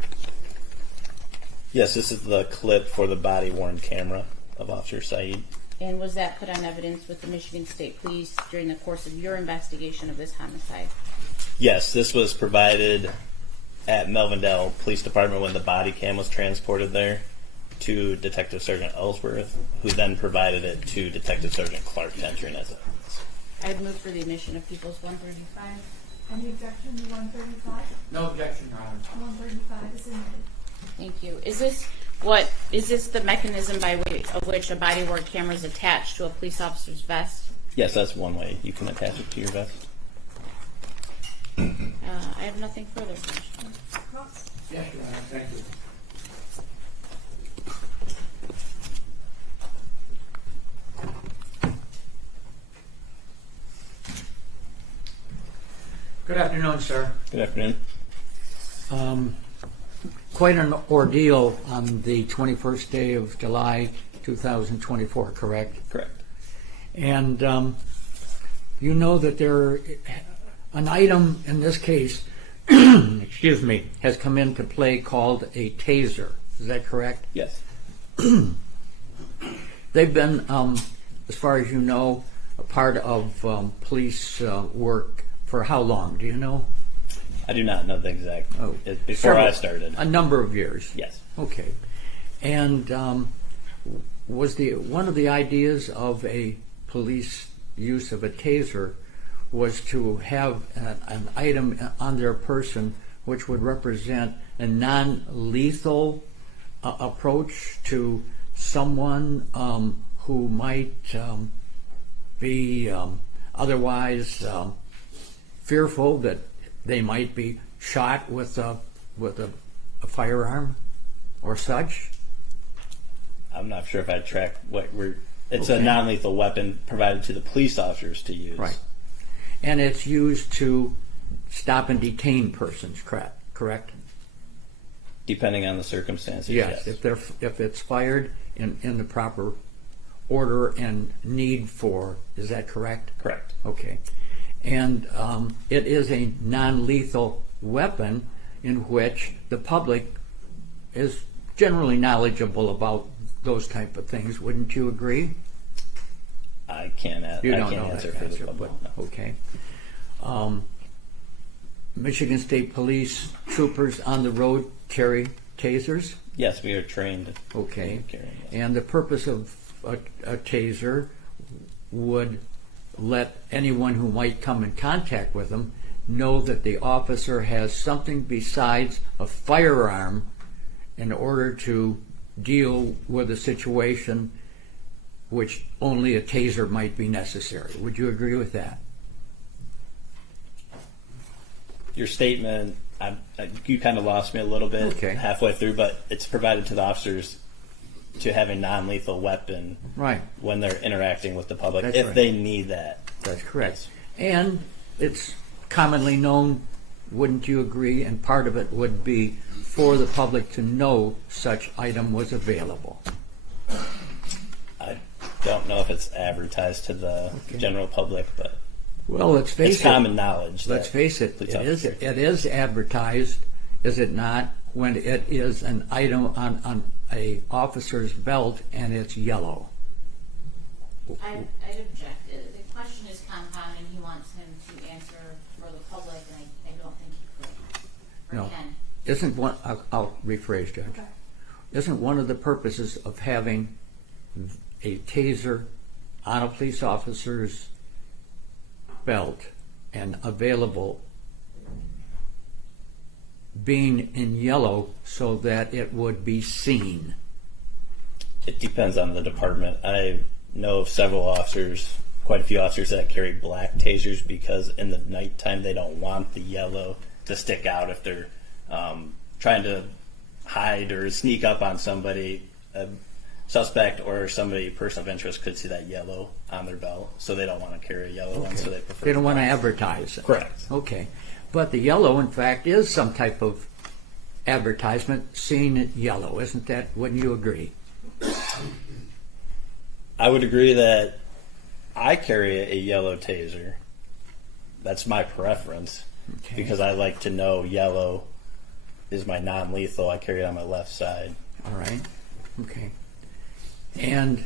Yes, this is the clip for the body-worn camera of Officer Said. And was that put on evidence with the Michigan State Police during the course of your investigation of this homicide? Yes, this was provided at Melvindale Police Department when the body cam was transported there to Detective Sergeant Ellsworth, who then provided it to Detective Sergeant Clark to enter in as evidence. I'd move for the admission of People's 135. Any objection to 135? No objection, Your Honor. 135 is admitted. Thank you. Is this the mechanism by way of which a body-worn camera is attached to a police officer's vest? Yes, that's one way you can attach it to your vest. I have nothing further. Commissioner. Cross. Yes, Your Honor, thank you. Good afternoon, sir. Good afternoon. Quite an ordeal on the 21st day of July 2024, correct? Correct. And you know that an item in this case, excuse me, has come into play called a taser. Is that correct? Yes. They've been, as far as you know, a part of police work for how long? Do you know? I do not know the exact. Before I started. A number of years. Yes. Okay. And was one of the ideas of a police use of a taser was to have an item on their person which would represent a non-lethal approach to someone who might be otherwise fearful that they might be shot with a firearm or such? I'm not sure if I track what we're. It's Okay. a non-lethal weapon provided to the police officers to use. Right. And it's used to stop and detain persons, correct? Depending on the circumstances. Yes. If it's fired in the proper order and need for, is that correct? Correct. Okay. And it is a non-lethal weapon in which the public is generally knowledgeable about those type of things. Wouldn't you agree? I can't You don't can't know answer that for the answer, public. but okay. Michigan State Police troopers on the road carry tasers. Yes, we are trained. Okay. to carry them. And the purpose of a taser would let anyone who might come in contact with them know that the officer has something besides a firearm in order to deal with a situation which only a taser might be necessary. Would you agree with that? Your statement, you kind of lost me a little bit Okay. halfway through, but it's provided to the officers to have a non-lethal weapon Right. when they're interacting with the public, That's if right. they need that. That's correct. Yes. And it's commonly known, wouldn't you agree, and part of it would be for the public to know such item was available. I don't know if it's advertised to the general public, but Well, let's face it's it. common knowledge. Let's that face it. police It officers- is advertised, is it not, when it is an item on a officer's belt and it's yellow. I'd object. The question is compound, and he wants him to answer for the public, and I don't think he could. Or No. can. Isn't one? I'll rephrase, Judge. Okay. Isn't one of the purposes of having a taser on a police officer's belt and available being in yellow so that it would be seen? It depends on the department. I know of several officers, quite a few officers that carry black tasers because in the nighttime they don't want the yellow to stick out if they're trying to hide or sneak up on somebody. A suspect or a person of interest could see that yellow on their belt, so they don't want to carry a yellow one, so they prefer. They don't want to black. advertise it. Correct. Okay. But the yellow, in fact, is some type of advertisement, seeing it yellow. Isn't that, wouldn't you agree? I would agree that I carry a yellow taser. That's my preference Okay. because I like to know yellow is my non-lethal. I carry it on my left side. All right. Okay. And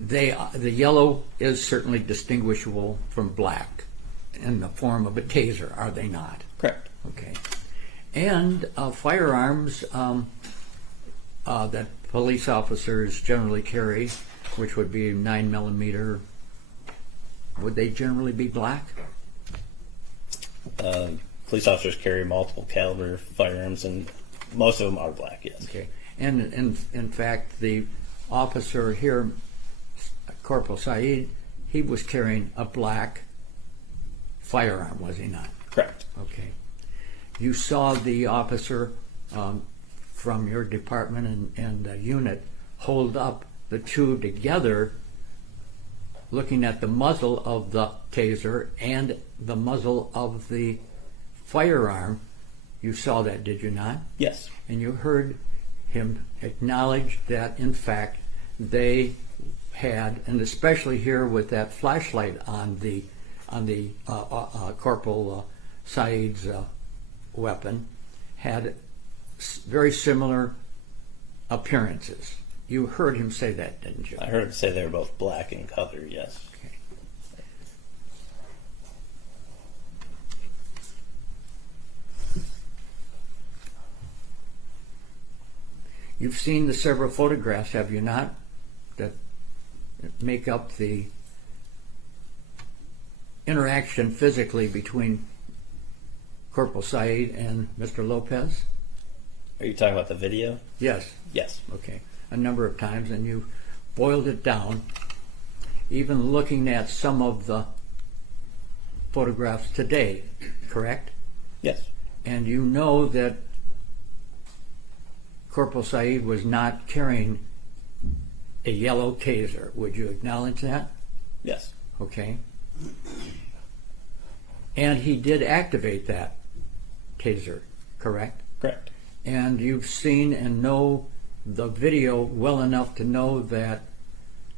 the yellow is certainly distinguishable from black in the form of a taser, are they not? Correct. Okay. And firearms that police officers generally carry, which would be 9mm, would they generally be black? Police officers carry multiple caliber firearms, and most of them are black. Yes. Okay. And in fact, the officer here, Corporal Said, he was carrying a black firearm, was he not? Correct. Okay. You saw the officer from your department and unit hold up the two together, looking at the muzzle of the taser and the muzzle of the firearm. You saw that, did you not? Yes. And you heard him acknowledge that, in fact, they had, and especially here with that flashlight on the Corporal Said's weapon, had very similar appearances. You heard him say that, didn't you? I heard him say they were both black in color. Yes. Okay. You've seen the several photographs, have you not, that make up the interaction physically between Corporal Said and Mr. Lopez? Are you talking about the video? Yes. Yes. Okay. A number of times, and you boiled it down, even looking at some of the photographs today, correct? Yes. And you know that Corporal Said was not carrying a yellow taser. Would you acknowledge that? Yes. Okay. And he did activate that taser, correct? Correct. And you've seen and know the video well enough to know that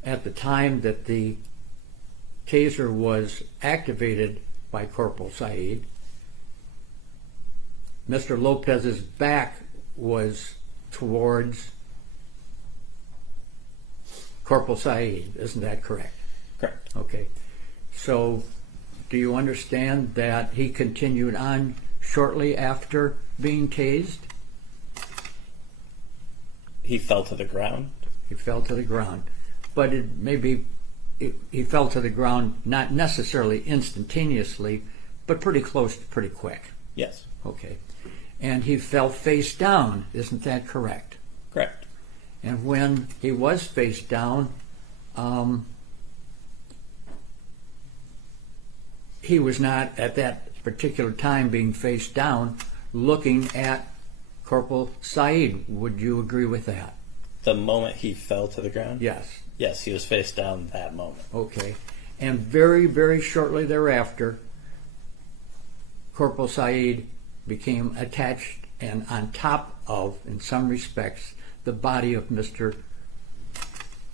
at the time that the taser was activated by Corporal Said, Mr. Lopez's back was towards Corporal Said. Isn't that correct? Correct. Okay. So do you understand that he continued on shortly after being tased? He fell to the ground. He fell to the ground. But he fell to the ground not necessarily instantaneously, but pretty close, pretty quick. Yes. Okay. And he fell face down. Isn't that correct? Correct. And when he was face down, he was not at that particular time being face down looking at Corporal Said. Would you agree with that? The moment he fell to the ground? Yes. Yes, he was face down that moment. Okay. And very, very shortly thereafter, Corporal Said became attached and on top of, in some respects, the body of Mr.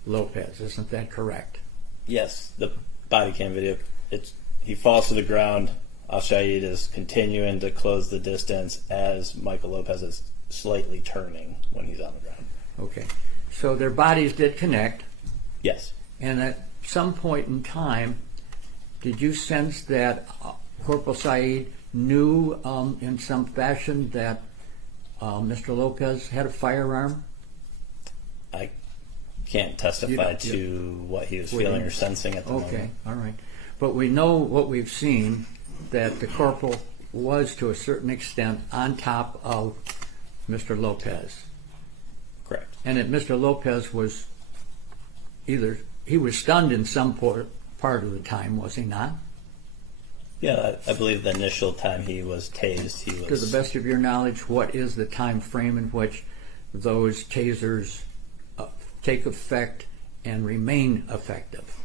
Lopez. Isn't that correct? Yes, the body cam video. He falls to the ground. Al-Shaid is continuing to close the distance as Michael Lopez is slightly turning when he's on the ground. Okay. So their bodies did connect. Yes. And at some point in time, did you sense that Corporal Said knew in some fashion that Mr. Lopez had a firearm? I can't testify to what he was feeling or sensing at the moment. Okay, all right. But we know what we've seen, that the corporal was to a certain extent on top of Mr. Lopez. Correct. And that Mr. Lopez was he was stunned in some part of the time, was he not? Yeah, I believe the initial time he was tased, he was... To the best of your knowledge, what is the time frame in which those tasers take effect and remain effective?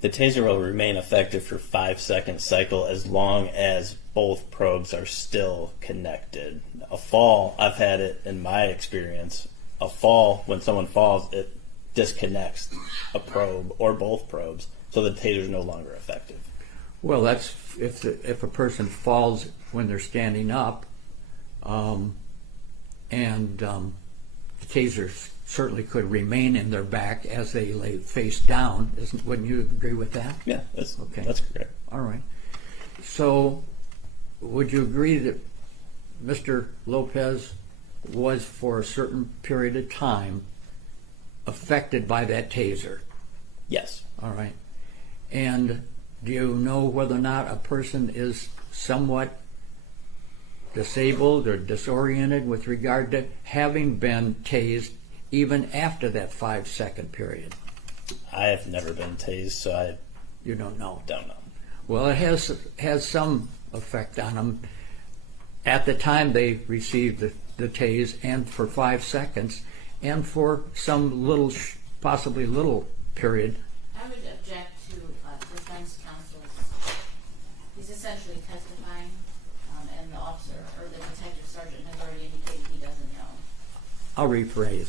The taser will remain effective for 5-second cycle as long as both probes are still connected. A fall, I've had it in my experience, a fall, when someone falls, it disconnects a probe or both probes, so the taser is no longer effective. Well, that's if a person falls when they're standing up, and the tasers certainly could remain in their back as they lay face down. Wouldn't you agree with that? Yeah, that's correct. All right. So, would you agree that Mr. Lopez was for a certain period of time affected by that taser. Yes. All right. And do you know whether or not a person is somewhat disabled or disoriented with regard to having been tased even after that 5-second period? I have never been tased, so You don't know. don't know. Well, it has some effect on them at the time they received the tase, and for 5 seconds, and for some little, possibly little period. I would object to defense counsel's, he's essentially testifying, and the officer, or the detective sergeant has already indicated he doesn't know. I'll rephrase.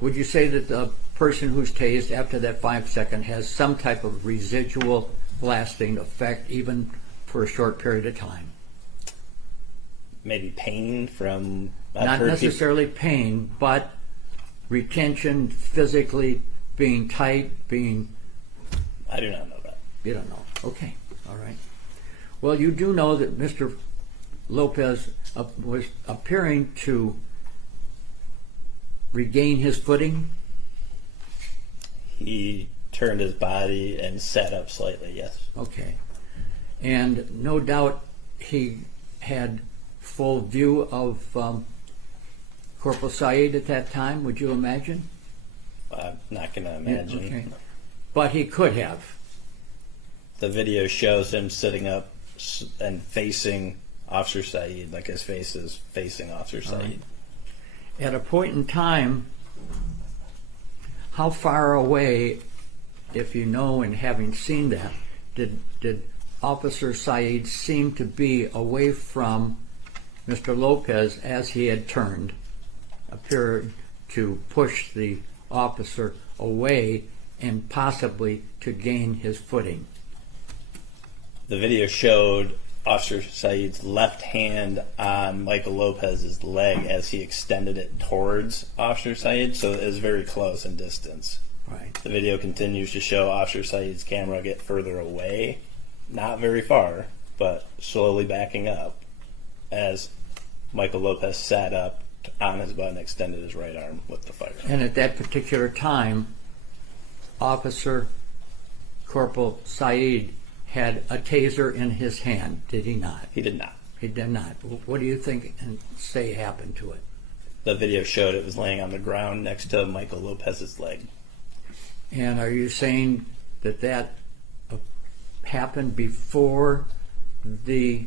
Would you say that the person who's tased after that 5 second has some type of residual lasting effect even for a short period of time? Maybe pain from... Not necessarily pain, but retention, physically being tight, being... I do not know that. You don't know. Okay. All right. Well, you do know that Mr. Lopez was appearing to regain his footing. He turned his body and sat up slightly, yes. Okay. And no doubt he had full view of Corporal Said at that time, would you imagine? I'm not going to imagine. Okay. But he could have. The video shows him sitting up and facing Officer Said, like his face is facing Officer Said. Right. At a point in time, how far away, if you know and having seen that, did Officer Said seem to be away from Mr. Lopez as he had turned, appeared to push the officer away and possibly to gain his footing? The video showed Officer Said's left hand on Michael Lopez's leg as he extended it towards Officer Said, so it was very close in distance. Right. The video continues to show Officer Said's camera get further away, not very far, but slowly backing up as Michael Lopez sat up on his butt and extended his right arm with the firearm. And at that particular time, Officer Corporal Said had a taser in his hand, did he not? He did not. He did not. What do you think and say happened to it? The video showed it was laying on the ground next to Michael Lopez's leg. And are you saying that that happened before the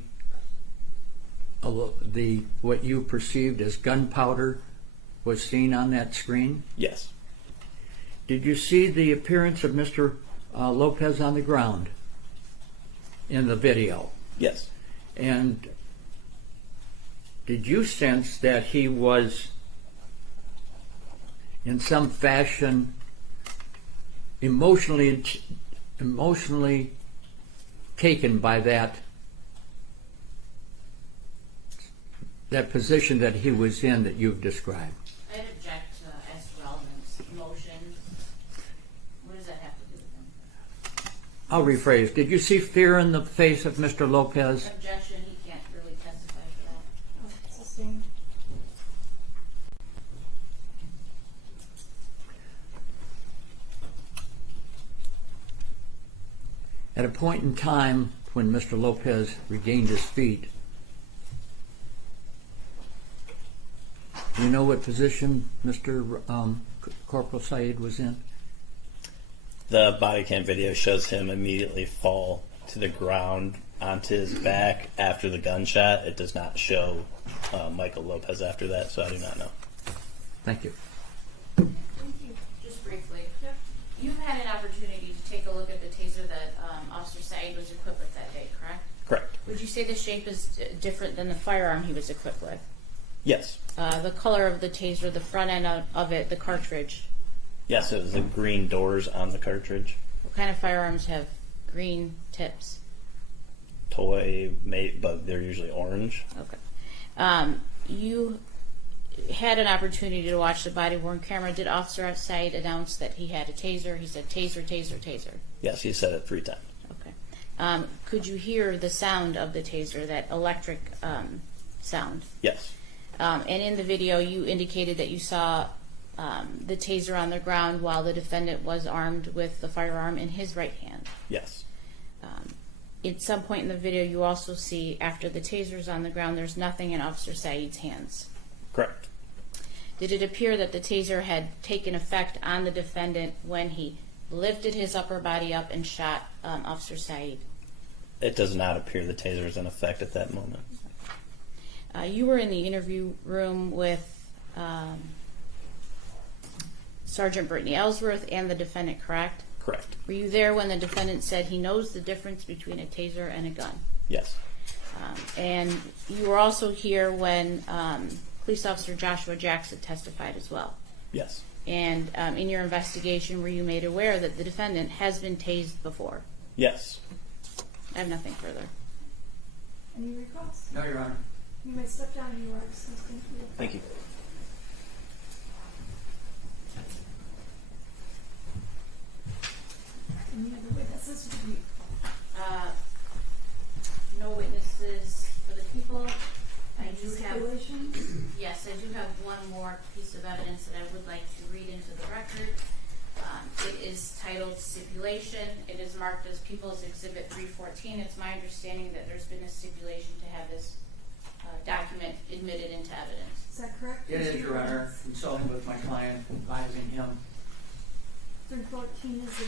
what you perceived as gunpowder was seen on that screen? Yes. Did you see the appearance of Mr. Lopez on the ground in the video? Yes. And did you sense that he was in some fashion emotionally taken by that position that he was in that you've described? I'd object as to relevance. Emotions. What does that have to do with him? I'll rephrase. Did you see fear in the face of Mr. Lopez? Objection. He can't really testify for that. It's the same. At a point in time when Mr. Lopez regained his feet, do you know what position Mr. Corporal Said was in? The body cam video shows him immediately fall to the ground onto his back after the gunshot. It does not show Michael Lopez after that, so I do not know. Thank you. Just briefly. You've had an opportunity to take a look at the taser that Officer Said was equipped with that day, correct? Correct. Would you say the shape is different than the firearm he was equipped with? Yes. The color of the taser, the front end of it, the cartridge. Yes, it was the green doors on the cartridge. What kind of firearms have green tips? Toy, but they're usually orange. Okay. You had an opportunity to watch the body-worn camera. Did Officer Said announce that he had a taser? He said taser, taser, taser. Yes, he said it 3 times. Okay. Could you hear the sound of the taser, that electric sound? Yes. And in the video, you indicated that you saw the taser on the ground while the defendant was armed with the firearm in his right hand. Yes. At some point in the video, you also see after the taser's on the ground, there's nothing in Officer Said's hands. Correct. Did it appear that the taser had taken effect on the defendant when he lifted his upper body up and shot Officer Said? It does not appear the taser is in effect at that moment. You were in the interview room with Sergeant Brittany Ellsworth and the defendant, correct? Correct. Were you there when the defendant said he knows the difference between a taser and a gun? Yes. And you were also here when Police Officer Joshua Jackson testified as well. Yes. And in your investigation, were you made aware that the defendant has been tased before? Yes. I have nothing further. Any recalls? No, Your Honor. You may step down. You are excused. Thank you. Thank you. Any other witnesses for you? No witnesses for the people. I do have, Stipulations? yes, I do have one more piece of evidence that I would like to read into the record. It is titled Stipulation. It is marked as People's Exhibit 314. It's my understanding that there's been a stipulation to have this document admitted into evidence. Is that correct? It is, Your Honor. Consulting with my client, advising him. 314 is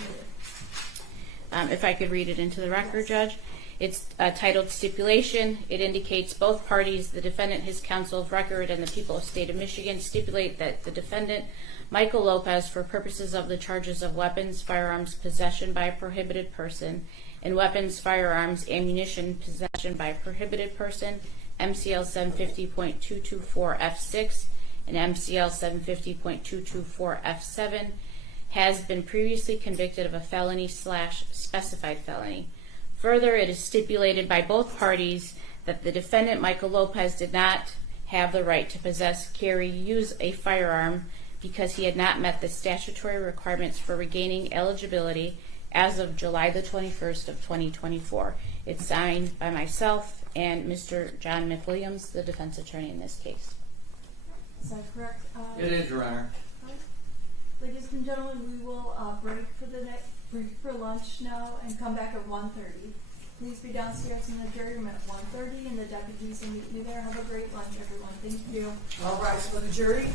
admitted. If I could read it into the record, Judge. It's titled Stipulation. It indicates both parties, the defendant, his counsel of record, and the people of the state of Michigan stipulate that the defendant, Michael Lopez, for purposes of the charges of weapons, firearms, possession by a prohibited person, and weapons, firearms, ammunition, possession by a prohibited person, MCL 750.224 F6 and MCL 750.224 F7, has been previously convicted of a felony/specified felony. Further, it is stipulated by both parties that the defendant, Michael Lopez, did not have the right to possess, carry, use a firearm because he had not met the statutory requirements for regaining eligibility as of July the 21st of 2024. It's signed by myself and Mr. John McWilliams, the defense attorney in this case. Is that correct? It is, Your Honor. Ladies and gentlemen, we will break for lunch now and come back at 1:30. Please be downstairs in the jury room at 1:30, and the deputies will meet you there. Have a great lunch, everyone. Thank you. All right, for the jury.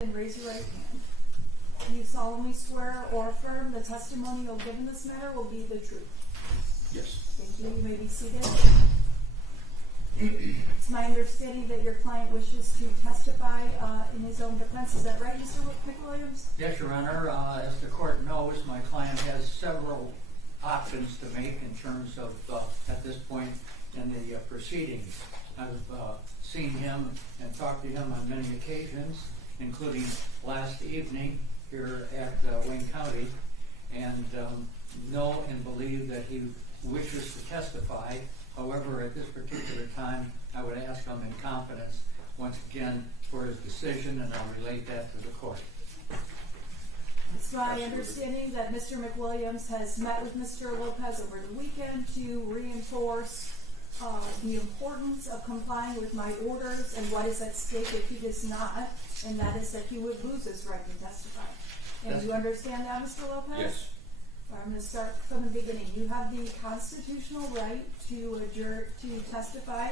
And raise your right hand. Do you solemnly swear or affirm the testimony you'll give in this matter will be the truth? Yes. Thank you. You may be seated. It's my understanding that your client wishes to testify in his own defense. Is that right, Mr. McWilliams? Yes, Your Honor. As the court knows, my client has several options to make in terms of, at this point in the proceedings. I've seen him and talked to him on many occasions, including last evening here at Wayne County, and know and believe that he wishes to testify. However, at this particular time, I would ask him in confidence once again for his decision, and I'll relate that to the court. It's my understanding that Mr. McWilliams has met with Mr. Lopez over the weekend to reinforce the importance of complying with my orders and what is at stake if he does not, and that is that he would lose his right to testify. And you understand that, Mr. Lopez? Yes. I'm going to start from the beginning. You have the constitutional right to testify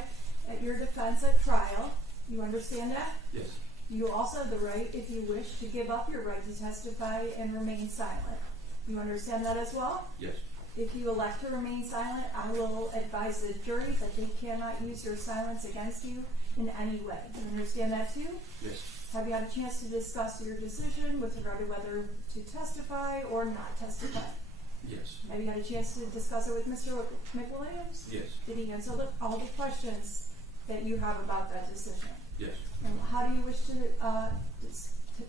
at your defense at trial. You understand that? Yes. You also have the right, if you wish, to give up your right to testify and remain silent. You understand that as well? Yes. If you elect to remain silent, I will advise the jury that they cannot use your silence against you in any way. You understand that too? Yes. Have you had a chance to discuss your decision with regard to whether to testify or not testify? Yes. Have you had a chance to discuss it with Mr. McWilliams? Yes. Did he answer all the questions that you have about that decision? Yes. And how do you wish to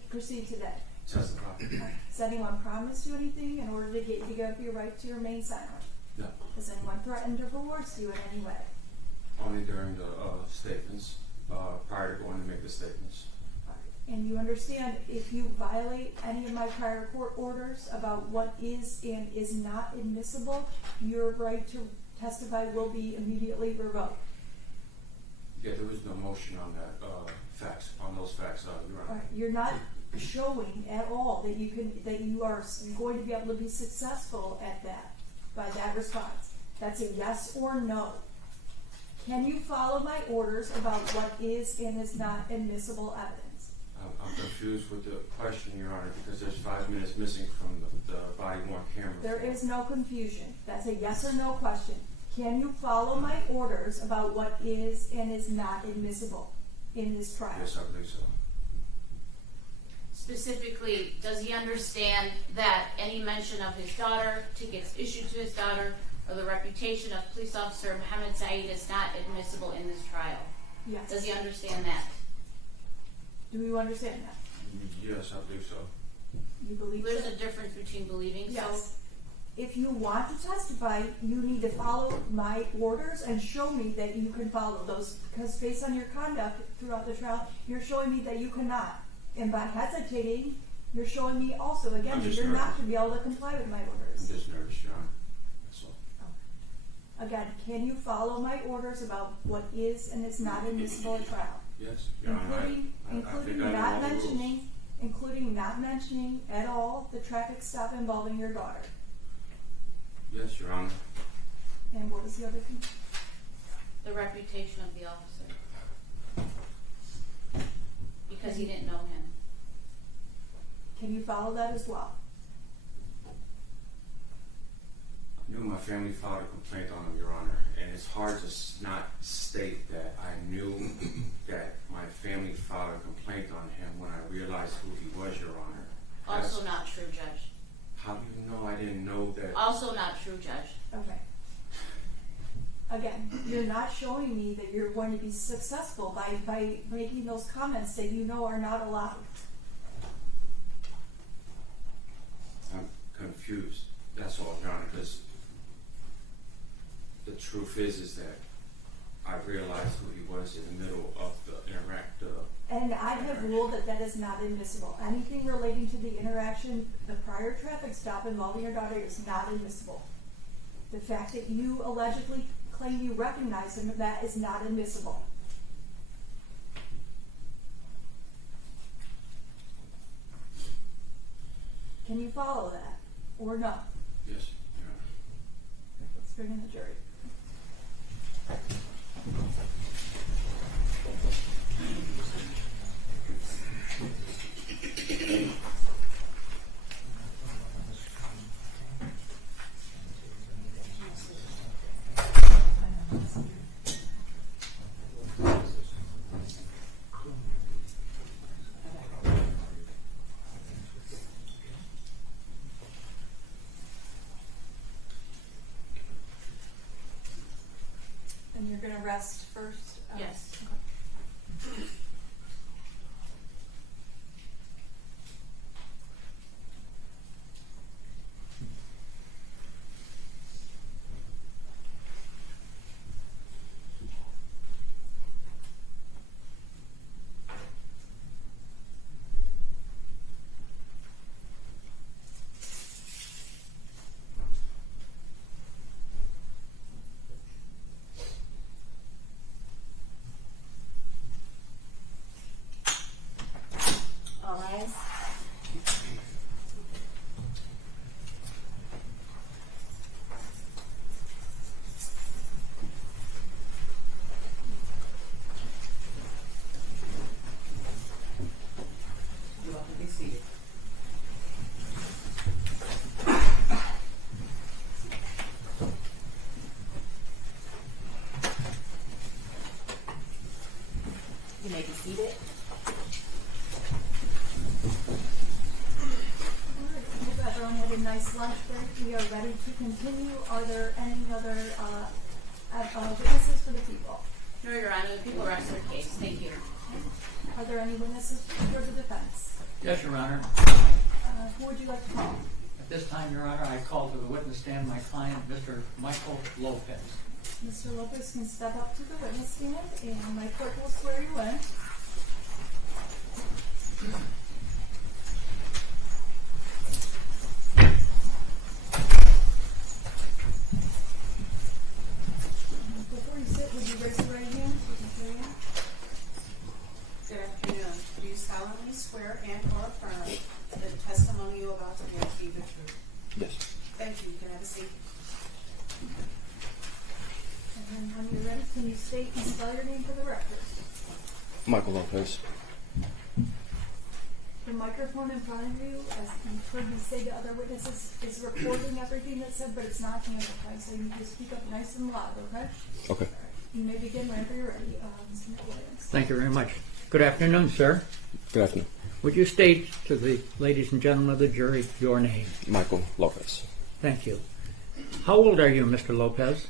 proceed today? Testify. Has anyone promised you anything in order to get you to give up your right to remain silent? No. Has anyone threatened or coerced you in any way? Only during the statements, prior to going to make the statements. And you understand, if you violate any of my prior court orders about what is and is not admissible, your right to testify will be immediately revoked. Yeah, there was no motion on that facts, on those facts, Your Honor. Right. You're not showing at all that you are going to be able to be successful at that by that response. That's a yes or no. Can you follow my orders about what is and is not admissible evidence? I'm confused with the question, Your Honor, because there's 5 minutes missing from the body-worn camera. There is no confusion. That's a yes or no question. Can you follow my orders about what is and is not admissible in this trial? Yes, I believe so. Specifically, does he understand that any mention of his daughter, tickets issued to his daughter, or the reputation of police officer Mohamed Said is not admissible in this trial? Yes. Does he understand that? Do you understand that? Yes, I believe so. You believe There's so? a difference between believing Yes. so. If you want to testify, you need to follow my orders and show me that you can follow those, because based on your conduct throughout the trial, you're showing me that you cannot. And by hesitating, you're showing me also, again, I'm that just you're not nervous. to be able to comply with my I'm orders. just nervous, Your Honor. That's all. Again, can you follow my orders about what is and is not admissible at trial? Yes, Your Honor. Including I know not all the rules. including not mentioning at all the traffic stop involving your daughter. Yes, Your Honor. And what was the other thing? The reputation of the officer. Because he didn't know him. Can you follow that as well? I knew my family filed a complaint on him, Your Honor, and it's hard to not state that I knew that my family filed a complaint on him when I realized who he was, Your Honor. Also not true, Judge. How do you know I didn't know that? Also not true, Judge. Okay. Again, you're not showing me that you're going to be successful by making those comments that you know are not allowed. I'm confused. That's all, Your Honor, because the truth is that I realized who he was in the middle of the interaction. And I have ruled that that is not admissible. Anything relating to the interaction, the prior traffic stop involving your daughter is not admissible. The fact that you allegedly claim you recognize him, that is not admissible. Can you follow that or no? Yes, Your Honor. Let's bring in the jury. arrest first? Yes. All eyes. You want to be seated. You may be seated. Alright, I hope everyone had a nice lunch break. We are ready to continue. Are there any other witnesses for the people? No, Your Honor, the people rest their case. Thank you. Are there any witnesses for the defense? Yes, Your Honor. Who would you like to call? At this time, Your Honor, I call to the witness stand my client, Mr. Michael Lopez. Mr. Lopez can step up to the witness stand and my clerk will swear you in. Before you sit, would you raise your right hand so we can swear you in? Good afternoon. Do you solemnly swear and/or affirm that the testimony you're about to give be the truth? Yes. Thank you. You can have a seat. And then when you're ready, can you state and spell your name for the record? Michael Lopez. The microphone in front of you, as you've heard me say to other witnesses, is recording everything that's said, but it's not amplified, so you just speak up nice and loud, okay? Okay. You may begin whenever you're ready, Mr. McWilliams. Thank you very much. Good afternoon, sir. Good afternoon. Would you state to the ladies and gentlemen of the jury your name? Michael Lopez. Thank you. How old are you, Mr. Lopez?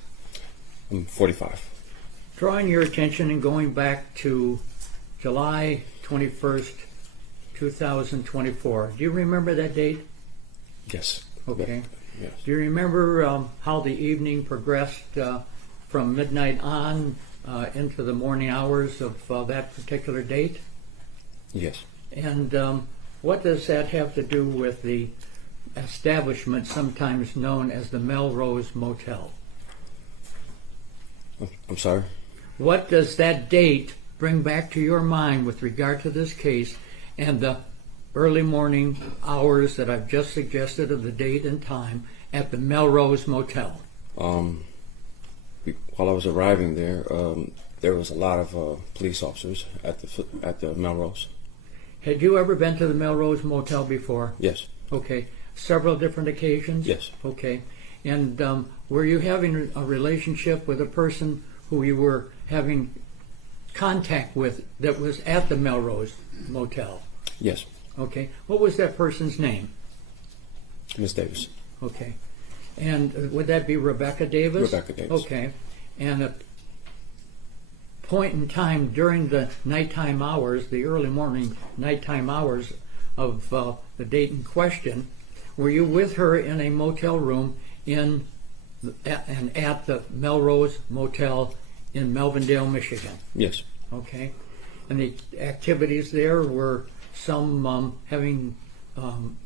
I'm 45. Drawing your attention and going back to July 21st, 2024. Do you remember that date? Yes. Okay. Yes. Do you remember how the evening progressed from midnight on into the morning hours of that particular date? Yes. And what does that have to do with the establishment sometimes known as the Melrose Motel? I'm sorry? What does that date bring back to your mind with regard to this case and the early morning hours that I've just suggested of the date and time at the Melrose Motel? While I was arriving there was a lot of police officers at the Melrose. Had you ever been to the Melrose Motel before? Yes. Okay. Several different occasions? Yes. Okay. And were you having a relationship with a person who you were having contact with that was at the Melrose Motel? Yes. Okay. What was that person's name? Miss Davis. Okay. And would that be Rebecca Davis? Rebecca Davis. Okay. And a point in time during the nighttime hours, the early morning nighttime hours of the date in question, were you with her in a motel room at the Melrose Motel in Melvindale, Michigan? Yes. Okay. And the activities there were some having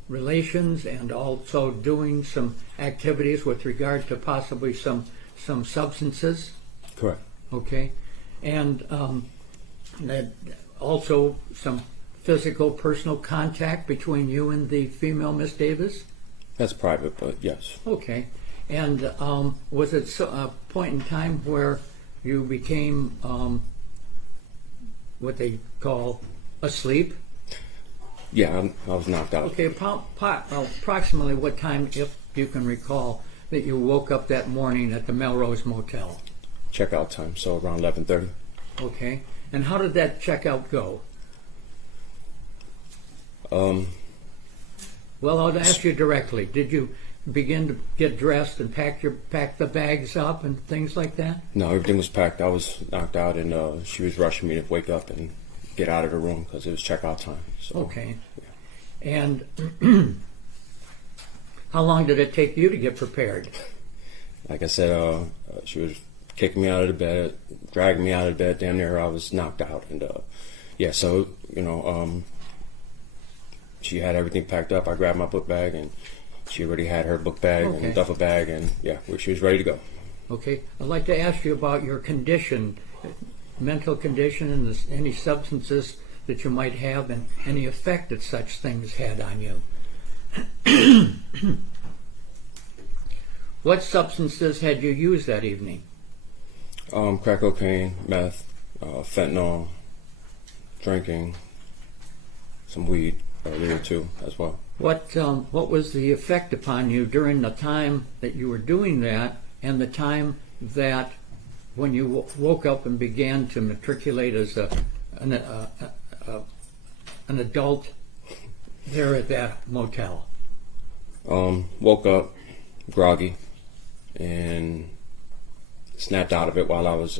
relations and also doing some activities with regard to possibly some substances. Correct. Okay. And that also some physical personal contact between you and the female Miss Davis? That's private, but yes. Okay. And was it a point in time where you became what they call asleep? Yeah, I was knocked out. Okay, approximately what time, if you can recall, that you woke up that morning at the Melrose Motel? Checkout time, so around 11:30. Okay. And how did that checkout go? Well, I'll ask you directly. Did you begin to get dressed and pack the bags up and things like that? No, everything was packed. I was knocked out, and she was rushing me to wake up and get out of the room because it was checkout time. So, Okay. And how long did it take you to get prepared? like I said, she was kicking me out of the bed, dragging me out of the bed. Damn near I was knocked out. And yeah, so she had everything packed up. I grabbed my book bag, and she already had her book bag Okay. and duffel bag, and yeah, she was ready to go. Okay. I'd like to ask you about your condition, mental condition, and any substances that you might have, and any effect that such things had on you. What substances had you used that evening? Crack cocaine, meth, fentanyl, drinking, some weed earlier too as well. What was the effect upon you during the time that you were doing that, and the time that when you woke up and began to matriculate as an adult there at that motel? Woke up groggy and snapped out of it while I was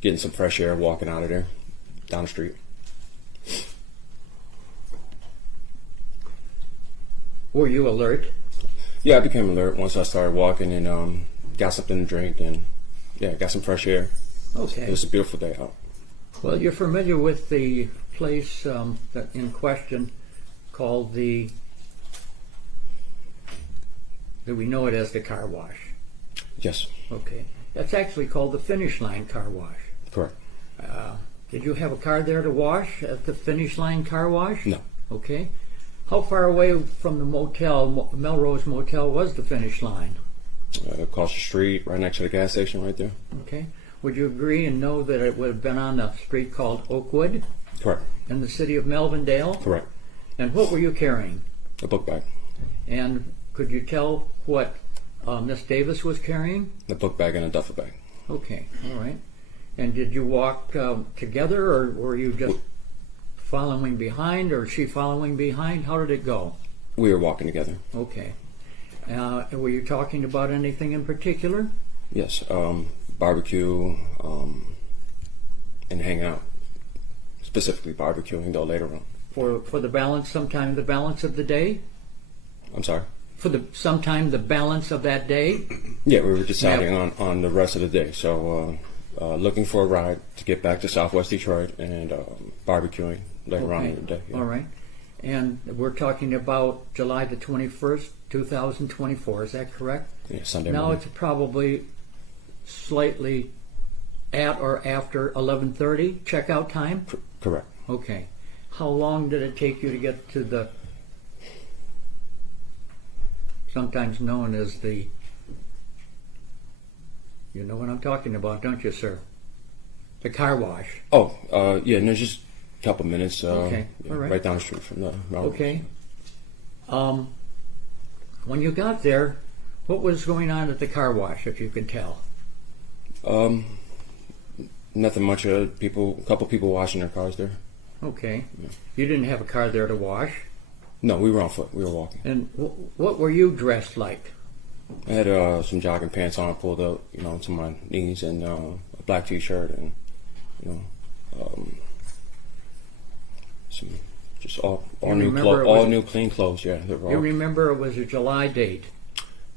getting some fresh air walking out of there down the street. Were you alert? Yeah, I became alert once I started walking and got something to drink and yeah, got some fresh air. Okay. It was a beautiful day out. Well, you're familiar with the place that in question called do we know it as the car wash? Yes, Okay. That's actually called the Finish Line Car Wash. correct. Did you have a car there to wash at the Finish Line Car Wash? No. Okay. How far away from the motel, Melrose Motel, was the Finish Line? Across the street, right next to the gas station right there. Okay. Would you agree and know that it would have been on a street called Oakwood Correct. in the city of Melvindale? Correct. And what were you carrying? A book bag. And could you tell what Miss Davis was carrying? A book bag and a duffel bag. Okay, all right. And did you walk together, or were you just following behind, or she following behind? How did it go? We were walking together. Okay. Were you talking about anything in particular? Yes. Barbecue and hang out. Specifically barbecuing though later on. For the balance, sometime the balance of the day? I'm sorry? Sometime the balance of that day? Yeah, we were deciding on the rest of the day. So looking for a ride to get back to Southwest Detroit and barbecuing later on in the day. Yeah. All right. And we're talking about July the 21st, 2024. Is that correct? Yeah, Sunday Now morning. it's probably slightly at or after 11:30 checkout time? Correct. Okay. How long did it take you to get to the, sometimes known as the, you know what I'm talking about, don't you, sir? The car wash. Oh, yeah, no, just a couple minutes. Okay, Yeah, all right. right down the street from the mountain. Okay. When you got there, what was going on at the car wash, if you can tell? Nothing much. A couple people washing their cars there. Okay. You didn't have a car there to wash. No, we were on foot. We were walking. And what were you dressed like? I had some jogging pants on, pulled up, to my knees, and a black T-shirt, and some just all new remember clothes, all new clean clothes. Yeah, they were You all, remember it was a July date.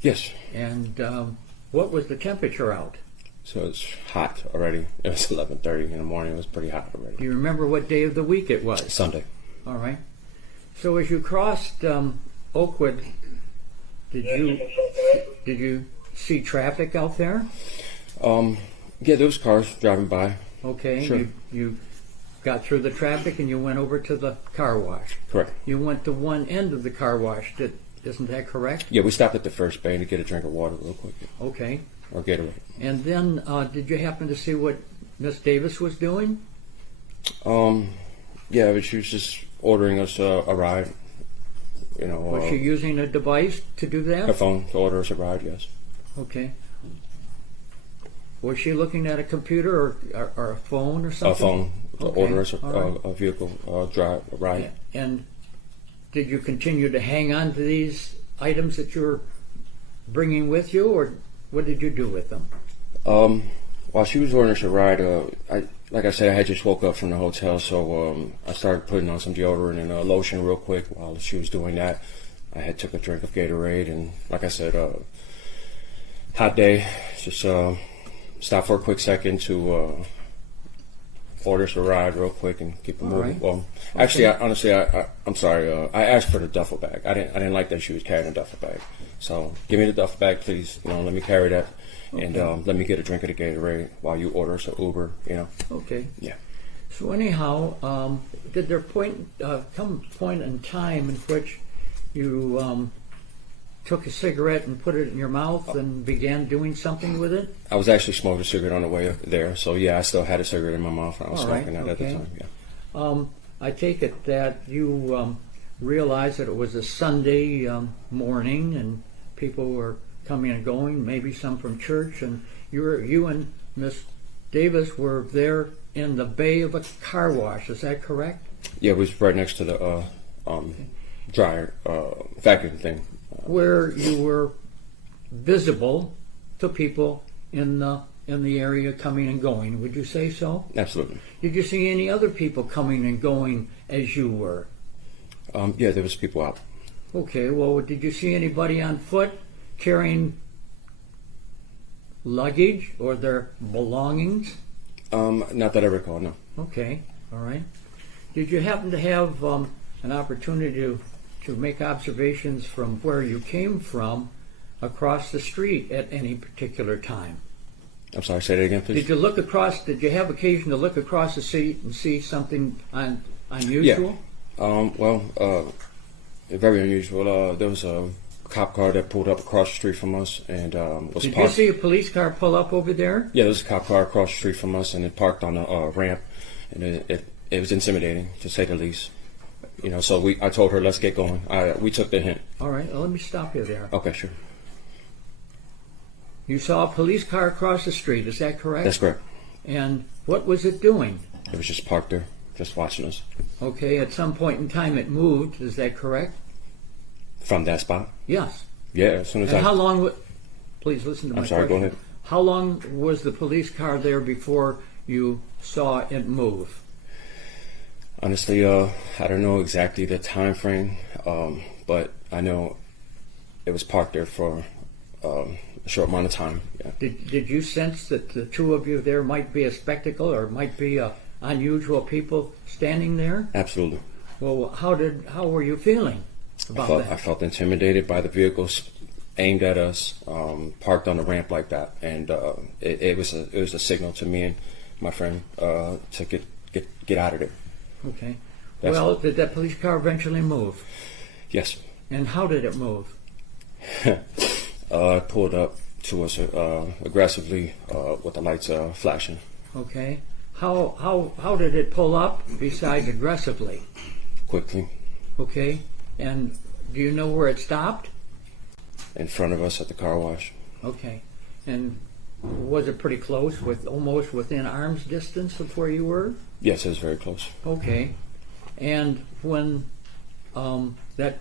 yes. And what was the temperature out? So it's hot already. It was 11:30 in the morning. It was pretty hot Do already. you remember what day of the week it was? Sunday. All right. So as you crossed Oakwood, did you see traffic out there? Yeah, there was cars driving by. Okay. Sure. You got through the traffic and you went over to the car wash. Correct. You went to one end of the car wash. Isn't that correct? Yeah, we stopped at the first bay to get a drink of water real quick, Okay. or Gatorade. And then did you happen to see what Miss Davis was doing? Yeah, but she was just ordering us a ride. Was she using a device to do her that? phone to order us a ride. Yes. Okay. Was she looking at a computer or a phone or something? A phone to Okay, order us all right. a vehicle, a ride. And did you continue to hang on to these items that you were bringing with you, or what did you do with them? While she was ordering us a ride, like I said, I had just woke up from the hotel, so I started putting on some deodorant and lotion real quick while she was doing that. I had took a drink of Gatorade, and like I said, hot day, just stop for a quick second to order us a ride real quick and keep it moving. Right. Well, actually, honestly, I'm sorry. I asked for the duffel bag. I didn't like that she was carrying a duffel bag. So give me the duffel bag, please. Let me carry that, and let me get a drink of the Gatorade while you order us an Uber. Okay. Yeah. So anyhow, did there come a point in time in which you took a cigarette and put it in your mouth and began doing something with it? I was actually smoking a cigarette on the way there, so yeah, I still had a cigarette in my mouth. I was All right, smoking that at the okay. time. Yeah. I take it that you realized that it was a Sunday morning and people were coming and going, maybe some from church, and you and Miss Davis were there in the bay of a car wash. Is that correct? Yeah, it was right next to the dryer vacuum thing. Where you were visible to people in the area coming and going. Would you say so? Absolutely. Did you see any other people coming and going as you were? Yeah, there was people out. Okay, well, did you see anybody on foot carrying luggage or their belongings? Not that I recall, no. Okay, all right. Did you happen to have an opportunity to make observations from where you came from across the street at any particular time? I'm sorry, say that again, please. Did you have occasion to look across the street and see something unusual? Yeah. Very unusual. There was a cop car that pulled up across the street from us and was Did parked. you see a police car pull up over there? Yeah, there was a cop car across the street from us and it parked on a ramp, and it was intimidating, to say the least. So I told her, let's get going. We took the hint. All right, well, let me stop you there. Okay, sure. You saw a police car across the street, is that correct? That's correct. And what was it doing? It was just parked there, just watching us. Okay, at some point in time it moved, is that correct? From that spot? Yes. Yeah, as soon as And how long, please listen to my I'm sorry, question. go ahead. How long was the police car there before you saw it move? Honestly, I don't know exactly the time frame, but I know it was parked there for a short amount of time. Yeah. Did you sense that the two of you there might be a spectacle or might be unusual people standing there? Absolutely. Well, how were you feeling about I that? felt intimidated by the vehicles aimed at us, parked on the ramp like that, and it was a signal to me and my friend to get out of there. Okay. That's Well, it. did that police car eventually move? Yes. And how did it move? It pulled up to us aggressively with the lights flashing. Okay. How did it pull up besides aggressively? Quickly. Okay. And do you know where it stopped? In front of us at the car wash. Okay. And was it pretty close, almost within arm's distance of where you were? Yes, it was very close. Okay. And when that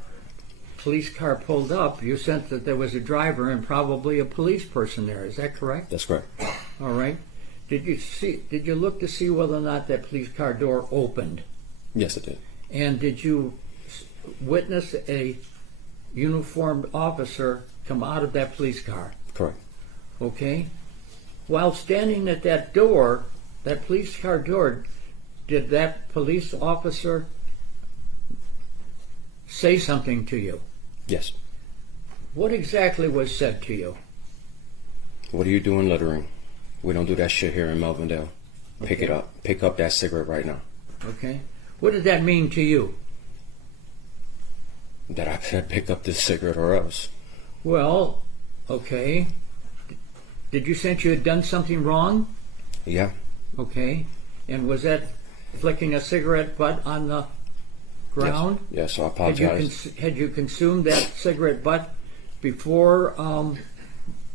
police car pulled up, you sensed that there was a driver and probably a police person there. Is that correct? That's correct. All right. Did you look to see whether or not that police car door opened? Yes, it did. And did you witness a uniformed officer come out of that police car? Correct. Okay. While standing at that door, that police car door, did that police officer say something to you? Yes. What exactly was said to you? What are you doing littering? We don't do that shit here in Melvindale. Pick it up. Pick up that cigarette right now. Okay. What did that mean to you? That I said pick up this cigarette or else. Well, okay. Did you sense you had done something wrong? Yeah. Okay. And was that flicking a cigarette butt on the ground? Yes, so I apologize. Had you consumed that cigarette butt before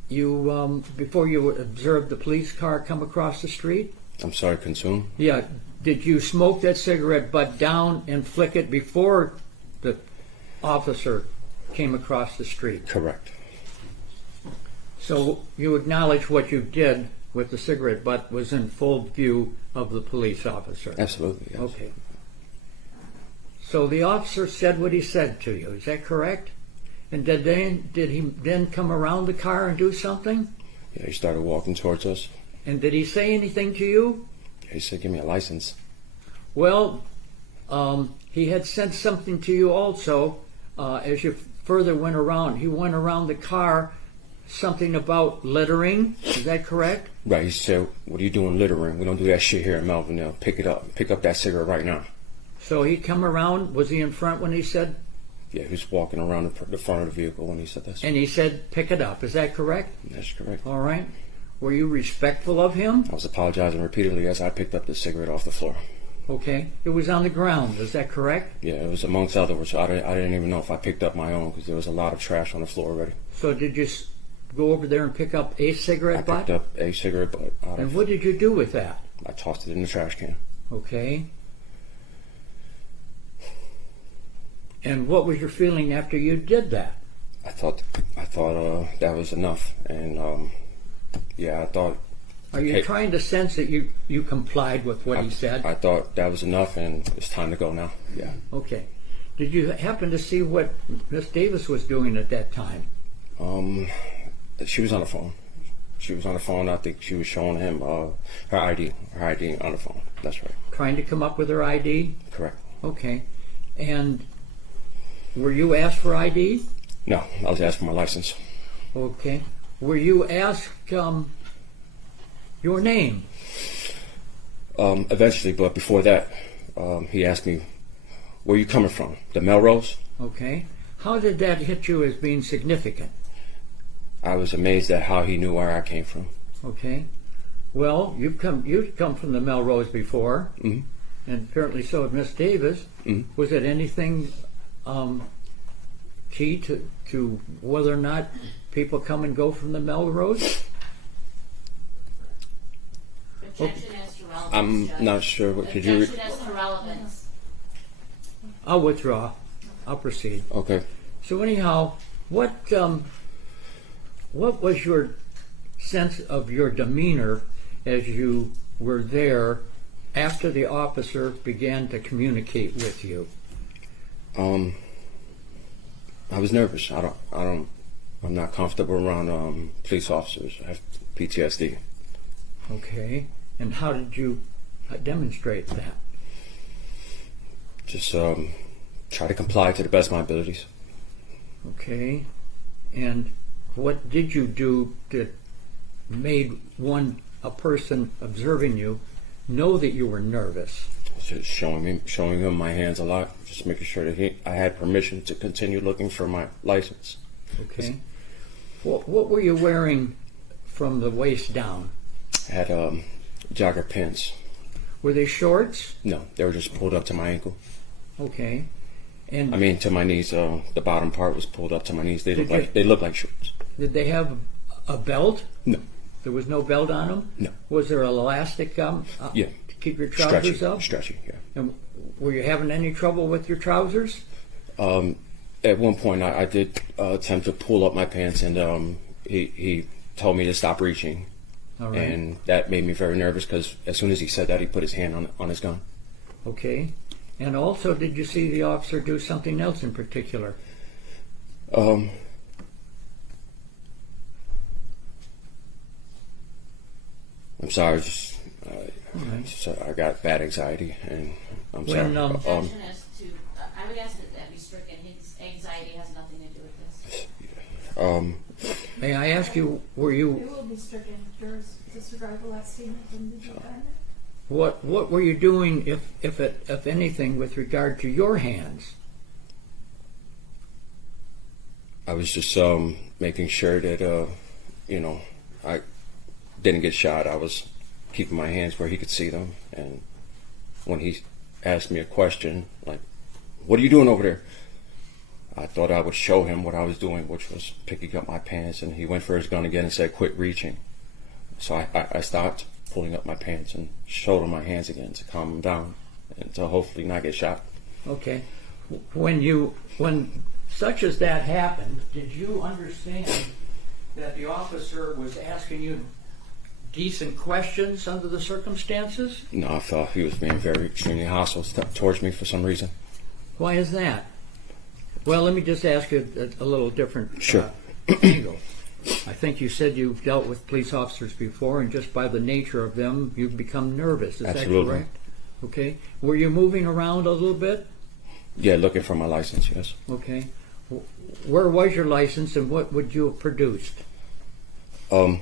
you observed the police car come across the street? I'm sorry, consume? Yeah. Did you smoke that cigarette butt down and flick it before the officer came across the street. Correct. So you acknowledge what you did with the cigarette butt was in full view of the police officer. Absolutely. Yes. Okay. So the officer said what he said to you. Is that correct? And did he then come around the car and do something? Yeah, he started walking towards us. And did he say anything to you? He said, "Give me a license." Well, he had said something to you also as you further went around. He went around the car, something about littering. Is that correct? Right. He said, "What are you doing littering? We don't do that shit here in Melvindale. Pick it up. Pick up that cigarette right now." So he come around. Was he in front when he said? Yeah, he was walking around the front of the vehicle when he said that. And he said, "Pick it up." Is that correct? That's correct. All right. Were you respectful of him? I was apologizing repeatedly as I picked up the cigarette off the floor. Okay. It was on the ground. Is that correct? Yeah, it was amongst others. I didn't even know if I picked up my own because there was a lot of trash on the floor already. So did you go over there and pick up a cigarette I butt? picked up a cigarette butt out And of. what did you do with that? I tossed it in the trash can. Okay. And what was your feeling after you did that? I thought that was enough, and yeah, I thought. Are you trying to sense that you complied with what he said? I thought that was enough, and it's time to go now. Yeah. Okay. Did you happen to see what Miss Davis was doing at that time? She was on the phone. She was on the phone. I think she was showing him her ID on the phone. That's right. Trying to come up with her ID? Correct. Okay. And were you asked for ID? No, I was asked for my license. Okay. Were you asked your name? Eventually, but before that, he asked me, "Where you coming from? The Melrose?" Okay. How did that hit you as being significant? I was amazed at how he knew where I came from. Okay. Well, you've come from the Melrose before, Mm-hmm. and apparently so had Miss Davis. Mm-hmm. Was it anything key to whether or not people come and go from the Melrose? Objection as to relevance. I'm Judge. not sure. What could you? Objection as to relevance. I'll withdraw. I'll proceed. Okay. So anyhow, what was your sense of your demeanor as you were there after the officer began to communicate with you? I was nervous. I'm not comfortable around police officers. I have PTSD. Okay. And how did you demonstrate that? Just try to comply to the best of my abilities. Okay. And what did you do that made a person observing you know that you were nervous? Just showing him my hands a lot. Just making sure that I had permission to continue looking for my license. Okay. What were you wearing from the waist down? I had jogger pants. Were they shorts? No, they were just pulled up to my ankle. Okay. And I mean, to my knees. The bottom part was pulled up to my knees. They Did look like shorts. did they have a belt? No. There was no belt on them? No. Was there an elastic Yeah. to keep your trousers up? Stretchy. Yeah. And were you having any trouble with your trousers? At one point, I did attempt to pull up my pants, and he told me to stop reaching. All right. And that made me very nervous because as soon as he said that, he put his hand on his gun. Okay. And also, did you see the officer do something else in particular? I'm sorry. I got bad anxiety, and I'm sorry. Objection as to, I would ask that be stricken. His anxiety has nothing to do with this. May I ask you, It will be stricken. Jurors disregard the last statement from the defendant. what were you doing, if anything, with regard to your hands? I was just making sure that I didn't get shot. I was keeping my hands where he could see them, and when he asked me a question like, "What are you doing over there?" I thought I would show him what I was doing, which was picking up my pants, and he went for his gun again and said, "Quit reaching." So I stopped pulling up my pants and showed him my hands again to calm him down and to hopefully not get shot. Okay. When such as that happened, did you understand that the officer was asking you decent questions under the circumstances? No, I felt he was being very extremely hostile towards me for some reason. Why is that? Well, let me just ask you a little different Sure. angle. I think you said you've dealt with police officers before, and just by the nature of them, you've become nervous. Is Absolutely. that correct? Okay. Were you moving around a little bit? Yeah, looking for my license, yes. Okay. Where was your license, and what would you have produced? I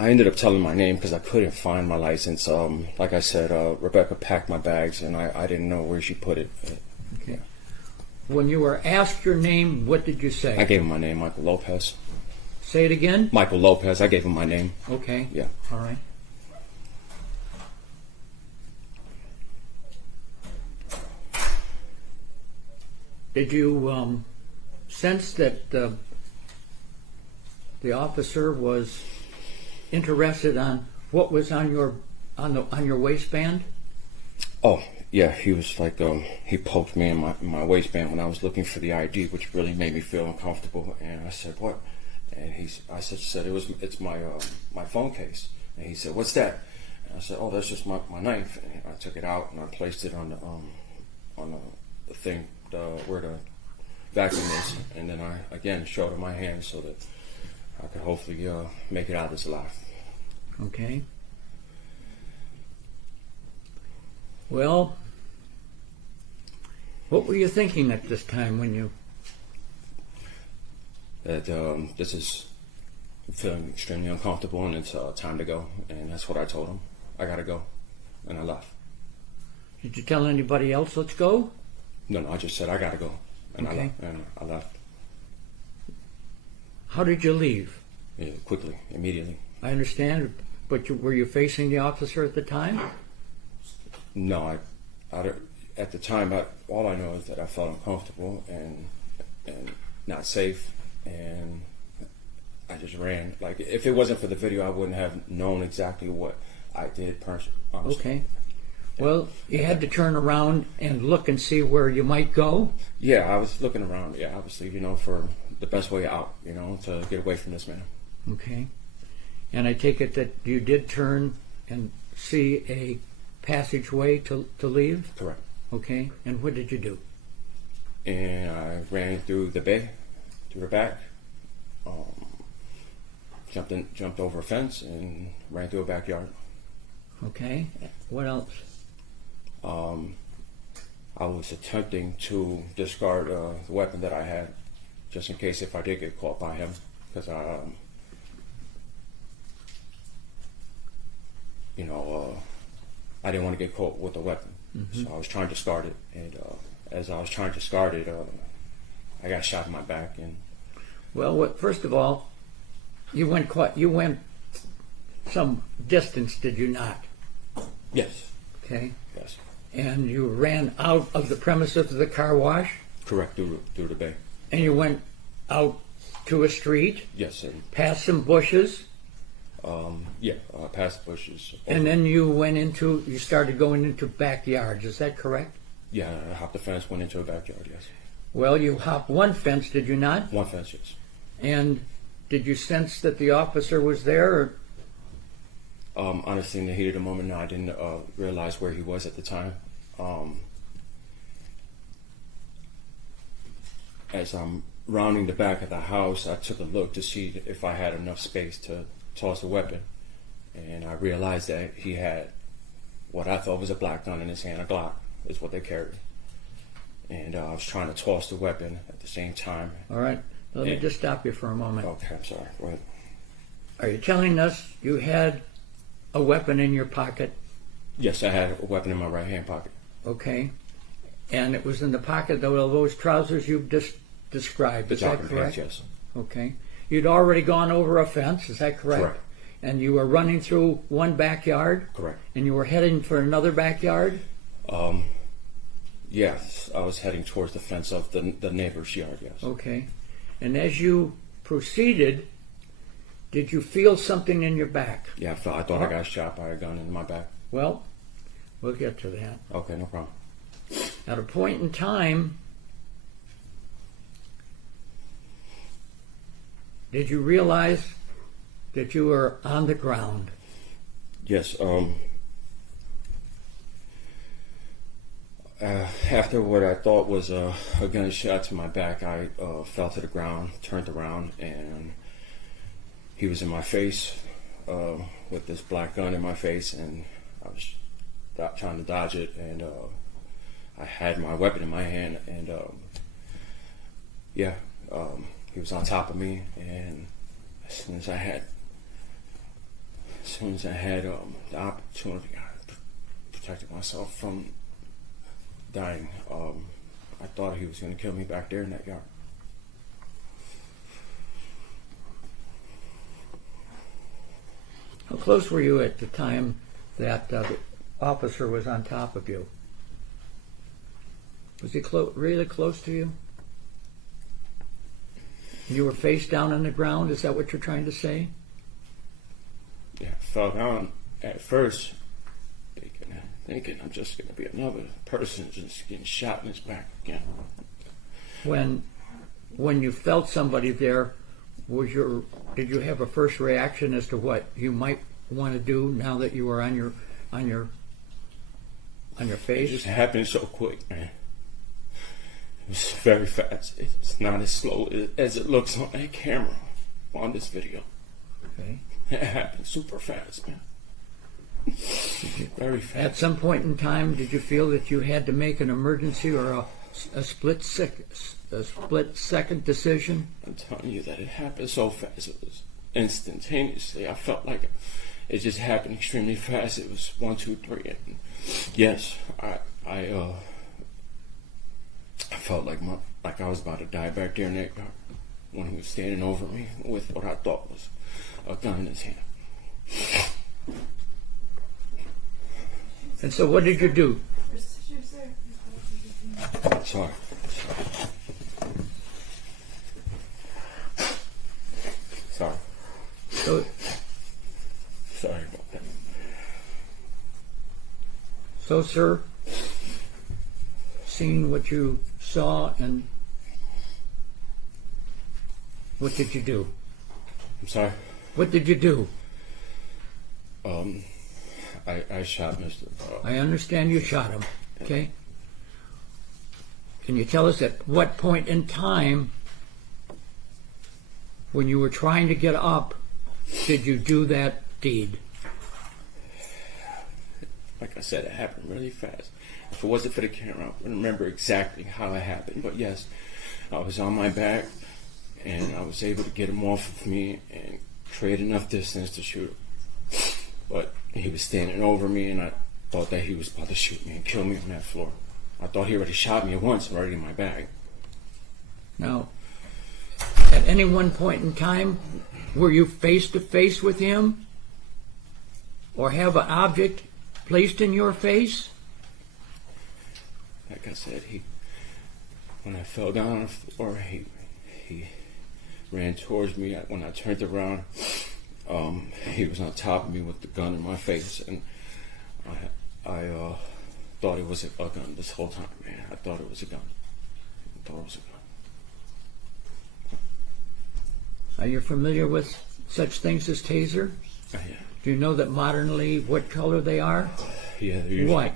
ended up telling my name because I couldn't find my license. Like I said, Rebecca packed my bags, and I didn't know where she put it. Okay. When you were asked your name, what did you say? I gave him my name, Michael Lopez. Say it again? Michael Lopez, I gave him my name. Okay. Yeah. All right. Did you sense that the officer was interested on what was on your waistband? Oh, yeah, he was like, he poked me in my waistband when I was looking for the ID, which really made me feel uncomfortable. And I said, "What?" And I said it's my phone case. And he said, "What's that?" And I said, "Oh, that's just my knife." And I took it out and I placed it on the thing where the vacuum is, and then I again showed him my hand so that I could hopefully make it out of this alive. Okay. Well, what were you thinking at this time when you... That this is feeling extremely uncomfortable and it's time to go, and that's what I told him. I gotta go, and I left. Did you tell anybody else, let's go? No, I just said I gotta go, and Okay. I left. How did you leave? Yeah, quickly, immediately. I understand, but were you facing the officer at the time? No, at the time, all I know is that I felt uncomfortable and not safe, and I just ran. Like, if it wasn't for the video, I wouldn't have known exactly what I did, honestly. Okay. Well, you had to turn around and look and see where you might go? Yeah, I was looking around, yeah, obviously, for the best way out, to get away from this man. Okay. And I take it that you did turn and see a passageway to leave? Correct. Okay. And what did you do? And I ran through the bay, through the back, jumped over a fence, and ran through a backyard. Okay. What else? I was attempting to discard the weapon that I had, just in case if I did get caught by him, because I didn't want to get caught with a weapon. Mm-hmm. So I was trying to discard it, and as I was trying to discard it, I got shot in my back. And well, first of all, you went some distance, did you not? yes, Okay. yes, And you ran out of the premises of the car wash, correct, through the bay. and you went out to a street, Yes, and past some bushes, past bushes. and then you started going into backyards. Is that correct? Yeah, I hopped the fence, went into a backyard. Yes, Well, you hopped one fence, did you not? one fence. Yes. And did you sense that the officer was there? Or? Honestly, in the heat of the moment, no, I didn't realize where he was at the time. As I'm rounding the back of the house, I took a look to see if I had enough space to toss the weapon, and I realized that he had what I thought was a black gun in his hand. A Glock is what they carry, and I was trying to toss the weapon at the same time. All right. Let me just stop you for a moment. Okay, I'm sorry. Go ahead. Are you telling us you had a weapon in your pocket? Yes, I had a weapon in my right hand pocket. Okay. And it was in the pocket of those trousers you've just described. The Is that jogging correct? pants, yes. Okay. You'd already gone over a fence. Is that correct? Correct. And you were running through one backyard? Correct. And you were heading for another backyard? Yes, I was heading towards the fence of the neighbor's yard, yes. Okay. And as you proceeded, did you feel something in your back? Yeah, I thought I got shot by a gun in my back. Well, we'll get to that. Okay, no problem. At a point in time, did you realize that you were on the ground? Yes. After what I thought was a gunshot to my back, I fell to the ground, turned around, and he was in my face with this black gun in my face, and I was trying to dodge it, and I had my weapon in my hand, and he was on top of me, and as soon as I had the opportunity, I protected myself from dying. I thought he was going to kill me back there in that yard. How close were you at the time that the officer was on top of you? Was he really close to you? You were face down on the ground? Is that what you're trying to say? Yeah, I fell down at first, thinking I'm just going to be another person just getting shot in his back again. When you felt somebody there, did you have a first reaction as to what you might want to do now that you were on your face? It just happened so quick, man. It was very fast. It's not as slow as it looks on that camera on this video. Okay. It happened super fast, man. Very fast. At some point in time, did you feel that you had to make an emergency or a split second decision? I'm telling you that it happened so fast. It was instantaneously. I felt like it just happened extremely fast. It was 1, 2, 3. And yes, I felt like I was about to die back there in that yard when he was standing over me with what I thought was a gun in his hand. And so what did you do? Sorry. Sorry about that. So, sir, seeing what you saw, and what did you do? I'm sorry. What did you do? I shot Mr. I understand you shot him, okay? Can you tell us at what point in time, when you were trying to get up, did you do that deed? Like I said, it happened really fast. If it wasn't for the camera, I wouldn't remember exactly how it happened. But yes, I was on my back, and I was able to get him off of me and create enough distance to shoot him. But he was standing over me, and I thought that he was about to shoot me and kill me on that floor. I thought he already shot me once, already in my bag. Now, at any one point in time, were you face to face with him? Or have an object placed in your face? Like I said, when I fell down on the floor, he ran towards me. When I turned around, he was on top of me with the gun in my face, and I thought it was a gun this whole time, man. I thought it was a gun. Are you familiar with such things as taser? Yeah. Do you know that modernly what color they are? Yeah, they're usually White.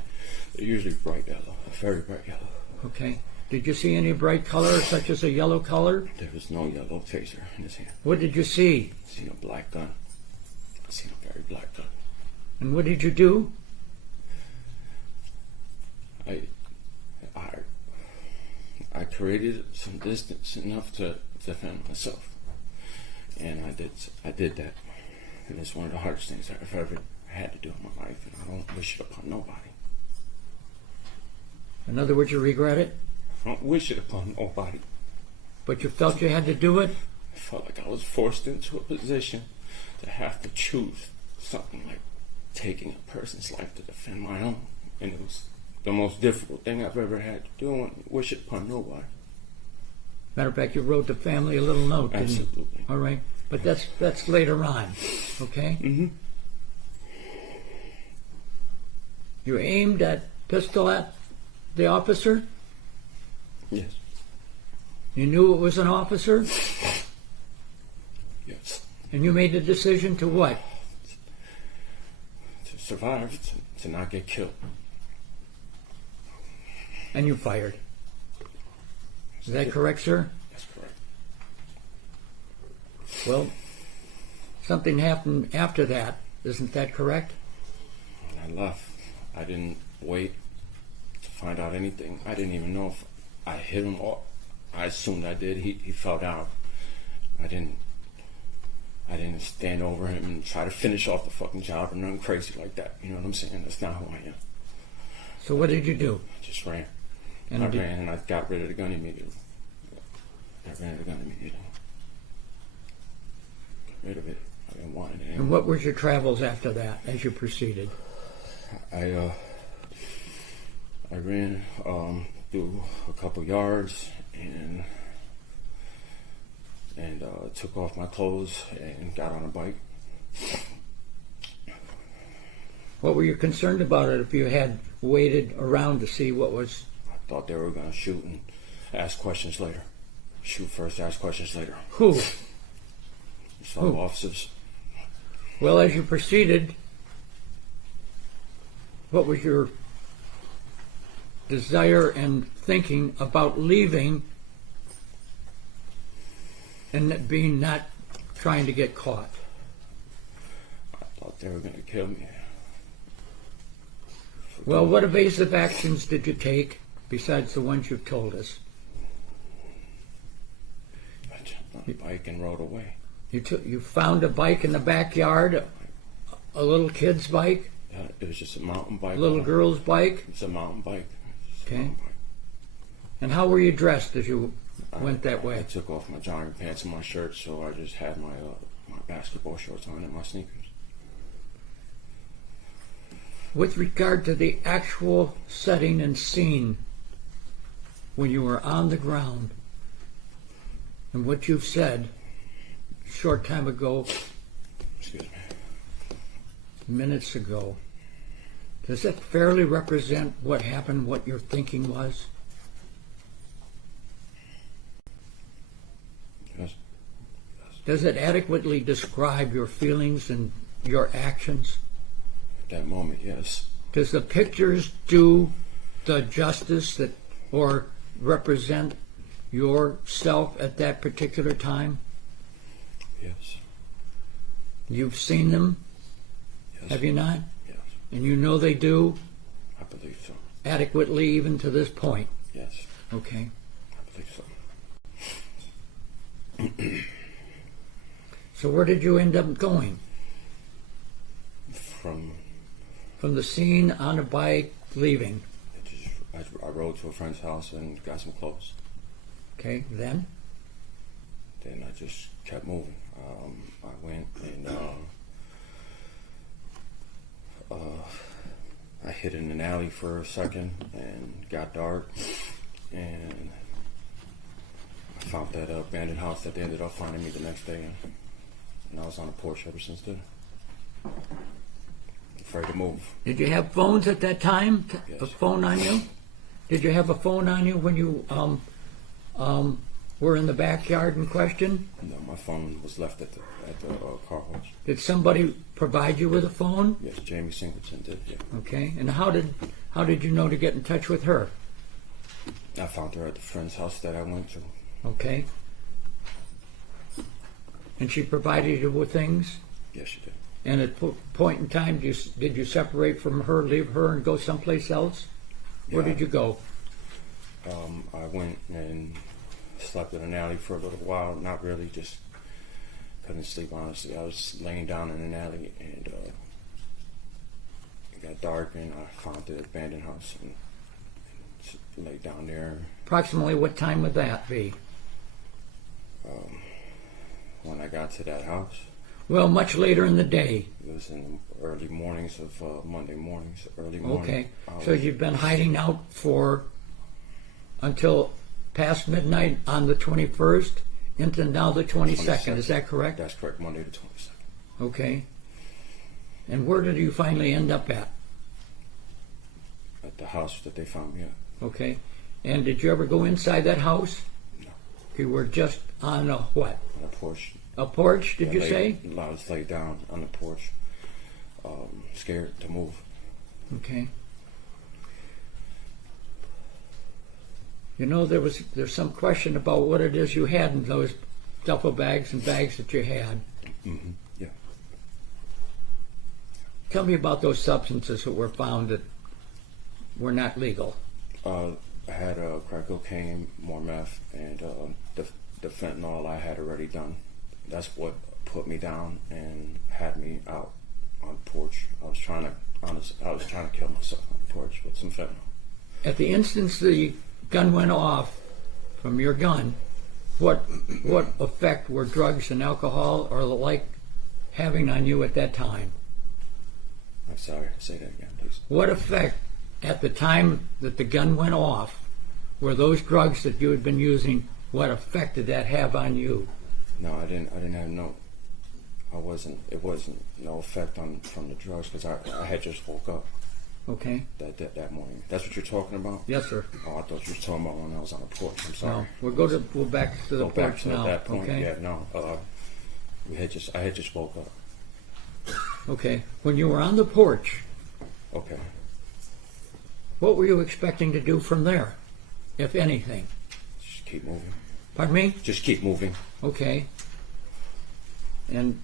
They're usually bright yellow, very bright yellow. Okay. Did you see any bright color, such as a yellow color? There was no yellow taser in his hand. What did you see? I seen a black gun. I seen a very black gun. And what did you do? I created some distance enough to defend myself, and I did that, and it's one of the hardest things I've ever had to do in my life, and I don't wish it upon nobody. In other words, you regret it? I don't wish it upon nobody. But you felt you had to do it? I felt like I was forced into a position to have to choose something like taking a person's life to defend my own, and it was the most difficult thing I've ever had to do, and wish it upon nobody. Matter of fact, you wrote the family a little note, didn't you? Absolutely. All right. But that's later on, okay? Mm-hmm. You aimed that pistol at the officer? Yes. You knew it was an officer? Yes. And you made the decision to what? To survive, to not get killed. And you fired. Is that correct, sir? That's correct. Well, something happened after that. Isn't that correct? When I left, I didn't wait to find out anything. I didn't even know if I hit him or I assumed I did. He fell down. I didn't stand over him and try to finish off the fucking job or nothing crazy like that. You know what I'm saying? That's not who I am. So what did you do? I just ran. And I ran and I got rid of the gun immediately. Got rid of it. I didn't want it anymore. And what was your travels after that as you proceeded? I ran through a couple yards and took off my clothes and got on a bike. What were you concerned about it if you had waited around to see what was? I thought they were going to shoot and ask questions later. Shoot first, ask questions later. Who? Some officers. Well, as you proceeded, what was your desire and thinking about leaving and it being not trying to get caught? I thought they were going to kill me. Well, what evasive actions did you take besides the ones you've told us? I jumped on a bike and rode away. You found a bike in the backyard, a little kid's bike, It was just a mountain bike. a little girl's bike. It's a mountain bike. Okay. And how were you dressed as you went that I way? took off my jogging pants and my shirt, so I just had my basketball shorts on and my sneakers. With regard to the actual setting and scene when you were on the ground and what you've said a short time ago, Excuse me. minutes ago, does that fairly represent what happened, what your thinking was? Yes. Does it adequately describe your feelings and your actions? At that moment, yes. Does the pictures do the justice that or represent yourself at that particular time? Yes. You've seen them, Yes. have you not? Yes. And you know they do I believe so. adequately even to this point. Yes. Okay. I believe so. So where did you end up going? From the scene on a bike leaving. I rode to a friend's house and got some clothes. Okay, then? Then I just kept moving. I went and I hid in an alley for a second and got dark, and I found that abandoned house that they ended up finding me the next day, and I was on a porch ever since then. Afraid to move. Did you have phones at that time? Yes. A phone on you? Did you have a phone on you when you were in the backyard in question? No, my phone was left at the car wash. Did somebody provide you with a phone? Yes, Jamie Singleton did. Yeah. Okay, and how did you know to get in touch with her? I found her at the friend's house that I went to. Okay. And she provided you with things? Yes, she did. And at a point in time, did you separate from her, leave her, and go someplace else? Where Yeah. did you go? I went and slept in an alley for a little while. Not really, just couldn't sleep, honestly. I was laying down in an alley and it got dark and I found the abandoned house and laid down there. Approximately what time would that be? When I got to that house, Well, much later in the day. it was in the early mornings of Monday mornings, early morning. Okay. I So was- you've been hiding out until past midnight on the 21st into now the 22nd. Is that correct? That's correct, Monday the 22nd. Okay. And where did you finally end up at? At the house that they found me at. Okay. And did you ever go inside that house? No. You were just on a what? On a porch A porch, did you Yeah, say? I was laid down on the porch, scared to move. Okay. You know, there's some question about what it is you had in those duffel bags and bags that you had. Mm-hmm. Yeah. Tell me about those substances that were found that were not legal. I had crack cocaine, more meth, and the fentanyl I had already done. That's what put me down and had me out on the porch. I was trying to kill myself on the porch with some fentanyl. At the instance the gun went off from your gun, what effect were drugs and alcohol or the like having on you at that time? I'm sorry, say that again, please. What effect at the time that the gun went off were those drugs that you had been using? What effect did that have on you? No, I didn't have no. It wasn't no effect from the drugs because I had just woke up. Okay. That morning. That's what you're talking about? Yes, sir. Oh, I thought you were talking about when I was on the porch. I'm sorry. No, we'll back to the Go back porch to now. that point. Okay. Yeah, no. I had just woke up. Okay. When you were on the porch, Okay. what were you expecting to do from there, if anything? Just keep moving. Pardon me? Just keep moving. Okay. And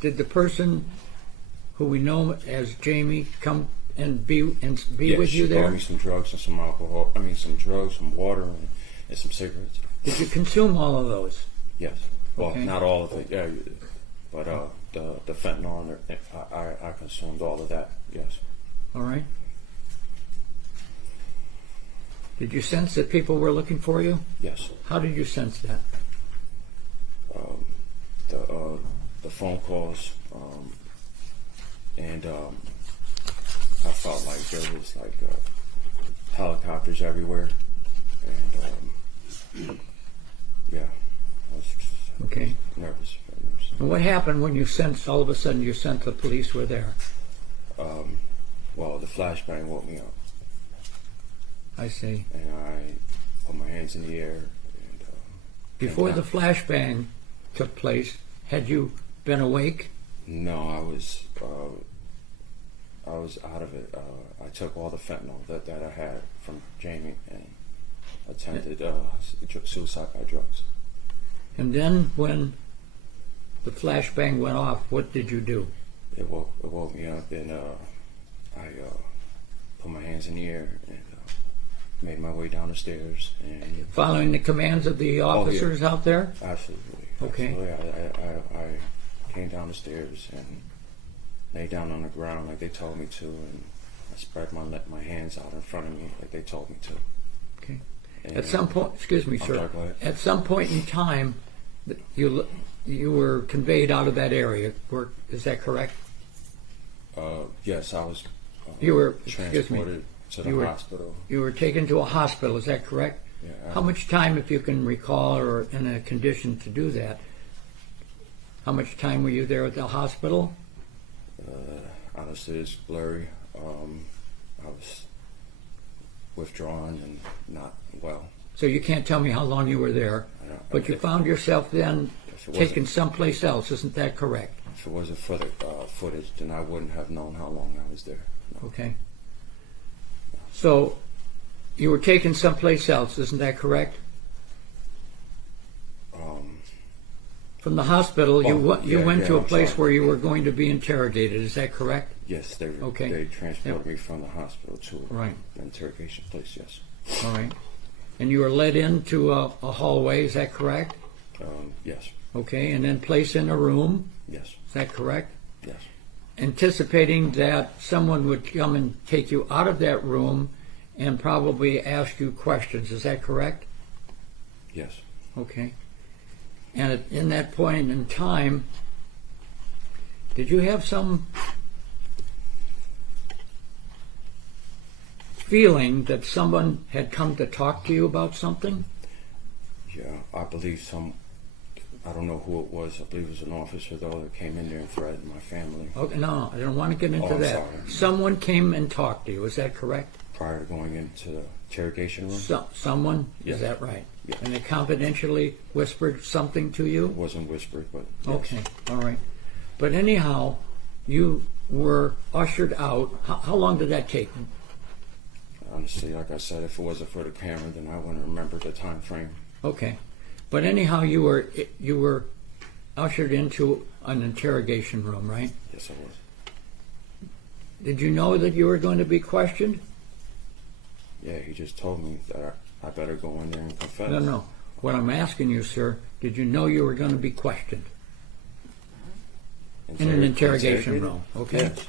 did the person who we know as Jamie come and be Yeah, with you she there? brought me some drugs and some alcohol. I mean, some drugs, some water, and some cigarettes. Did you consume all of those? Yes. Well, Okay. not all of it. Yeah, but the fentanyl, I consumed all of that. Yes. All right. Did you sense that people were looking for you? Yes. How did you sense that? The phone calls, and I felt like there was like helicopters everywhere, and yeah, I was Okay. nervous. Very nervous. And what happened when you sensed, all of a sudden you sensed the police were there? Well, the flashbang woke me up, I see. and I put my hands in the air. And Before came the down. flashbang took place, had you been awake? No, I was out of it. I took all the fentanyl that I had from Jamie and attempted suicide by drugs. And then when the flashbang went off, what did you do? It woke me up, and I put my hands in the air and made my way down the stairs. And Following the commands of the officers out there? absolutely, Okay. absolutely. I came down the stairs and lay down on the ground like they told me to, and I spread my hands out in front of me like they told me to. Okay. And At some point, excuse me, I'm sir. sorry, go ahead. At some point in time, you were conveyed out of that area. Is that correct? Yes, I was You were, excuse me, transported to the you were- hospital. you were taken to a hospital. Is that correct? Yeah, How much time, if you can recall, or in a condition to do that? How much time were you there at the hospital? Honestly, it's blurry. I was withdrawn and not well. So you can't tell me how long you were there, I don't- but you found yourself then If it taken wasn't- someplace else. Isn't that correct? If it wasn't for the footage, then I wouldn't have known how long I was there. No. Okay. So you were taken someplace else. Isn't that correct? From the hospital, you went to a I'm place sorry. where you were going to be interrogated. Is that correct? Yes, Okay. they transported me from the hospital to Right. an interrogation place. Yes. All right. And you were led into a hallway. Is that correct? Yes. Okay. And then placed in a room. Yes. Is that correct? Yes. Anticipating that someone would come and take you out of that room and probably ask you questions. Is that correct? Yes. Okay. And in that point in time, did you have some feeling that someone had come to talk to you about something? Yeah, I believe I don't know who it was. I believe it was an officer, though, that came in there and threatened my family. Okay, no, I don't want to get into I'm that. sorry. Someone came and talked to you. Is that correct? prior to going into the interrogation room. Someone? Yes. Is that right? Yeah. And they confidentially whispered something to you? It wasn't whispered, but yes. Okay, all right. But anyhow, you were ushered out. How long did that take? Honestly, like I said, if it wasn't for the camera, then I wouldn't remember the time frame. Okay. But anyhow, you were ushered into an interrogation room, right? Yes, I was. Did you know that you were going to be questioned? Yeah, he just told me that I better go in there and confess. No. What I'm asking you, sir, did you know you were going to be questioned in an interrogation room? Okay. Yes.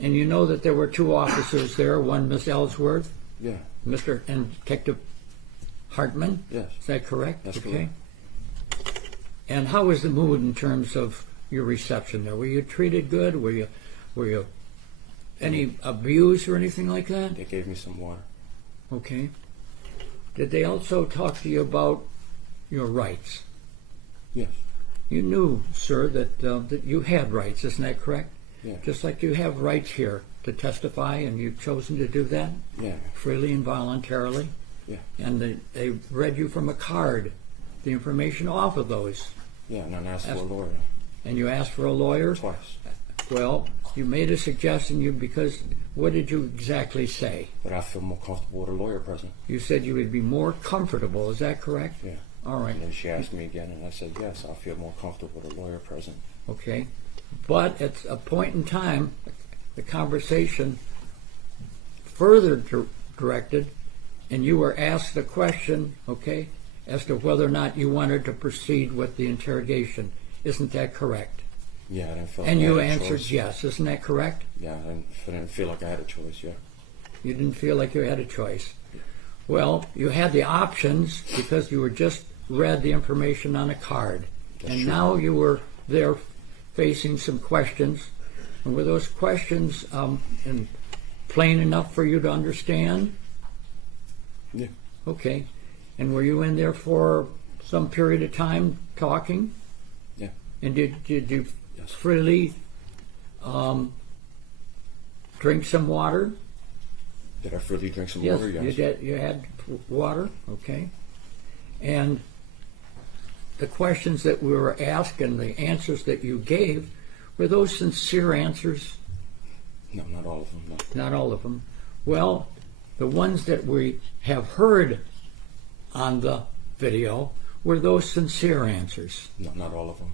And you know that there were two officers there, one Miss Ellsworth, Yeah. Mr. and Detective Hartman? Yes. Is that correct? That's okay. And how was the mood in terms of your reception there? Were you treated good? Were you any abuse or anything like that? They gave me some water. Okay. Did they also talk to you about your rights? Yes. You knew, sir, that you had rights, isn't that correct? Yeah. Just like you have rights here to testify, and you've chosen to do that Yeah. freely and voluntarily. Yeah. And they read you from a card the information off of those. Yeah, and I asked for a lawyer And you asked for a lawyer? twice. Well, you made a suggestion because what did you exactly say? But I feel more comfortable with a lawyer present. You said you would be more comfortable, is that correct? Yeah. All right. And then she asked me again, and I said, yes, I feel more comfortable with a lawyer present. Okay. But at a point in time, the conversation further directed, and you were asked the question, okay, as to whether or not you wanted to proceed with the interrogation. Isn't that correct? Yeah, I didn't feel And like I you had a answered choice. yes. Isn't that correct? Yeah, I didn't feel like I had a choice, yeah. You didn't feel like you had a choice. Well, you had the options because you were just read the information on a card. That's And true. now you were there facing some questions. And were those questions in plain enough for you to understand? Yeah. Okay. And were you in there for some period of time talking? Yeah. And did you Yes. freely drink some water? Did I freely drink some Yes, water? Yes. you had water, okay. And the questions that we were asked and the answers that you gave, were those sincere answers? No, not all of them, no. Not all of them. Well, the ones that we have heard on the video, were those sincere answers? No, not all of them.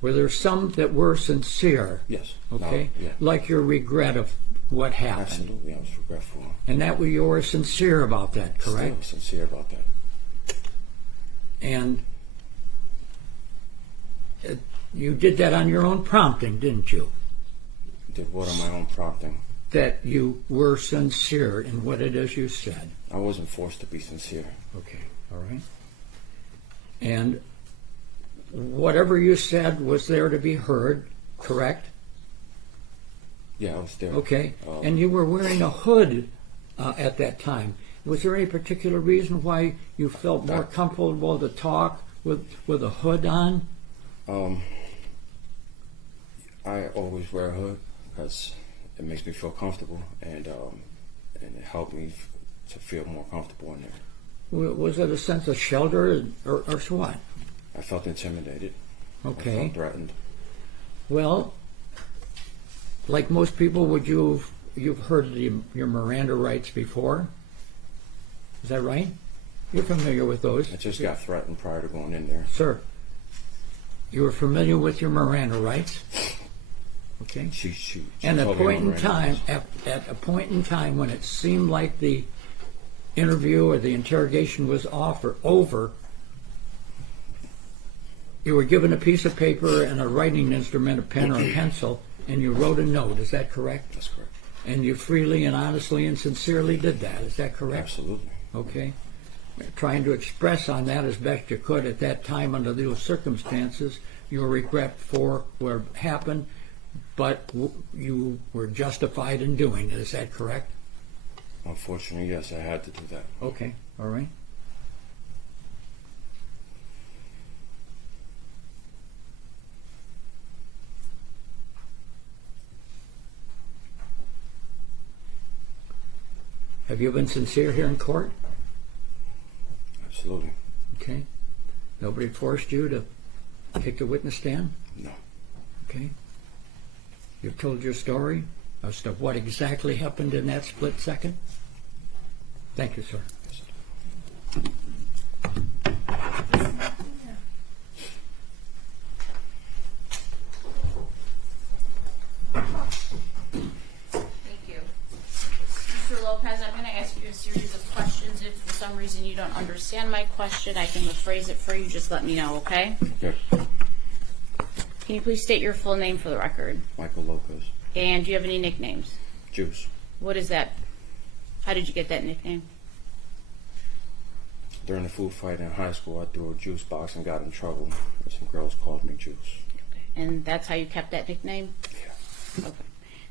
Were there some that were sincere? Yes. Okay? No, yeah. Like your regret of what happened. Absolutely, I was regretful. And that you were sincere about that, correct? Still sincere about that. And you did that on your own prompting, didn't you? Did what on my own prompting. That you were sincere in what it is you said. I wasn't forced to be sincere. Okay, all right. And whatever you said was there to be heard, correct? Yeah, I was there. Okay. And you were wearing a hood at that time. Was there any particular reason why you felt more comfortable to talk with a hood on? I always wear a hood because it makes me feel comfortable, and it helped me to feel more comfortable in there. Was it a sense of shelter or what? I felt intimidated. Okay. I felt threatened. Well, like most people, you've heard your Miranda rights before? Is that right? You're familiar with those? I just got threatened prior to going in there. Sir, you were familiar with your Miranda rights? Okay. She And at a told me point my in time, Miranda at a point in time when it seemed like the interview or the interrogation was over, you were given a piece of paper and a writing instrument, a pen or a pencil, and you wrote a note. Is that correct? That's correct. And you freely and honestly and sincerely did that. Is that correct? Absolutely. Okay. Trying to express on that as best you could at that time under those circumstances your regret for what happened, but you were justified in doing it. Is that correct? Unfortunately, yes, I had to do that. Okay. All right. Have you been sincere here in court? Absolutely. Okay. Nobody forced you to take the witness stand? No. Okay. You've told your story as to what exactly happened in that split second? Thank you, sir. Thank you. Mr. Lopez, I'm going to ask you a series of questions. If for some reason you don't understand my question, I can rephrase it for you. Just let me know, okay? Okay. Can you please state your full name for the record? Michael Lopez. And do you have any nicknames? Juice. What is that? How did you get that nickname? During the food fight in high school, I threw a juice box and got in trouble. And some girls called me Juice. And that's how you kept that nickname? Yeah. Okay.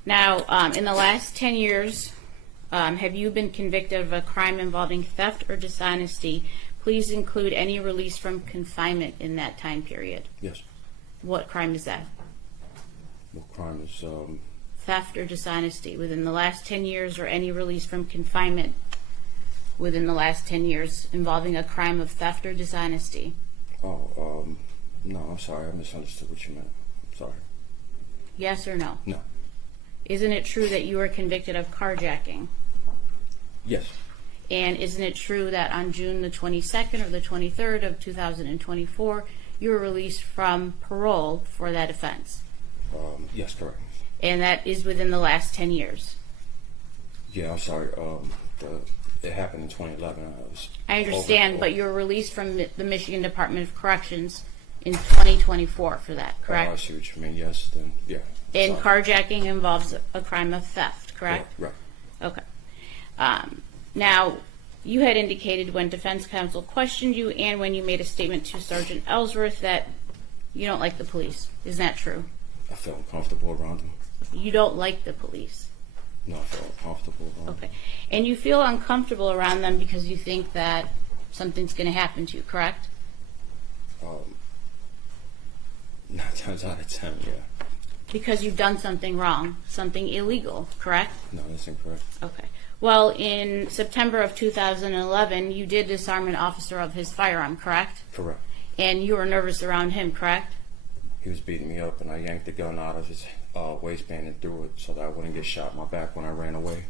Now, in the last 10 years, have you been convicted of a crime involving theft or dishonesty? Please include any release from confinement in that time period. Yes. What crime is that? What crime is, Theft or dishonesty within the last 10 years, or any release from confinement within the last 10 years involving a crime of theft or dishonesty? no, I'm sorry. I misunderstood what you meant. I'm sorry. Yes or no? No. Isn't it true that you were convicted of carjacking? Yes. And isn't it true that on June the 22nd or the 23rd of 2024, you were released from parole for that offense? Yes, correct. And that is within the last 10 years? Yeah, I'm sorry. It happened in 2011. I understand, but you were released from the Michigan Department of Corrections in 2024 for that, correct? I see what you mean. Yes, then, yeah. And Sorry. carjacking involves a crime of theft, correct? Right. Okay. Now, you had indicated when defense counsel questioned you and when you made a statement to Sergeant Ellsworth that you don't like the police. Is that true? I felt uncomfortable around them. You don't like the police. No, I felt uncomfortable around them. Okay. And you feel uncomfortable around them because you think that something's going to happen to you, correct? 9 times out of 10, yeah. Because you've done something wrong, something illegal, correct? No, that's incorrect. Okay. Well, in September of 2011, you did disarm an officer of his firearm, correct? Correct. And you were nervous around him, correct? He was beating me up, and I yanked the gun out of his waistband and threw it so that I wouldn't get shot in my back when I ran away.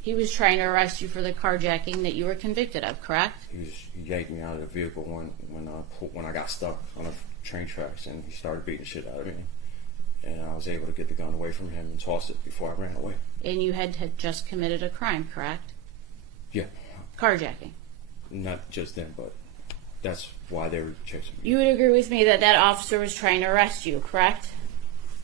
He was trying to arrest you for the carjacking that you were convicted of, correct? He yanked me out of the vehicle when I got stuck on the train tracks, and he started beating the shit out of me. And I was able to get the gun away from him and toss it before I ran away. And you had just committed a crime, correct? Yeah. Carjacking. Not just then, but that's why they were chasing me. You would agree with me that that officer was trying to arrest you, correct?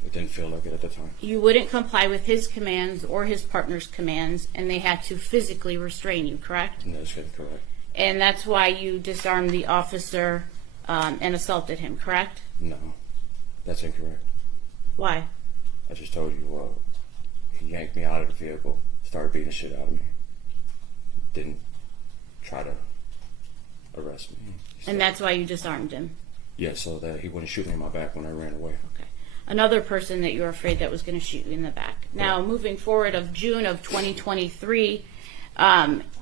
It didn't feel like it at the time. You wouldn't comply with his commands or his partner's commands, and they had to physically restrain you, correct? No, that's correct. And that's why you disarmed the officer and assaulted him, correct? No, that's incorrect. Why? I just told you, he yanked me out of the vehicle, started beating the shit out of me. Didn't try to arrest me. And that's why you disarmed him? Yeah, so that he wouldn't shoot me in my back when I ran away. Okay. Another person that you were afraid that was going to shoot you in the back. Now, moving forward of June of 2023,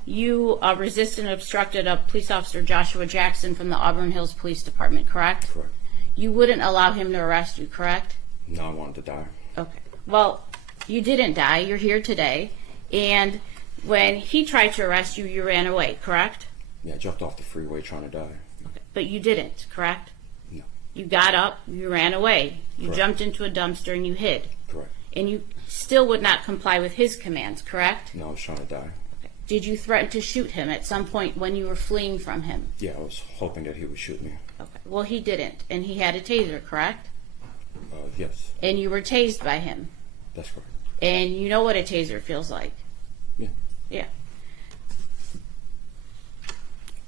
you resisted and obstructed a police officer, Joshua Jackson, from the Auburn Hills Police Department, correct? Correct. You wouldn't allow him to arrest you, correct? No, I wanted to die. Okay. Well, you didn't die. You're here today. And when he tried to arrest you, you ran away, correct? Yeah, I jumped off the freeway trying to die. Okay. But you didn't, correct? No. You got up, you ran away. You Correct. jumped into a dumpster and you hid. Correct. And you still would not comply with his commands, correct? No, I was trying to die. Okay. Did you threaten to shoot him at some point when you were fleeing from him? Yeah, I was hoping that he would shoot me. Okay. Well, he didn't. And he had a taser, correct? Yes, And you were tased by him. that's correct. And you know what a taser feels like. Yeah. Yeah.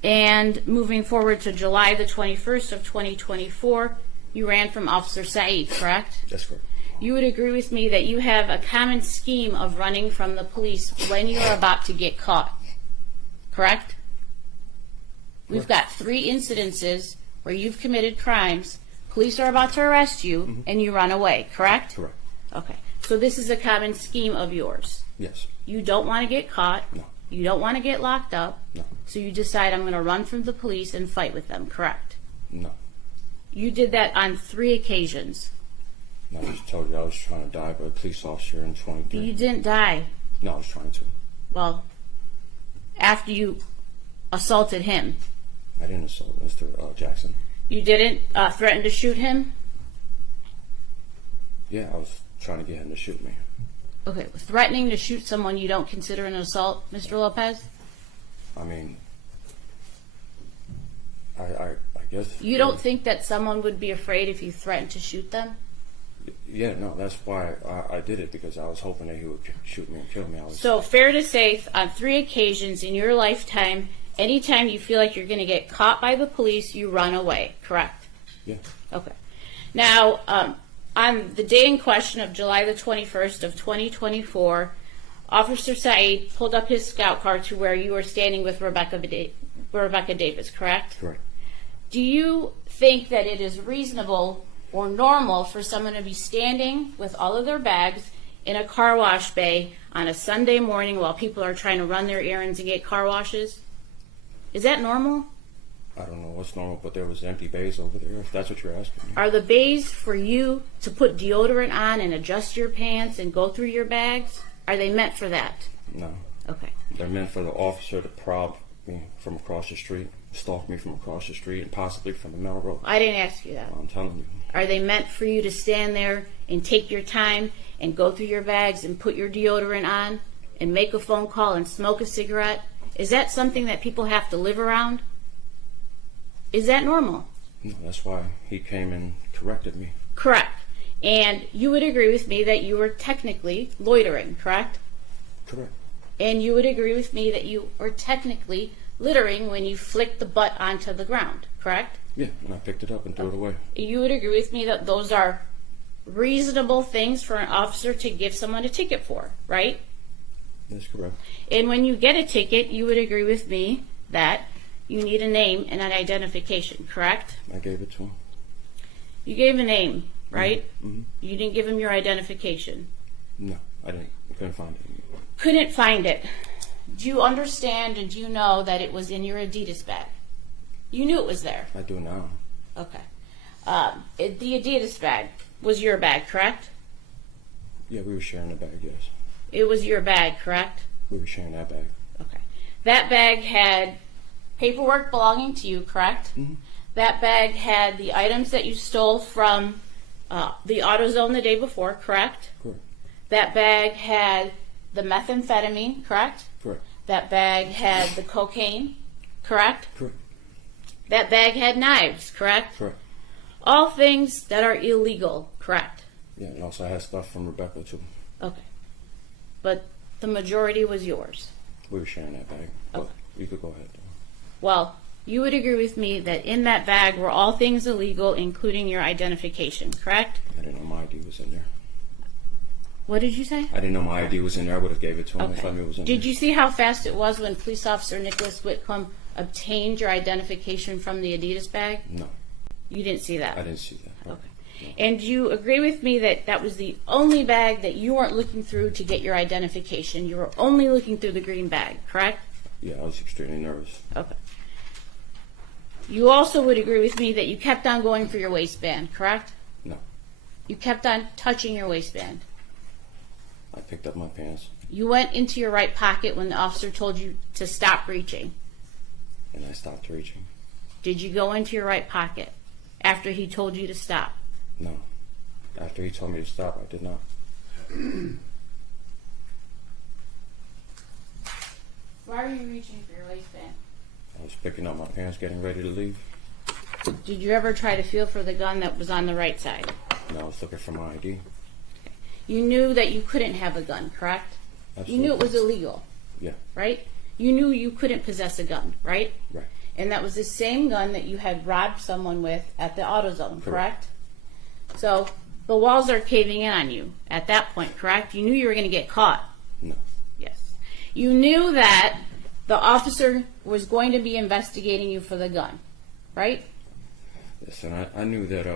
And moving forward to July the 21st of 2024, you ran from Officer Said, correct? That's correct. You would agree with me that you have a common scheme of running from the police when you're about to get caught, correct? We've got 3 incidences where you've committed crimes, police are about to arrest you, and you run away, correct? Correct. Okay. So this is a common scheme of yours. Yes. You don't want to get caught. No. You don't want to get locked up. No. So you decide, I'm going to run from the police and fight with them, correct? No. You did that on 3 occasions. No, I just told you I was trying to die by a police officer in 23. You didn't die. No, I was trying to. Well, after you assaulted him. I didn't assault Mr. Jackson. You didn't threaten to shoot him? Yeah, I was trying to get him to shoot me. Okay, threatening to shoot someone you don't consider an assault, Mr. Lopez? I mean, I guess. You don't think that someone would be afraid if you threatened to shoot them? Yeah, no, that's why I did it, because I was hoping that he would shoot me and kill me. So, fair to say, on 3 occasions in your lifetime, anytime you feel like you're going to get caught by the police, you run away, correct? Yeah. Okay. Now, on the day in question of July the 21st of 2024, Officer Said pulled up his scout car to where you were standing with Rebecca Davis, correct? Correct. Do you think that it is reasonable or normal for someone to be standing with all of their bags in a car wash bay on a Sunday morning while people are trying to run their errands and get car washes? Is that normal? I don't know what's normal, but there was empty bays over there, if that's what you're asking me. Are the bays for you to put deodorant on and adjust your pants and go through your bags? Are they meant for that? No. Okay. They're meant for the officer to prob me from across the street, stalk me from across the street, and possibly from the main road. I didn't ask you that. I'm telling you. Are they meant for you to stand there and take your time and go through your bags and put your deodorant on and make a phone call and smoke a cigarette? Is that something that people have to live around? Is that normal? No, that's why he came and corrected me. Correct. And you would agree with me that you were technically loitering, correct? Correct. And you would agree with me that you were technically littering when you flicked the butt onto the ground, correct? Yeah, and I picked it up and threw it away. You would agree with me that those are reasonable things for an officer to give someone a ticket for, right? That's correct. And when you get a ticket, you would agree with me that you need a name and an identification, correct? I gave it to him. You gave a name, right? Mm-hmm. You didn't give him your identification. No, I didn't. I couldn't find it. Couldn't find it. Do you understand and do you know that it was in your Adidas bag? You knew it was there. I do now. Okay. The Adidas bag was your bag, correct? Yeah, we were sharing the bag, yes. It was your bag, correct? We were sharing that bag. Okay. That bag had paperwork belonging to you, correct? Mm-hmm. That bag had the items that you stole from the AutoZone the day before, correct? Correct. That bag had the methamphetamine, correct? Correct. That bag had the cocaine, correct? Correct. That bag had knives, correct? Correct. All things that are illegal, correct? Yeah, and also I had stuff from Rebecca too. Okay. But the majority was yours. We were sharing that bag. Okay. You could go ahead. Well, you would agree with me that in that bag were all things illegal, including your identification, correct? I didn't know my ID was in there. What did you say? I didn't know my ID was in there. I would have gave it to him if I knew it was in there. Did you see how fast it was when Police Officer Nicholas Whitcomb obtained your identification from the Adidas bag? No. You didn't see that? I didn't see that. Okay. And you agree with me that that was the only bag that you weren't looking through to get your identification? You were only looking through the green bag, correct? Yeah, I was extremely nervous. Okay. You also would agree with me that you kept on going for your waistband, correct? No. You kept on touching your waistband. I picked up my pants. You went into your right pocket when the officer told you to stop reaching. And I stopped reaching. Did you go into your right pocket after he told you to stop? No. After he told me to stop, I did not. Why were you reaching for your waistband? I was picking up my pants, getting ready to leave. Did you ever try to feel for the gun that was on the right side? And I was looking for my ID. You knew that you couldn't have a gun, correct? Absolutely. You knew it was illegal, Yeah. right? You knew you couldn't possess a gun, right? Right. And that was the same gun that you had robbed someone with at the AutoZone, correct? So the walls are caving in on you at that point, correct? You knew you were going to get caught. No. Yes. You knew that the officer was going to be investigating you for the gun, right? Yes, and I knew that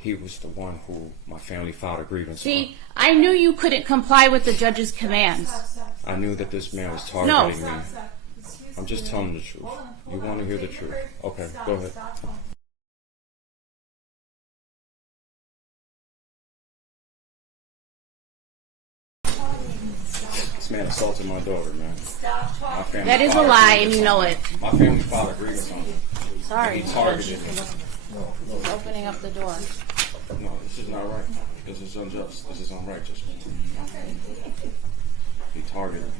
he was the one who my family filed a grievance See, I knew you couldn't comply with the judge's commands. on. I knew that this man was No. targeting me. Excuse I'm just me. telling the truth. Hold on, You hold want to on. hear the Take a truth? break. Okay, Stop, go ahead. Stop talking. This man assaulted my daughter, man. Stop My talking. family That is a filed lie, grievance and you on know me. it. My family filed a grievance on me. Sorry, He Judge. targeted me. He's opening up the door. No, this is not right. This is unjust. This is unrighteous. He targeted me.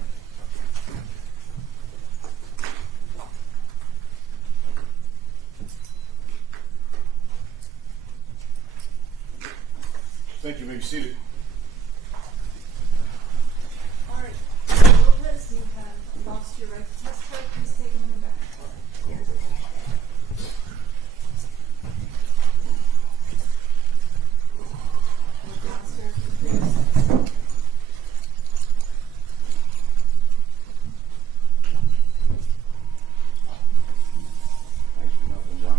Thank you. You may be seated. All right. Lopez, you have lost your right to testify. Please take him in the back. Downstairs for 3 minutes. Thanks for nothing, John.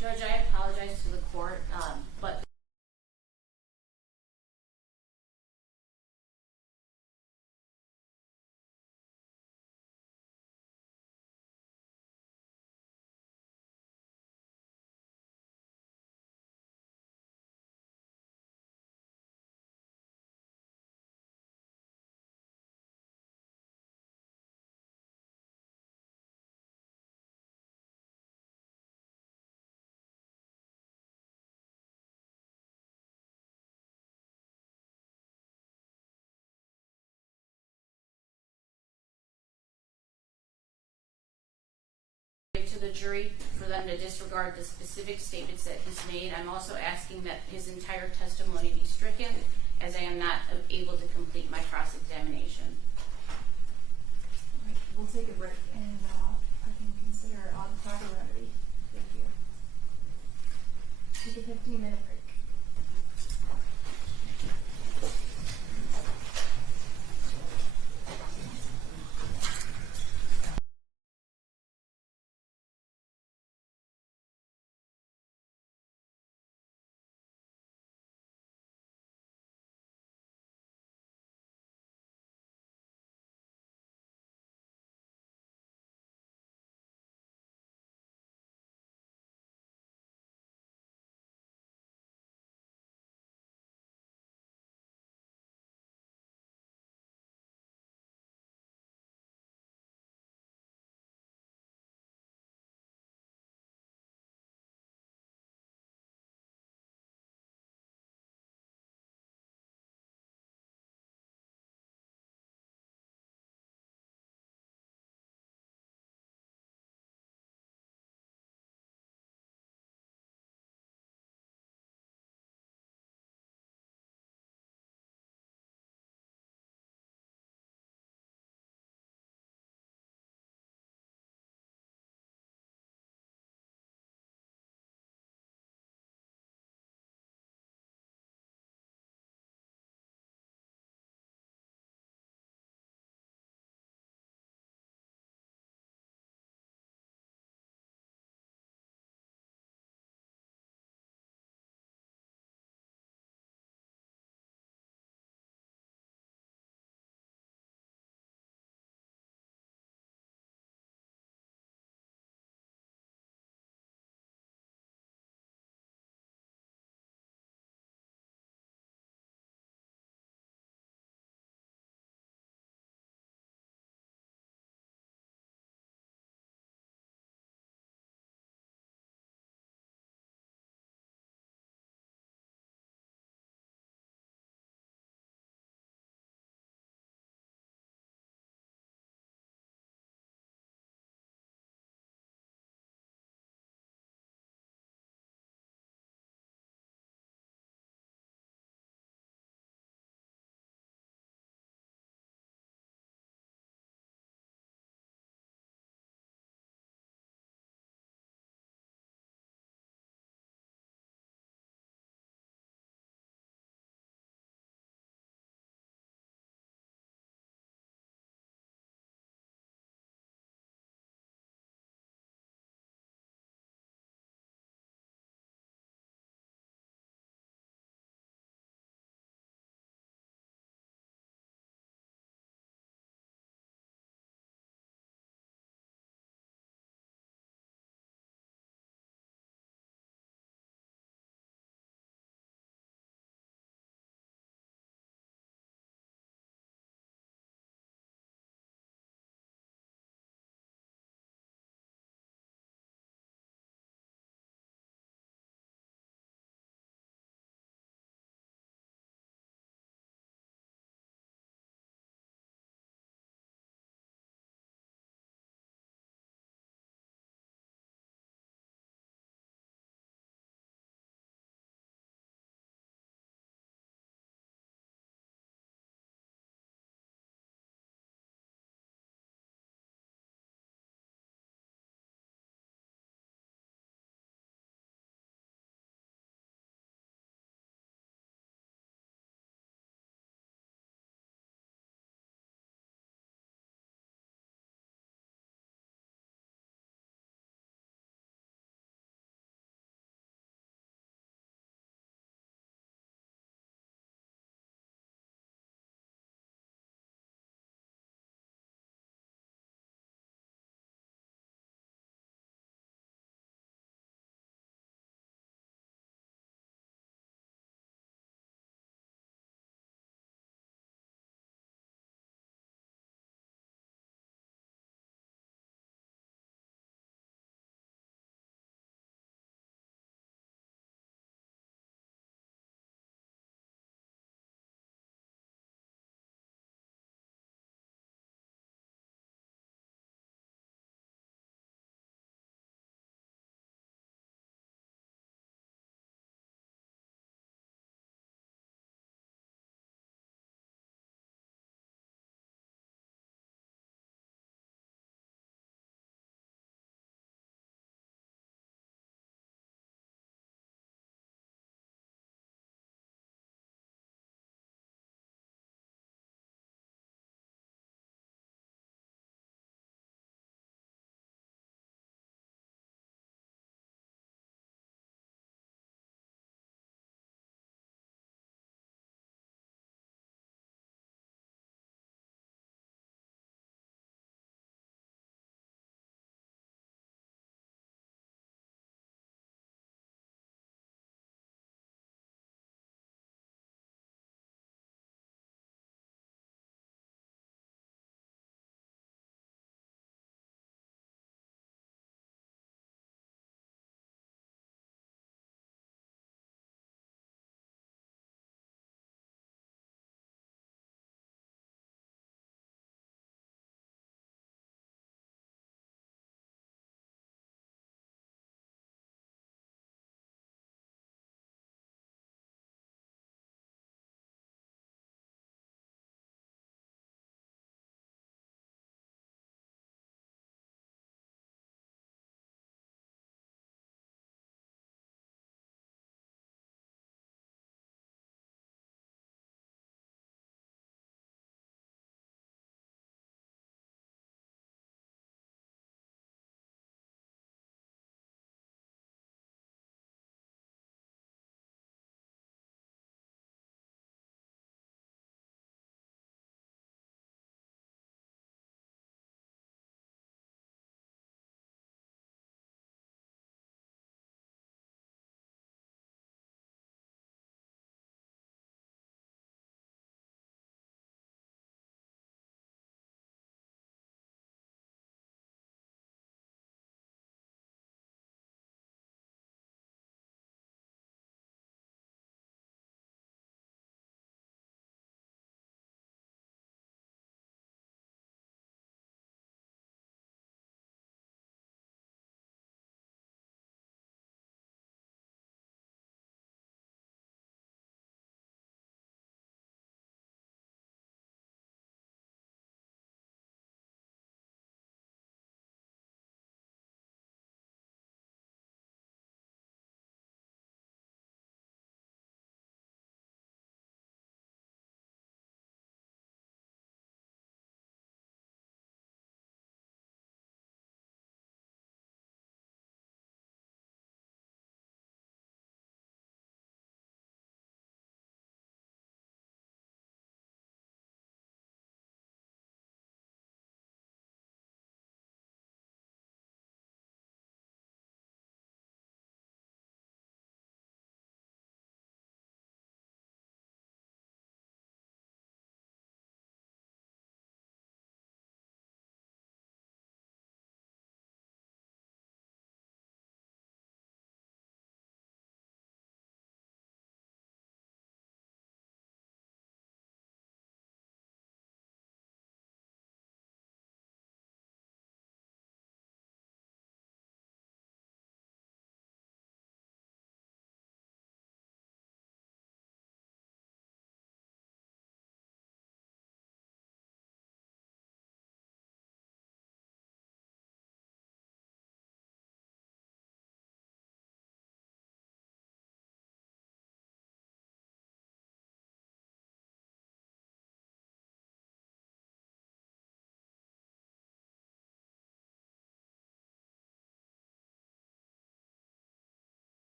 Judge, I apologize to the court, but to the jury for them to disregard the specific statements that he's made. I'm also asking that his entire testimony be stricken, as I am not able to complete my cross-examination. All right, we'll take a break and I can consider it on proper remedy. Thank you. Take a 15-minute break.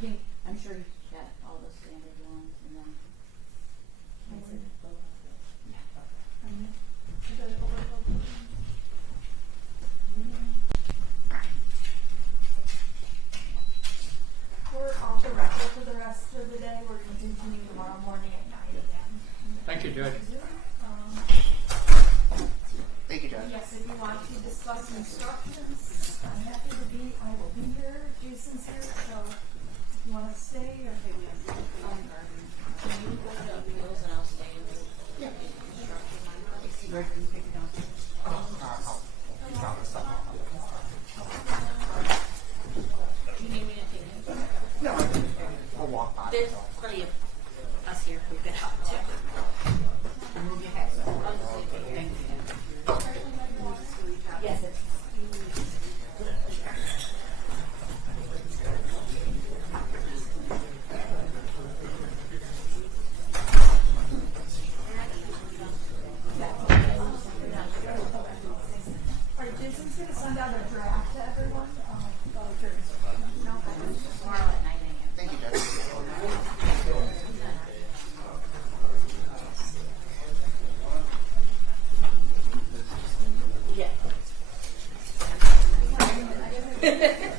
think, I'm sure you got all the standard ones, and then. We're off the record for the rest of the day. We're going to continue tomorrow morning at 9 a.m. Thank you, Judge. Thank you, Judge. Yes, if you want to discuss instructions, I'm happy to be. I will be here. Jason's here, so if you want to stay or Can you go to appeals and I'll stay in the. Yeah. You need me to take it? No, I'll walk by. There's plenty of us here who could help too. I'll just leave it here. Yes, it's. All right, Jason's going to send out a draft to everyone. Tomorrow at 9 a.m. Thank you, Judge. Yeah.